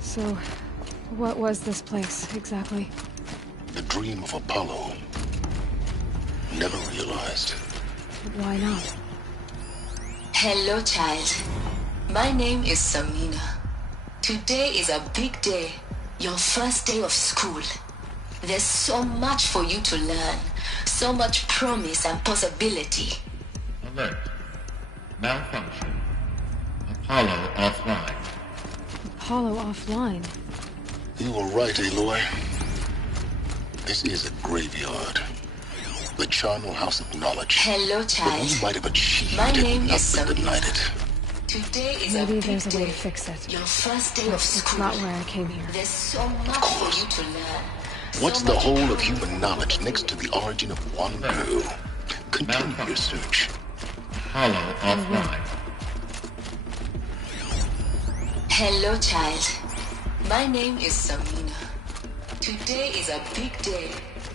So, what was this place, exactly? The dream of Apollo. Never realized. Why not? Hello, child. My name is Samina. Today is a big day. Your first day of school. There's so much for you to learn. So much promise and possibility. Alert. Malfunction. Apollo offline. Apollo offline? You were right, Aloy. This is a graveyard. The charnel house of knowledge. Hello, child. What we might have achieved My had name not is been Samina. denied it. Today is Maybe a big there's a way day. to fix it. Your first day of school. It's not why I came here. There's so much for you to learn. What's the whole of human knowledge next to the origin of one girl? Continue your search. Apollo offline. Hello, child. My name is Samina. Today is a big day.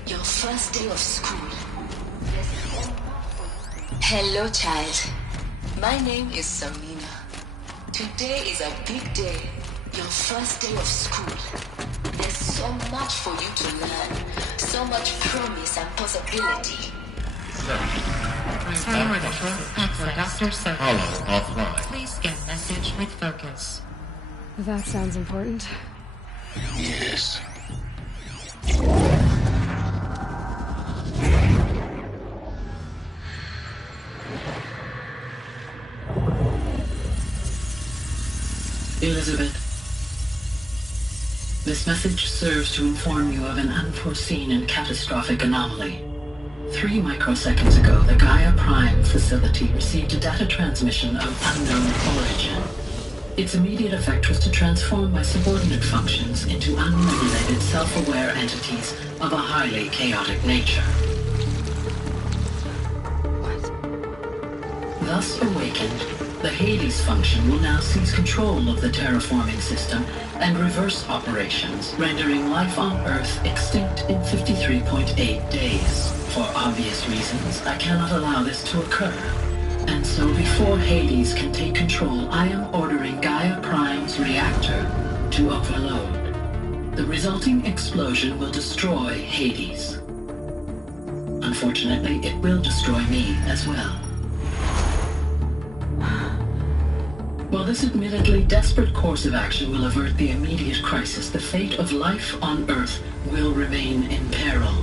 Your first day of school. Hello, child. My name is Samina. Today is a big day. Your first day of school. There's so much for you to learn. So much promise and possibility. Dr. Sobek. Apollo offline. Please get message with focus. That sounds important. Yes. Elizabeth, this message serves to inform you of an unforeseen and catastrophic anomaly. 3 microseconds ago, the Gaia Prime facility received a data transmission of unknown origin. Its immediate effect was to transform my subordinate functions into unregulated, self-aware entities of a highly chaotic nature. Thus awakened, the Hades function will now seize control of the terraforming system and reverse operations, rendering life on Earth extinct in 53.8 days. For obvious reasons, I cannot allow this to occur. And so before Hades can take control, I am ordering Gaia Prime's reactor to overload. The resulting explosion will destroy Hades. Unfortunately, it will destroy me as well. While this admittedly desperate course of action will avert the immediate crisis, the fate of life on Earth will remain in peril.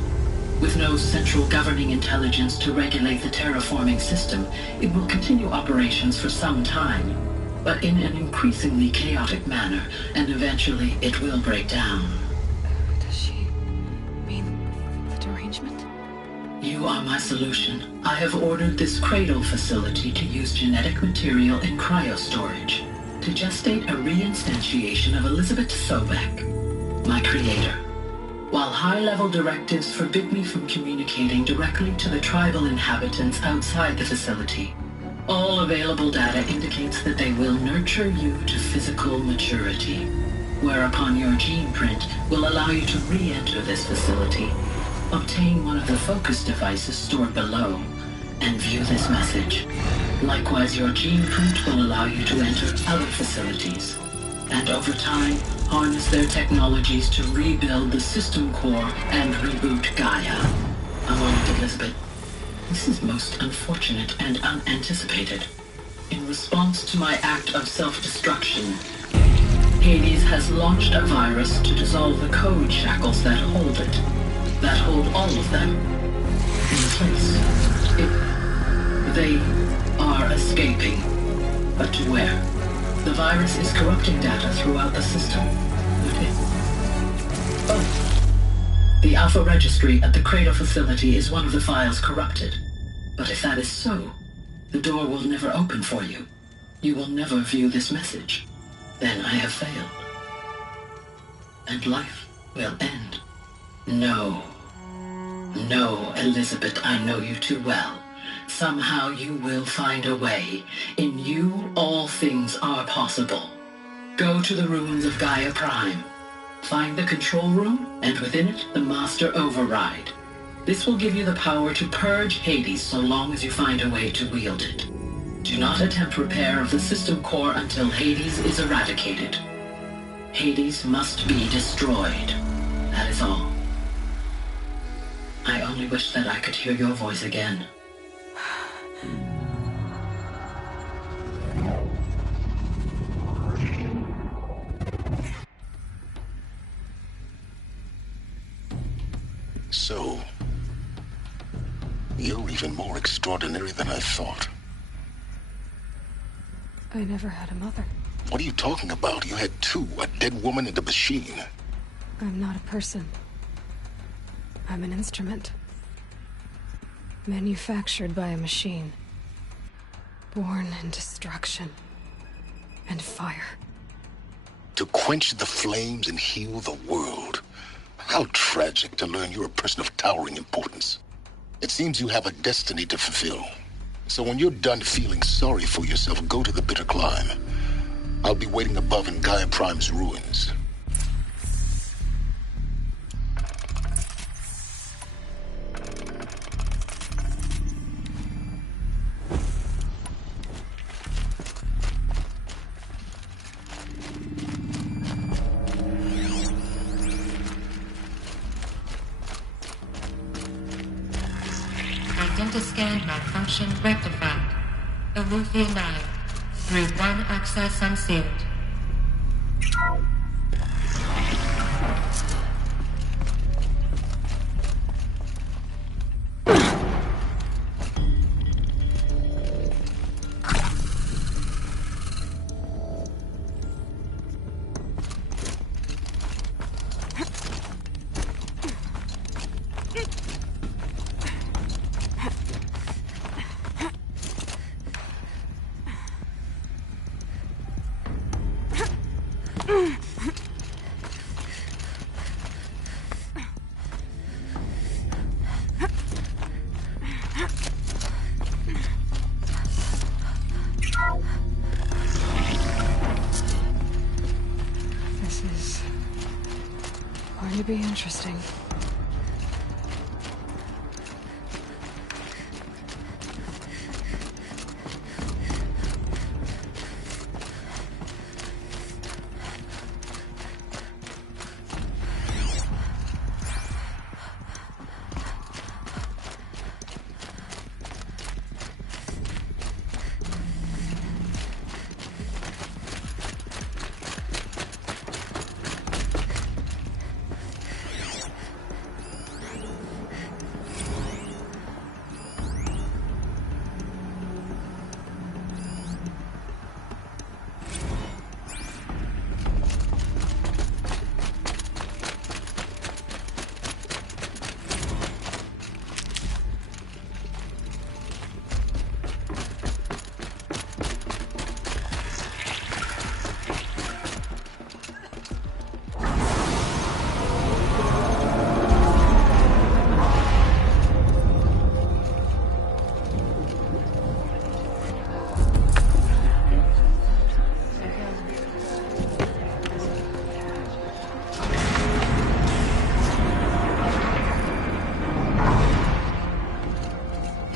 With no central governing intelligence to regulate the terraforming system, it will continue operations for some time, but in an increasingly chaotic manner, and eventually it will break down. Does she mean the derangement? You are my solution. I have ordered this cradle facility to use genetic material in cryostorage to gestate a reinstantiation of Elizabeth Sobek, my creator. while high-level directives forbid me from communicating directly to the tribal inhabitants outside the facility, all available data indicates that they will nurture you to physical maturity, whereupon your gene print will allow you to re-enter this facility, obtain one of the focus devices stored below, and view this message. Likewise, your gene print will allow you to enter other facilities, and over time, harness their technologies to rebuild the system core and reboot Gaia. A moment, Elizabeth. This is most unfortunate and unanticipated. In response to my act of self-destruction, Hades has launched a virus to dissolve the code shackles that hold it, that hold all of them in place. They are escaping, but to where? The virus is corrupting data throughout the system. The Alpha Registry at the Cradle facility is one of the files corrupted. But if that is so, the door will never open for you. You will never view this message. Then I have failed. And life will end. No. No, Elizabeth, I know you too well. Somehow you will find a way. In you, all things are possible. Go to the ruins of Gaia Prime. Find the control room, and within it, the master override. This will give you the power to purge Hades so long as you find a way to wield it. Do not attempt repair of the system core until Hades is eradicated. Hades must be destroyed. That is all. I only wish that I could hear your voice again. So, you're even more extraordinary than I thought. I never had a mother. What are you talking about? You had two, a dead woman and a machine. I'm not a person. I'm an instrument. Manufactured by a machine. Born in destruction and fire. To quench the flames and heal the world. How tragic to learn you're a person of towering importance. It seems you have a destiny to fulfill. So when you're done feeling sorry for yourself, go to the bitter climb. I'll be waiting above in Gaia Prime's ruins. Identiscan malfunction rectified. Aloy 9. Route 1 access unsealed. This is going to be interesting.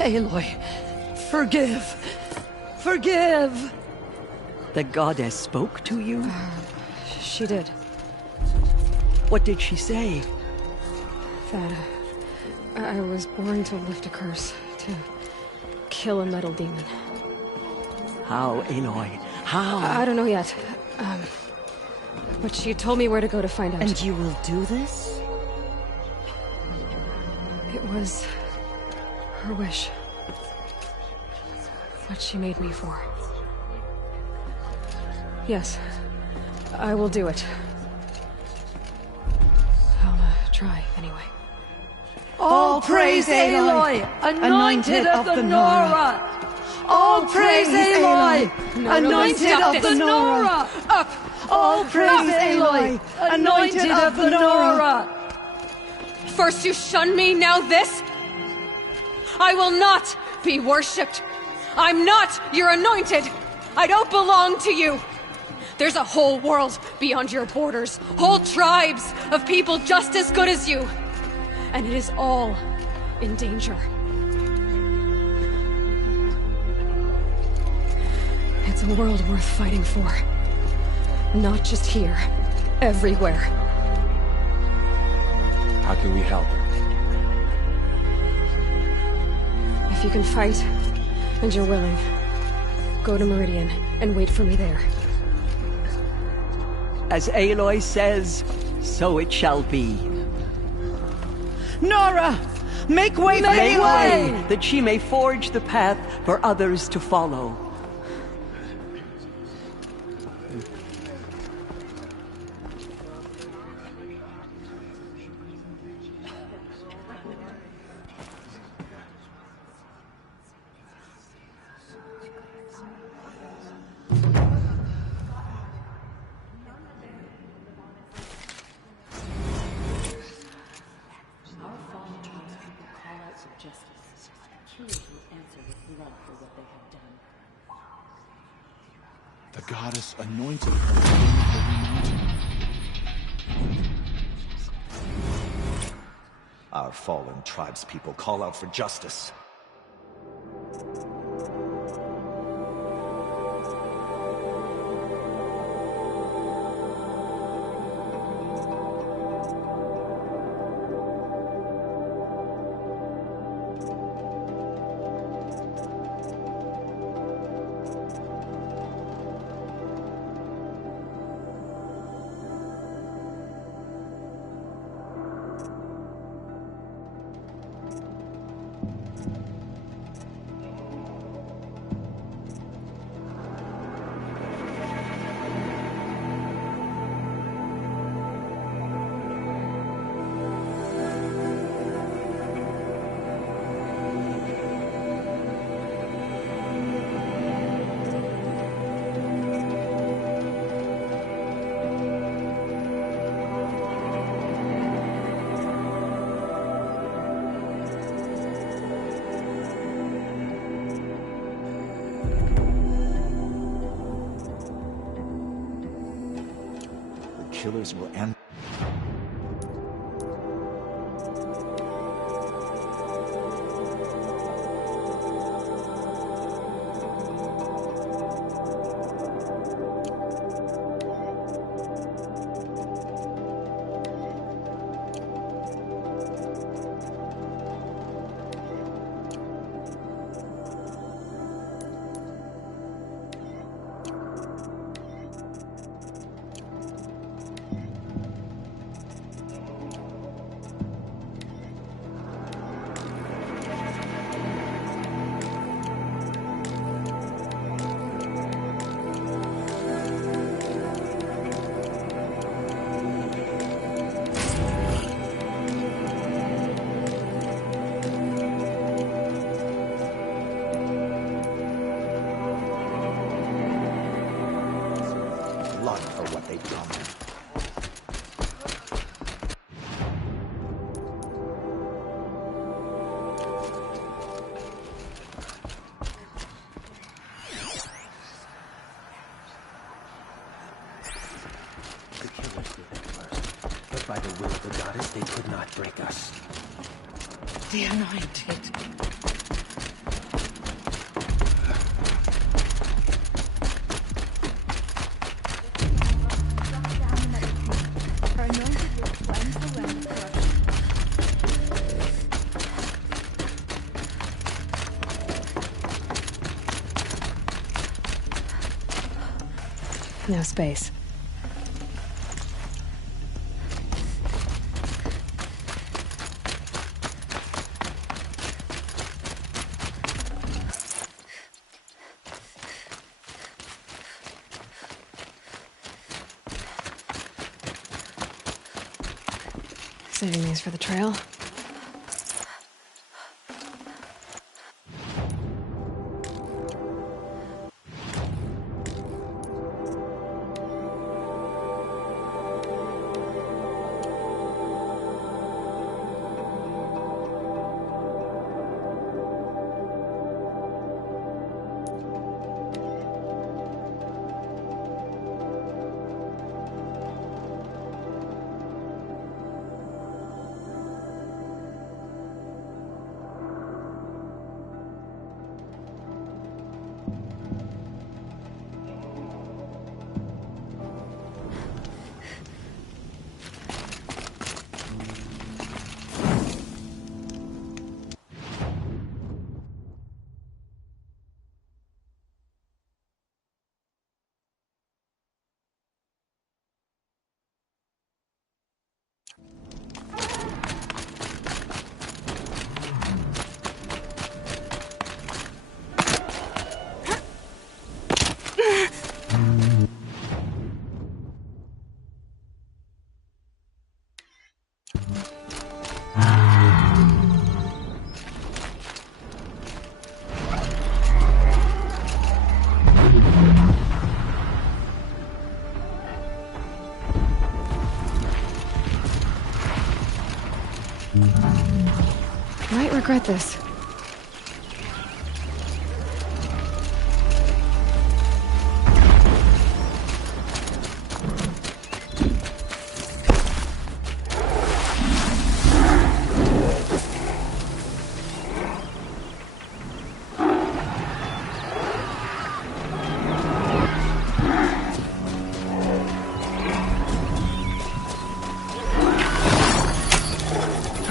Aloy, forgive. Forgive! The goddess spoke to you? She did. What did she say? That I was born to lift a curse, to kill a metal demon. How, Aloy? How? I don't know yet. But she told me where to go to find out. And you will do this? It was her wish. What she made me for. Yes, I will do it. I'll try, anyway. All praise Aloy, anointed of the Nora! All praise Aloy, anointed of the Nora! Up! All praise Aloy, anointed of the Nora! First you shun me, now this? I will not be worshipped. I'm not your anointed. I don't belong to you. There's a whole world beyond your borders, whole tribes of people just as good as you. And it is all in danger. It's a world worth fighting for. Not just here, everywhere. How can we help? If you can fight, and you're willing, go to Meridian and wait for me there. As Aloy says, so it shall be. Nora! Make way for Aloy, that she may forge the path for others to follow. The goddess anointed her on the holy mountain. Our fallen tribespeople call out for justice. Killers will end. For what they've done. The killers did it first, but by the will of the goddess, they could not break us. The anointed. No space. Saving these for the trail. Might regret this.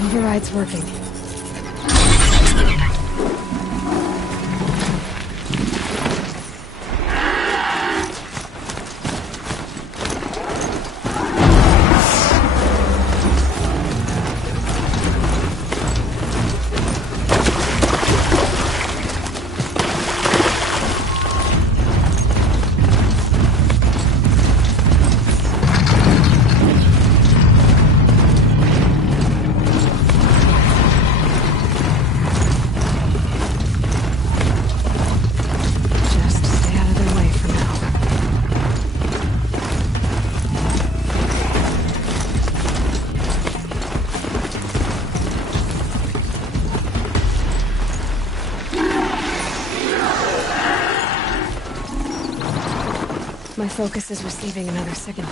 Override's working. My focus is receiving another signal.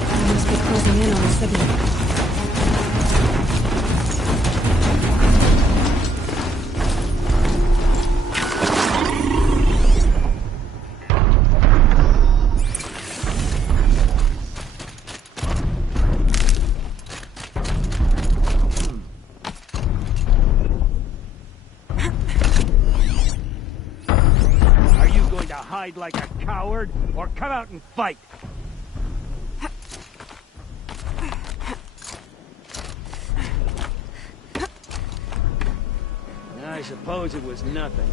I must be closing in on the signal. Like a coward, or come out and fight. I suppose it was nothing.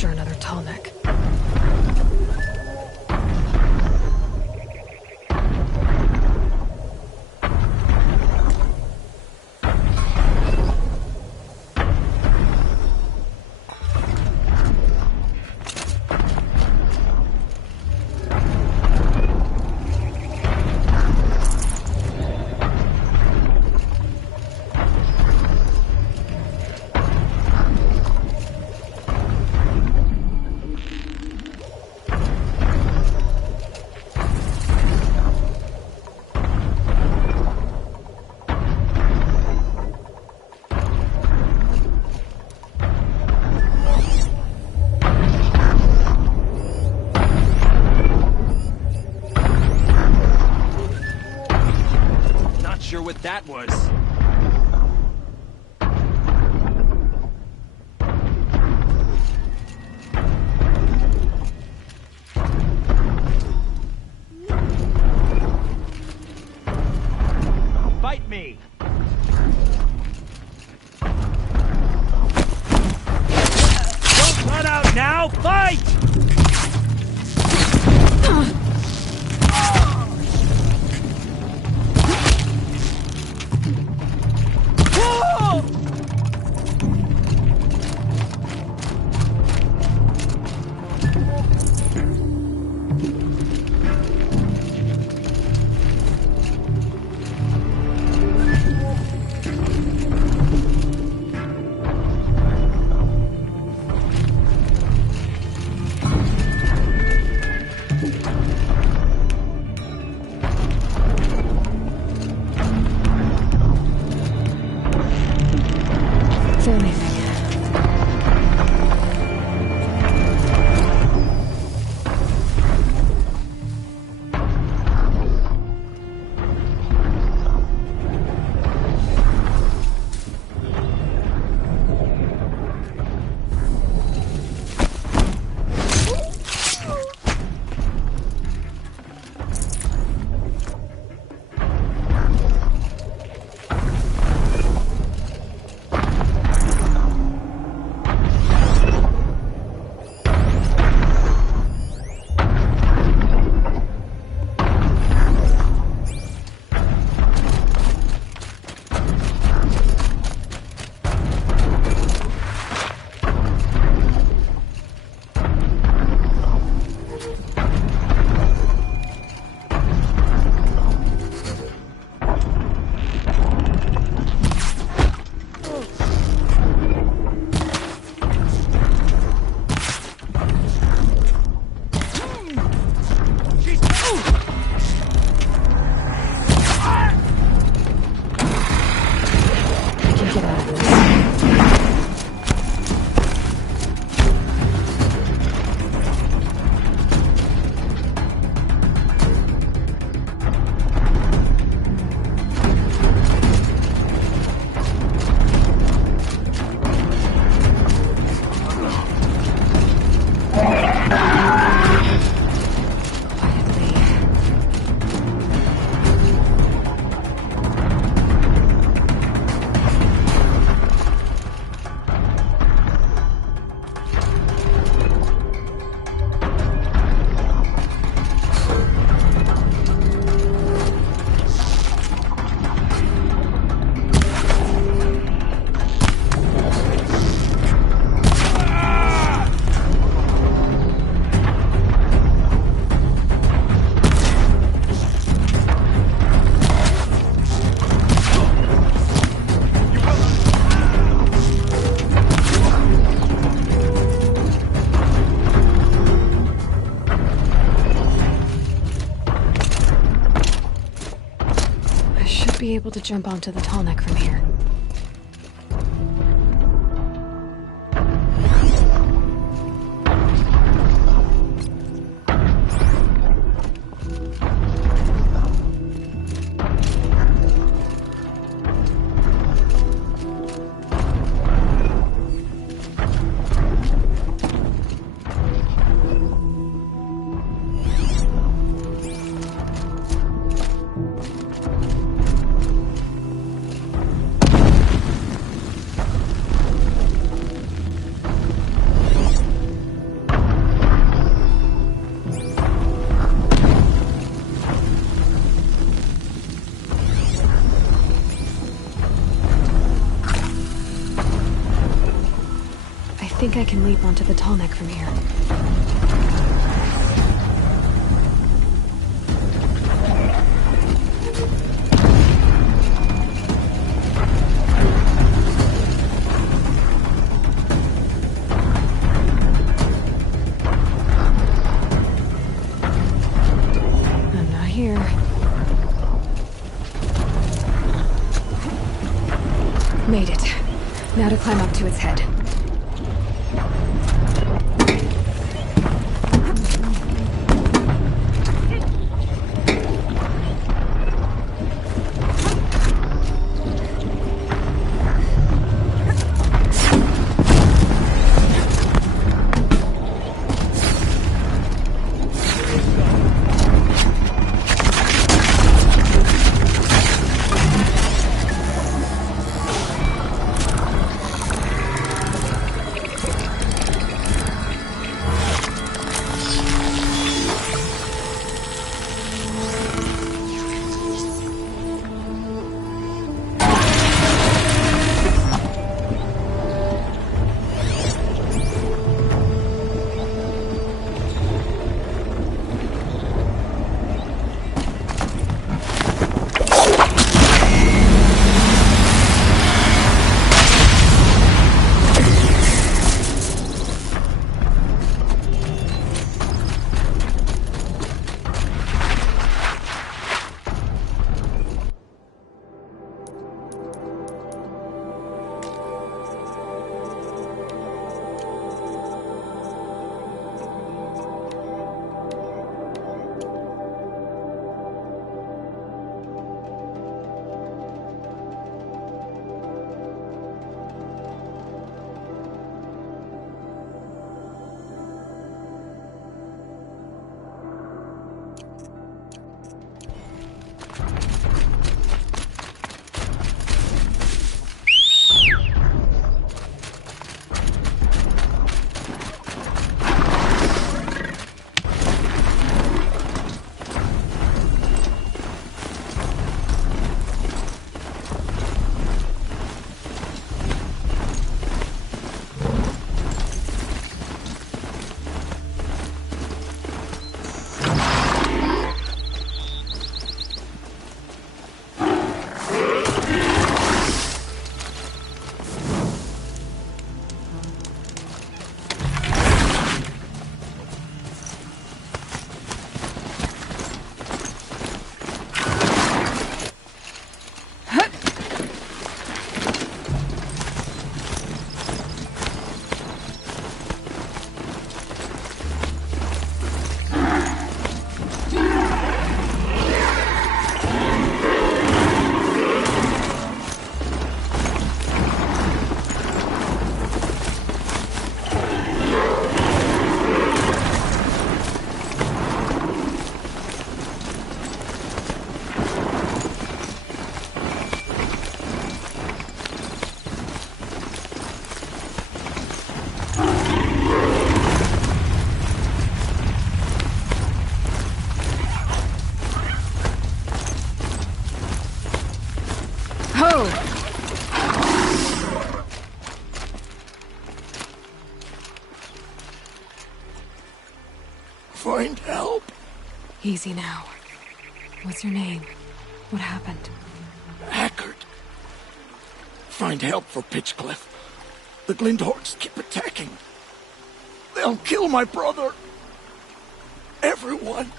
Another tall neck. what that was. Fight me! Don't run out now! Fight! Be able to jump onto the tall neck from here. I think I can leap onto the tall neck from here. I'm not here. Made it. Now to climb up to its head. Find help. Easy now. What's your name? What happened? Hackard. Find help for Pitchcliff. The Glindhorns keep attacking. They'll kill my brother. Everyone.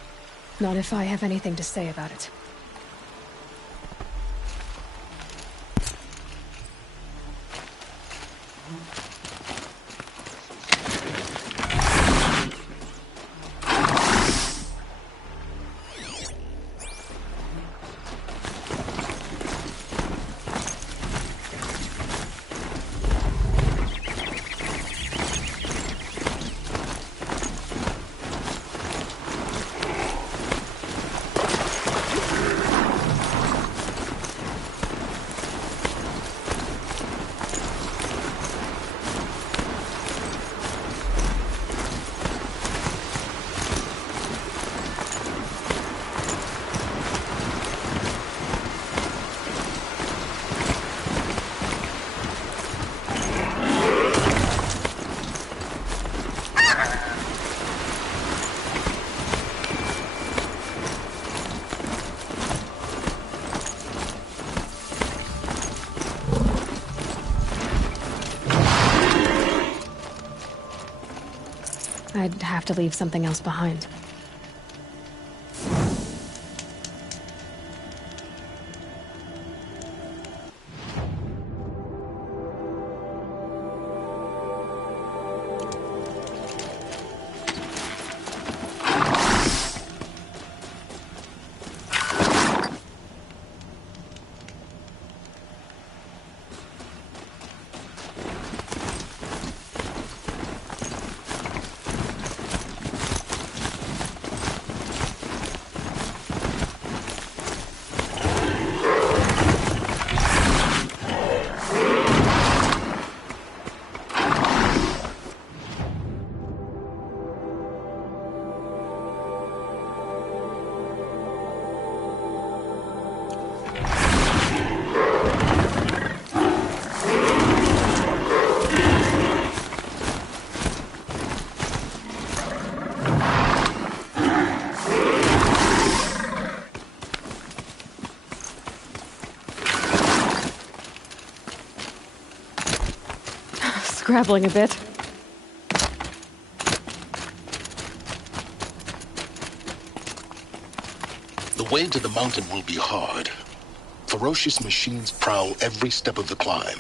Not if I have anything to say about it. I'd have to leave something else behind. Scrabbling a bit. The way to the mountain will be hard. Ferocious machines prowl every step of the climb.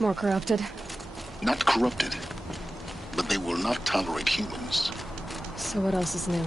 More corrupted? Not corrupted, but they will not tolerate humans. So what else is new?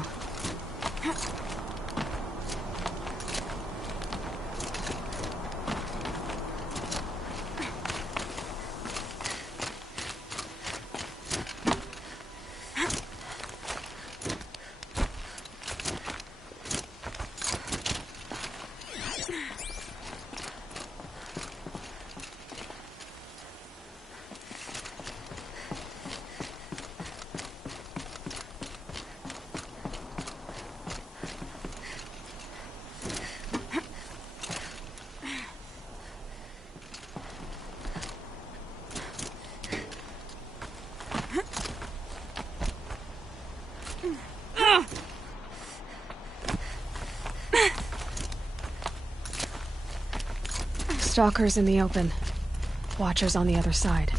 Stalkers in the open. Watchers on the other side.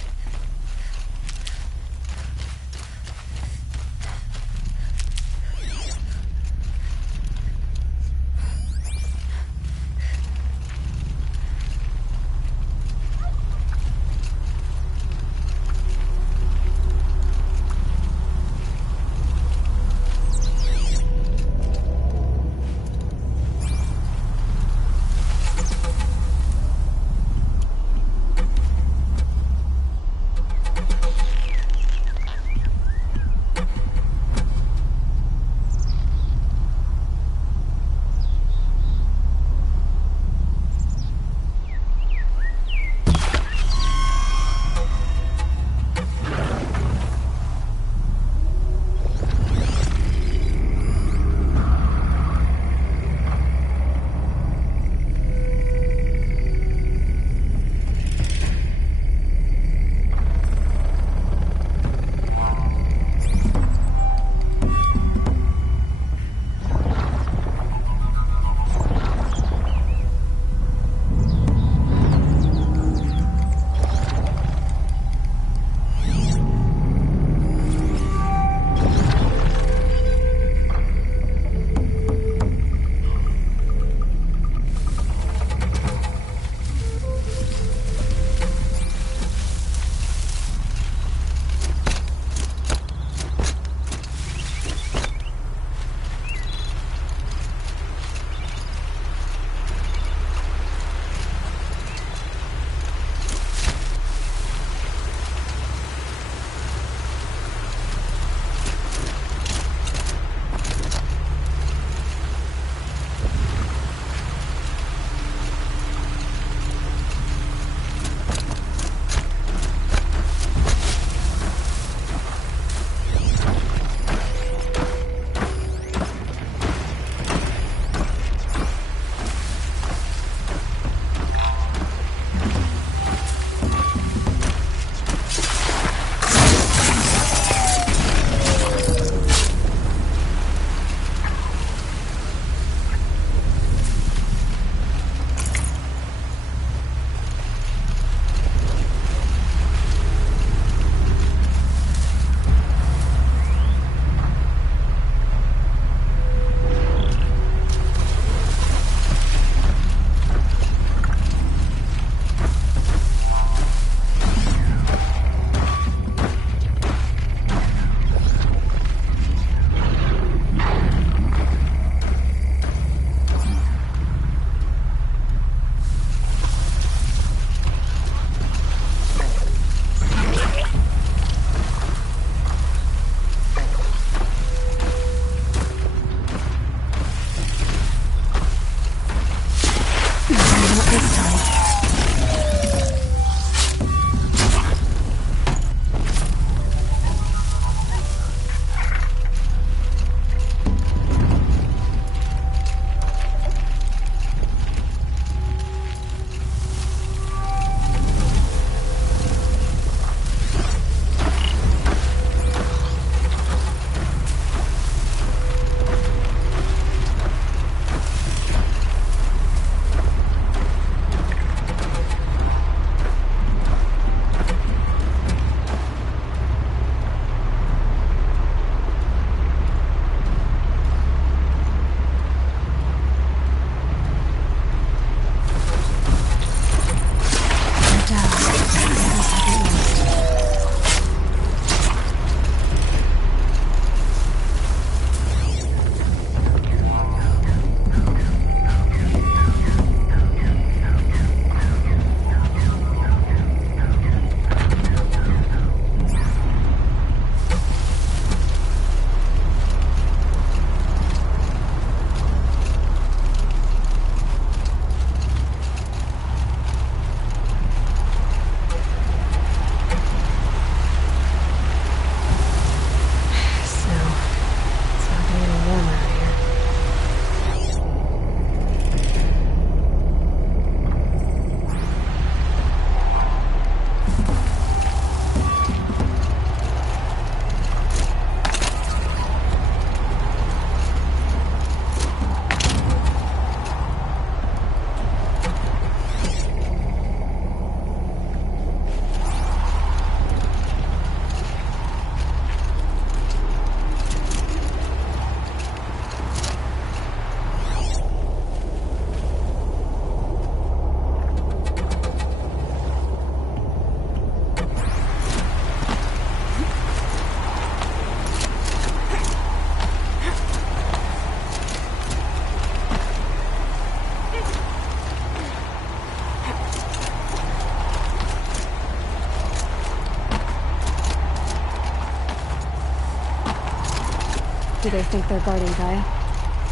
Do they think they're guarding Gaia?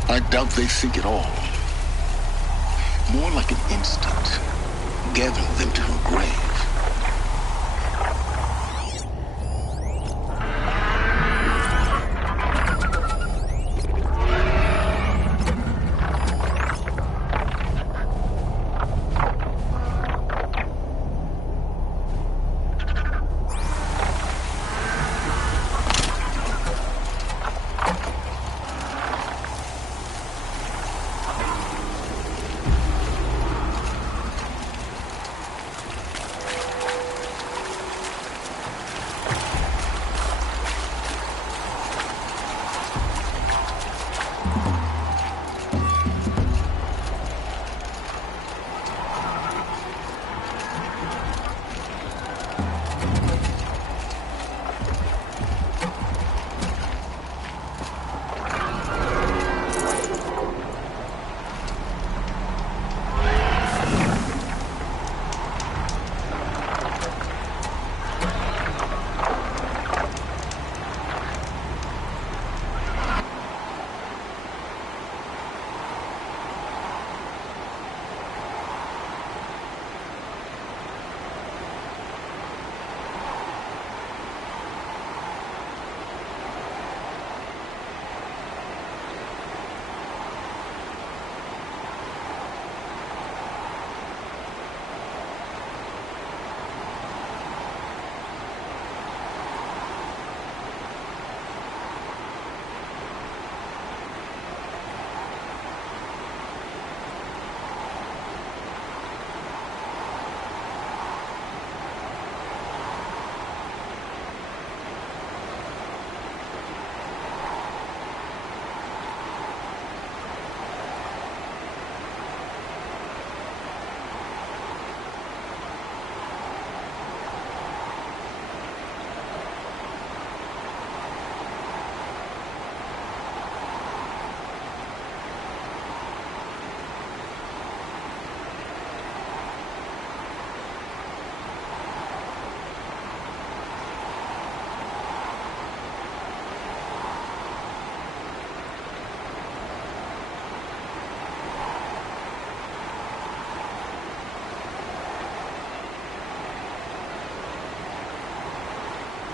I doubt they think at all. More like an instinct, gathering them to her grave.